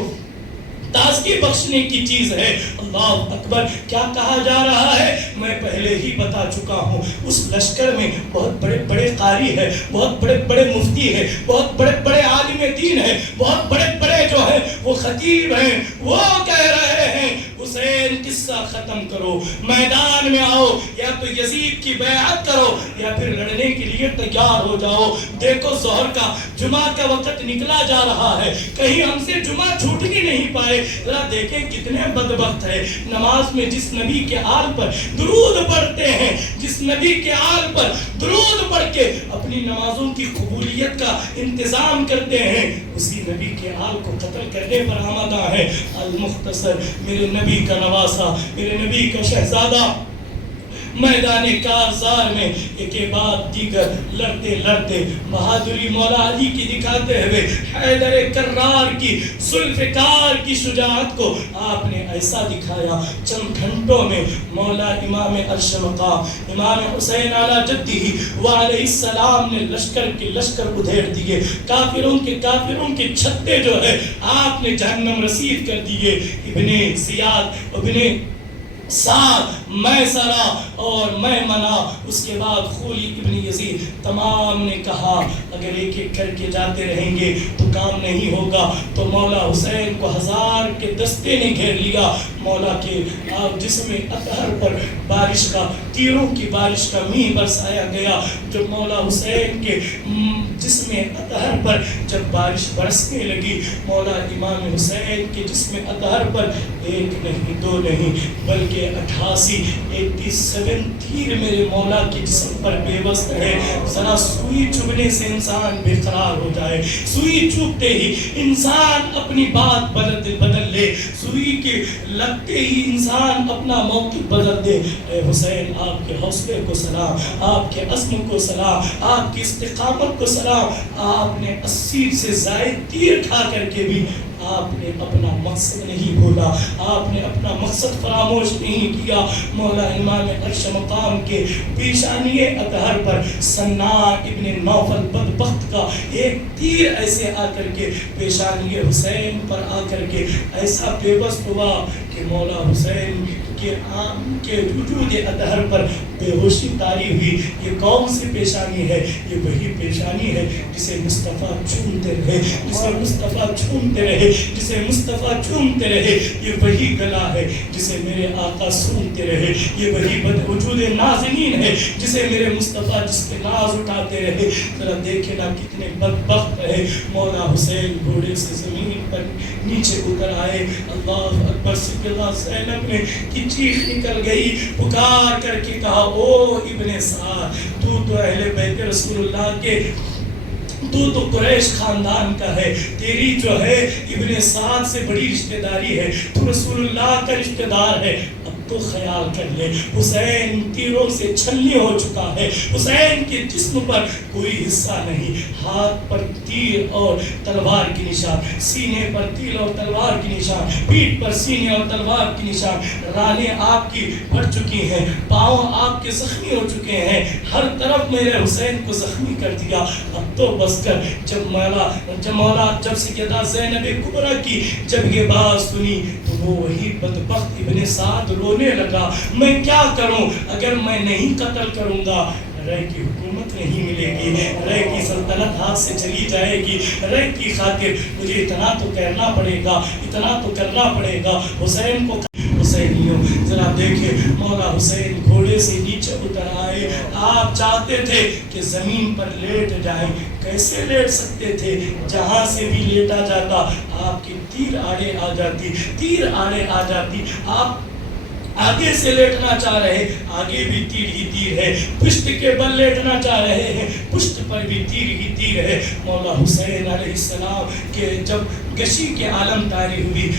تازگی بخشنے کی چیز ہے۔ اللہ اکبر، کیا کہا جا رہا ہے میں پہلے ہی بتا چکا ہوں۔ اس لشکر میں بہت بڑے بڑے قاری ہے، بہت بڑے بڑے مفتی ہے، بہت بڑے بڑے عالم دین ہے، بہت بڑے بڑے جو ہے وہ خطیب ہیں۔ وہ کہہ رہے ہیں حسین قصہ ختم کرو، میدان میں آؤ، یا تو یزید کی بیعت کرو یا پھر لڑنے کے لیے تیار ہو جاؤ۔ دیکھو ظہر کا جمعہ کا وقت نکلا جا رہا ہے، کہیں ہم سے جمعہ چھوٹ ہی نہیں پائے۔ ذرا دیکھیں کتنے بدبخت ہے، نماز میں جس نبی کے آل پر درود پڑھتے ہیں، جس نبی کے آل پر درود پڑھ کے اپنی نمازوں کی قبولیت کا انتظام کرتے ہیں، اسی نبی کے آل کو قتل کرنے پر آمادہ ہے۔ المختصر، میرے نبی کا نواسا، میرے نبی کا شہزادہ میدان کارزار میں ایک کے بعد دیگر لڑتے لڑتے بہادری مولا علی کی دکھاتے ہوئے حیدر کرار کی ذوالفقار کی شجاعت کو آپ نے ایسا دکھایا، چند گھنٹوں میں مولا امام عرش مقام امام حسین علی جدہ وعلیہ السلام نے لشکر کے لشکر ادھیڑ دیے، کافروں کے چھتے جو ہے آپ نے جہنم رسید کر دیے۔ ابن زیاد، ابن سعد، میسرہ اور میمنہ، اس کے بعد خولی ابن یزید، تمام نے کہا اگر ایک ایک کر کے جاتے رہیں گے تو کام نہیں ہوگا۔ تو مولا حسین کو 1000 کے دستے نے گھیر لیا۔ مولا کے جسم اطہر پر بارش کا، تیروں کی بارش کا میہ برسایا گیا۔ جب مولا حسین کے جسم اطہر پر جب بارش برسنے لگی، مولا امام حسین کے جسم اطہر پر ایک نہیں، دو نہیں، بلکہ 87 تیر میرے مولا کے جسم پر بے بس ہے۔ ذرا سوئی چبھنے سے انسان بے قرار ہو جائے، سوئی چبھتے ہی انسان اپنی بات بدل لے، سوئی کے لگتے ہی انسان اپنا موقف بدل دے۔ اے حسین، آپ کے حوصلے کو سلام، آپ کے عزم کو سلام، آپ کی استقامت کو سلام۔ آپ نے 80 سے زائد تیر کھا کر کے بھی آپ نے اپنا مقصد نہیں بھولا، آپ نے اپنا مقصد فراموش نہیں کیا۔ مولا امام عرش مقام کے پیشانی اطہر پر سنان ابن نوفل بدبخت کا ایک تیر ایسے آ کر کے پیشانی حسین پر آ کر کے ایسا بے بس ہوا کہ مولا حسین کے وجود اطہر پر بے ہوشی طاری ہوئی۔ یہ کون سی پیشانی ہے؟ یہ وہی پیشانی ہے جسے مصطفیٰ چومتے رہے، جسے مصطفیٰ چومتے رہے، جسے مصطفیٰ چومتے رہے۔ یہ وہی گلا ہے جسے میرے آقا سونتے رہے، یہ وہی وجود نازنین ہے جسے میرے مصطفیٰ جس کے ناز اٹھاتے رہے۔ ذرا دیکھیں نا کتنے بدبخت ہے۔ مولا حسین گھوڑے سے زمین پر نیچے اتر آئے، اللہ اکبر، سیدہ زینب نے کی چیخ نکل گئی، پکار کر کے کہا او ابن سعد، تو اہل بیت رسول اللہ کے، تو قریش خاندان کا ہے، تیری جو ہے ابن سعد سے بڑی رشتہ داری ہے، تو رسول اللہ کا رشتہ دار ہے۔ اب تو خیال کر لے حسین تیروں سے چھلنی ہو چکا ہے، حسین کے جسم پر کوئی حصہ نہیں، ہاتھ پر تیر اور تلوار کی نشان، سینے پر تیر اور تلوار کی نشان، پیٹھ پر سینے اور تلوار کی نشان، رانیں آپ کی پھٹ چکی ہیں، پاؤں آپ کے زخمی ہو چکے ہیں، ہر طرف میرے حسین کو زخمی کر دیا، اب تو بس کر۔ جب سیدہ زینب کبریٰ کی جب یہ بات سنی تو وہ وہی بدبخت ابن سعد رونے لگا، میں کیا کروں، اگر میں نہیں قتل کروں گا رے کی حکومت نہیں ملے گی، رے کی سلطنت ہاتھ سے چلی جائے گی، رے کی خاطر مجھے اتنا تو کرنا پڑے گا، اتنا تو کرنا پڑے گا۔ حسین کو حسینیوں ذرا دیکھیں، مولا حسین گھوڑے سے نیچے اتر آئے، آپ چاہتے تھے کہ زمین پر لیٹ جائیں، کیسے لیٹ سکتے تھے، جہاں سے بھی لیٹا جاتا آپ کی تیر آڑے آ جاتی، تیر آڑے آ جاتی، آپ آگے سے لیٹنا چاہ رہے آگے بھی تیر ہی تیر ہے، پشت کے بل لیٹنا چاہ رہے ہیں پشت پر بھی تیر ہی تیر ہے۔ مولا حسین علیہ السلام کے جب گشی کے عالم طاری ہوئی،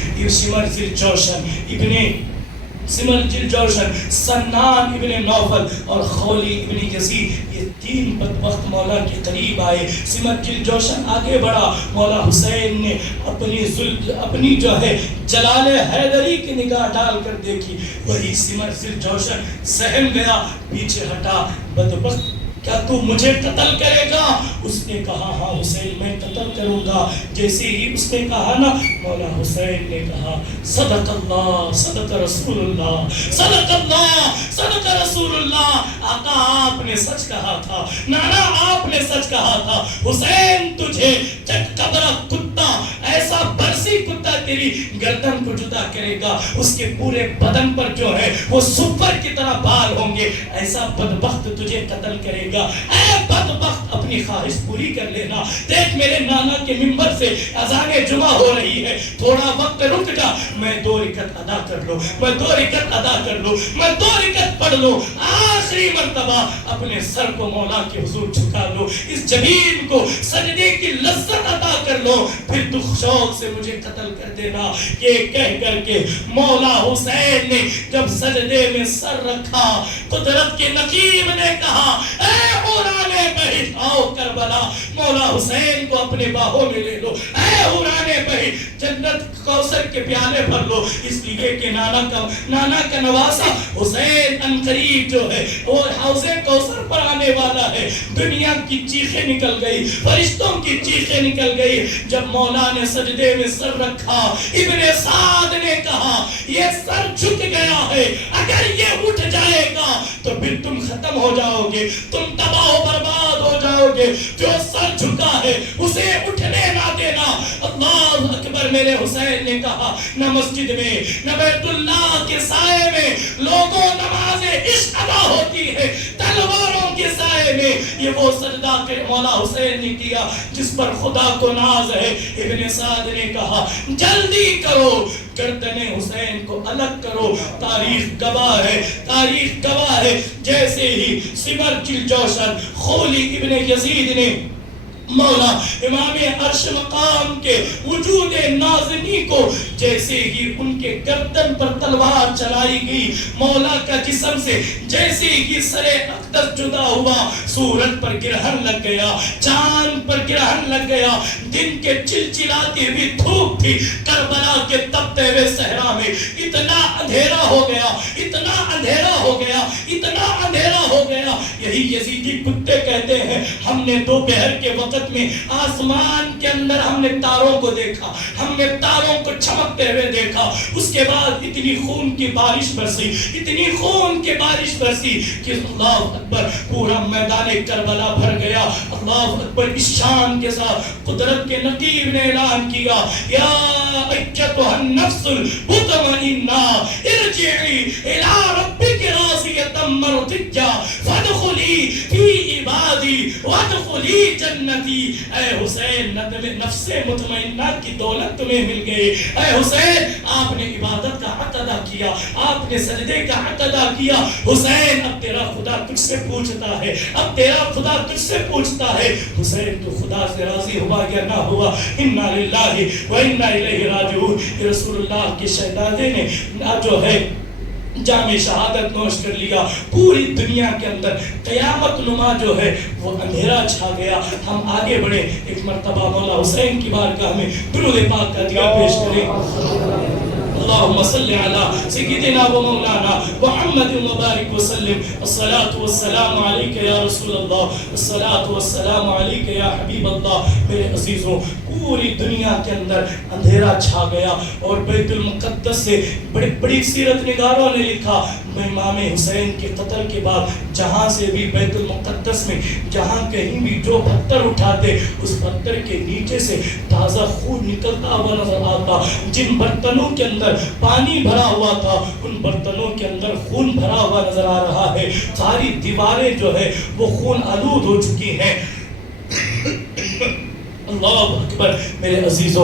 سمر ذی جوشن سنان ابن نوفل اور خولی ابن یزید، یہ تین بدبخت مولا کے قریب آئے۔ سمر ذی جوشن آگے بڑھا، مولا حسین نے اپنی جو ہے جلال حیدری کی نگاہ ڈال کر دیکھی، وہی سمر ذی جوشن سہم گیا، پیچھے ہٹا، بدبخت کیا تو مجھے قتل کرے گا؟ اس نے کہا ہاں حسین میں قتل کروں گا۔ جیسے ہی اس نے کہا نا، مولا حسین نے کہا صدق اللہ صدق رسول اللہ، صدق اللہ صدق رسول اللہ۔ آقا آپ نے سچ کہا تھا، نانا آپ نے سچ کہا تھا، حسین تجھے چٹکبرا کتا، ایسا برسی کتا تیری گردن کو جدا کرے گا، اس کے پورے بدن پر جو ہے وہ سپر کی طرح بال ہوں گے، ایسا بدبخت تجھے قتل کرے گا۔ اے بدبخت اپنی خواہش پوری کر لینا، دیکھ میرے نانا کے منبر سے اذان جمعہ ہو رہی ہے، تھوڑا وقت رک جا، میں 2 رکعت ادا کر لوں، میں 2 رکعت ادا کر لوں، میں 2 رکعت پڑھ لوں، آخری مرتبہ اپنے سر کو مولا کے حضور جھکا لو، اس جبین کو سجدے کی لذت عطا کر لو، پھر تو شوق سے مجھے قتل کر دینا۔ یہ کہہ کر کے مولا حسین نے جب سجدے میں سر رکھا، قدرت کے نقیب نے کہا اے حورانے بہشت آؤ کربلا، مولا حسین کو اپنے باہوں میں لے لو، اے حورانے بہشت جنت کوثر کے پیالے بھر لو، اس لیے کہ نانا کا نواسا حسین عنقریب جو ہے وہ حوض کوثر پر آنے والا ہے۔ دنیا کی چیخیں نکل گئی، فرشتوں کی چیخیں نکل گئی، جب مولا نے سجدے میں سر رکھا، ابن سعد نے کہا یہ سر جھک گیا ہے، اگر یہ اٹھ جائے گا تو پھر تم ختم ہو جاؤ گے، تم تباہ و برباد ہو جاؤ گے، جو سر جھکا ہے اسے اٹھنے نہ دینا۔ اللہ اکبر۔ میرے حسین نے کہا نہ مسجد میں نہ بیت اللہ کے سائے میں لوگوں نماز عشق ادا ہوتی ہے، تلواروں کے سائے میں یہ وہ سجدہ کہ مولا حسین نے کیا جس پر خدا کو ناز ہے۔ ابن سعد نے کہا جلدی کرو، گردن حسین کو الگ کرو، تاریخ گواہ ہے، تاریخ گواہ ہے۔ جیسے ہی سمر ذی جوشن خولی ابن یزید نے مولا امام عرش مقام کے وجود نازنی کو جیسے ہی ان کے گردن پر تلوار چلائی گئی، مولا کا جسم سے جیسے ہی سر اقدس جدا ہوا، سورج پر گرہن لگ گیا، چاند پر گرہن لگ گیا، دن کے چلچلاتی ہوئی دھوپ تھی، کربلا کے تپتے ہوئے صحرا میں اتنا اندھیرا ہو گیا، اتنا اندھیرا ہو گیا، اتنا اندھیرا ہو گیا۔ یہی یزیدی کتے کہتے ہیں ہم نے دوپہر کے وقت میں آسمان کے اندر ہم نے تاروں کو دیکھا، ہم نے تاروں کو چمکتے ہوئے دیکھا، اس کے بعد اتنی خون کی بارش برسی، اتنی خون کی بارش برسی کہ اللہ اکبر پورا میدان کربلا بھر گیا۔ اللہ اکبر۔ اس شان کے ساتھ قدرت کے نقیب نے اعلان کیا یا ایتھا النفس المطمئنہ ارجعی الی ربک راضیۃ مرضیہ فادخلی فی عبادی وادخلی جنتی۔ اے حسین نفس مطمئنہ کی دولت تمہیں مل گئی۔ اے حسین آپ نے عبادت کا حق ادا کیا، آپ نے سجدے کا حق ادا کیا۔ حسین اب تیرا خدا تجھ سے پوچھتا ہے، اب تیرا خدا تجھ سے پوچھتا ہے حسین تو خدا سے راضی ہوا یا نہ ہوا؟ انا للہ و انا الیہ راجعون۔ رسول اللہ کے شہزادے نے جو ہے جام شہادت نوش کر لیا. پوری دنیا کے اندر قیامت نما جو ہے وہ اندھیرا چھا گیا. ہم آگے بڑھے, ایک مرتبہ مولا حسین کی بارگاہ میں درود پاک کا ذکر پیش کریں. اللهم صل على سيدنا ومولانا محمد وبارك وسلم. الصلاة والسلام عليك يا رسول الله, الصلاة والسلام عليك يا حبیب اللہ. میرے عزیزوں, پوری دنیا کے اندر اندھیرا چھا گیا اور بیت المقدس سے بڑی بڑی سیرت نگاروں نے لکھا امام حسین کے قتل کے بعد جہاں سے بھی بیت المقدس میں جہاں کہیں بھی جو پتھر اٹھاتے اس پتھر کے نیچے سے تازہ خون نکلتا ہوا نظر آتا. جن برتنوں کے اندر پانی بھرا ہوا تھا ان برتنوں کے اندر خون بھرا ہوا نظر آ رہا ہے. ساری دیواریں جو ہے وہ خون آلود ہو چکی ہیں. اللہ اکبر. میرے عزیزوں,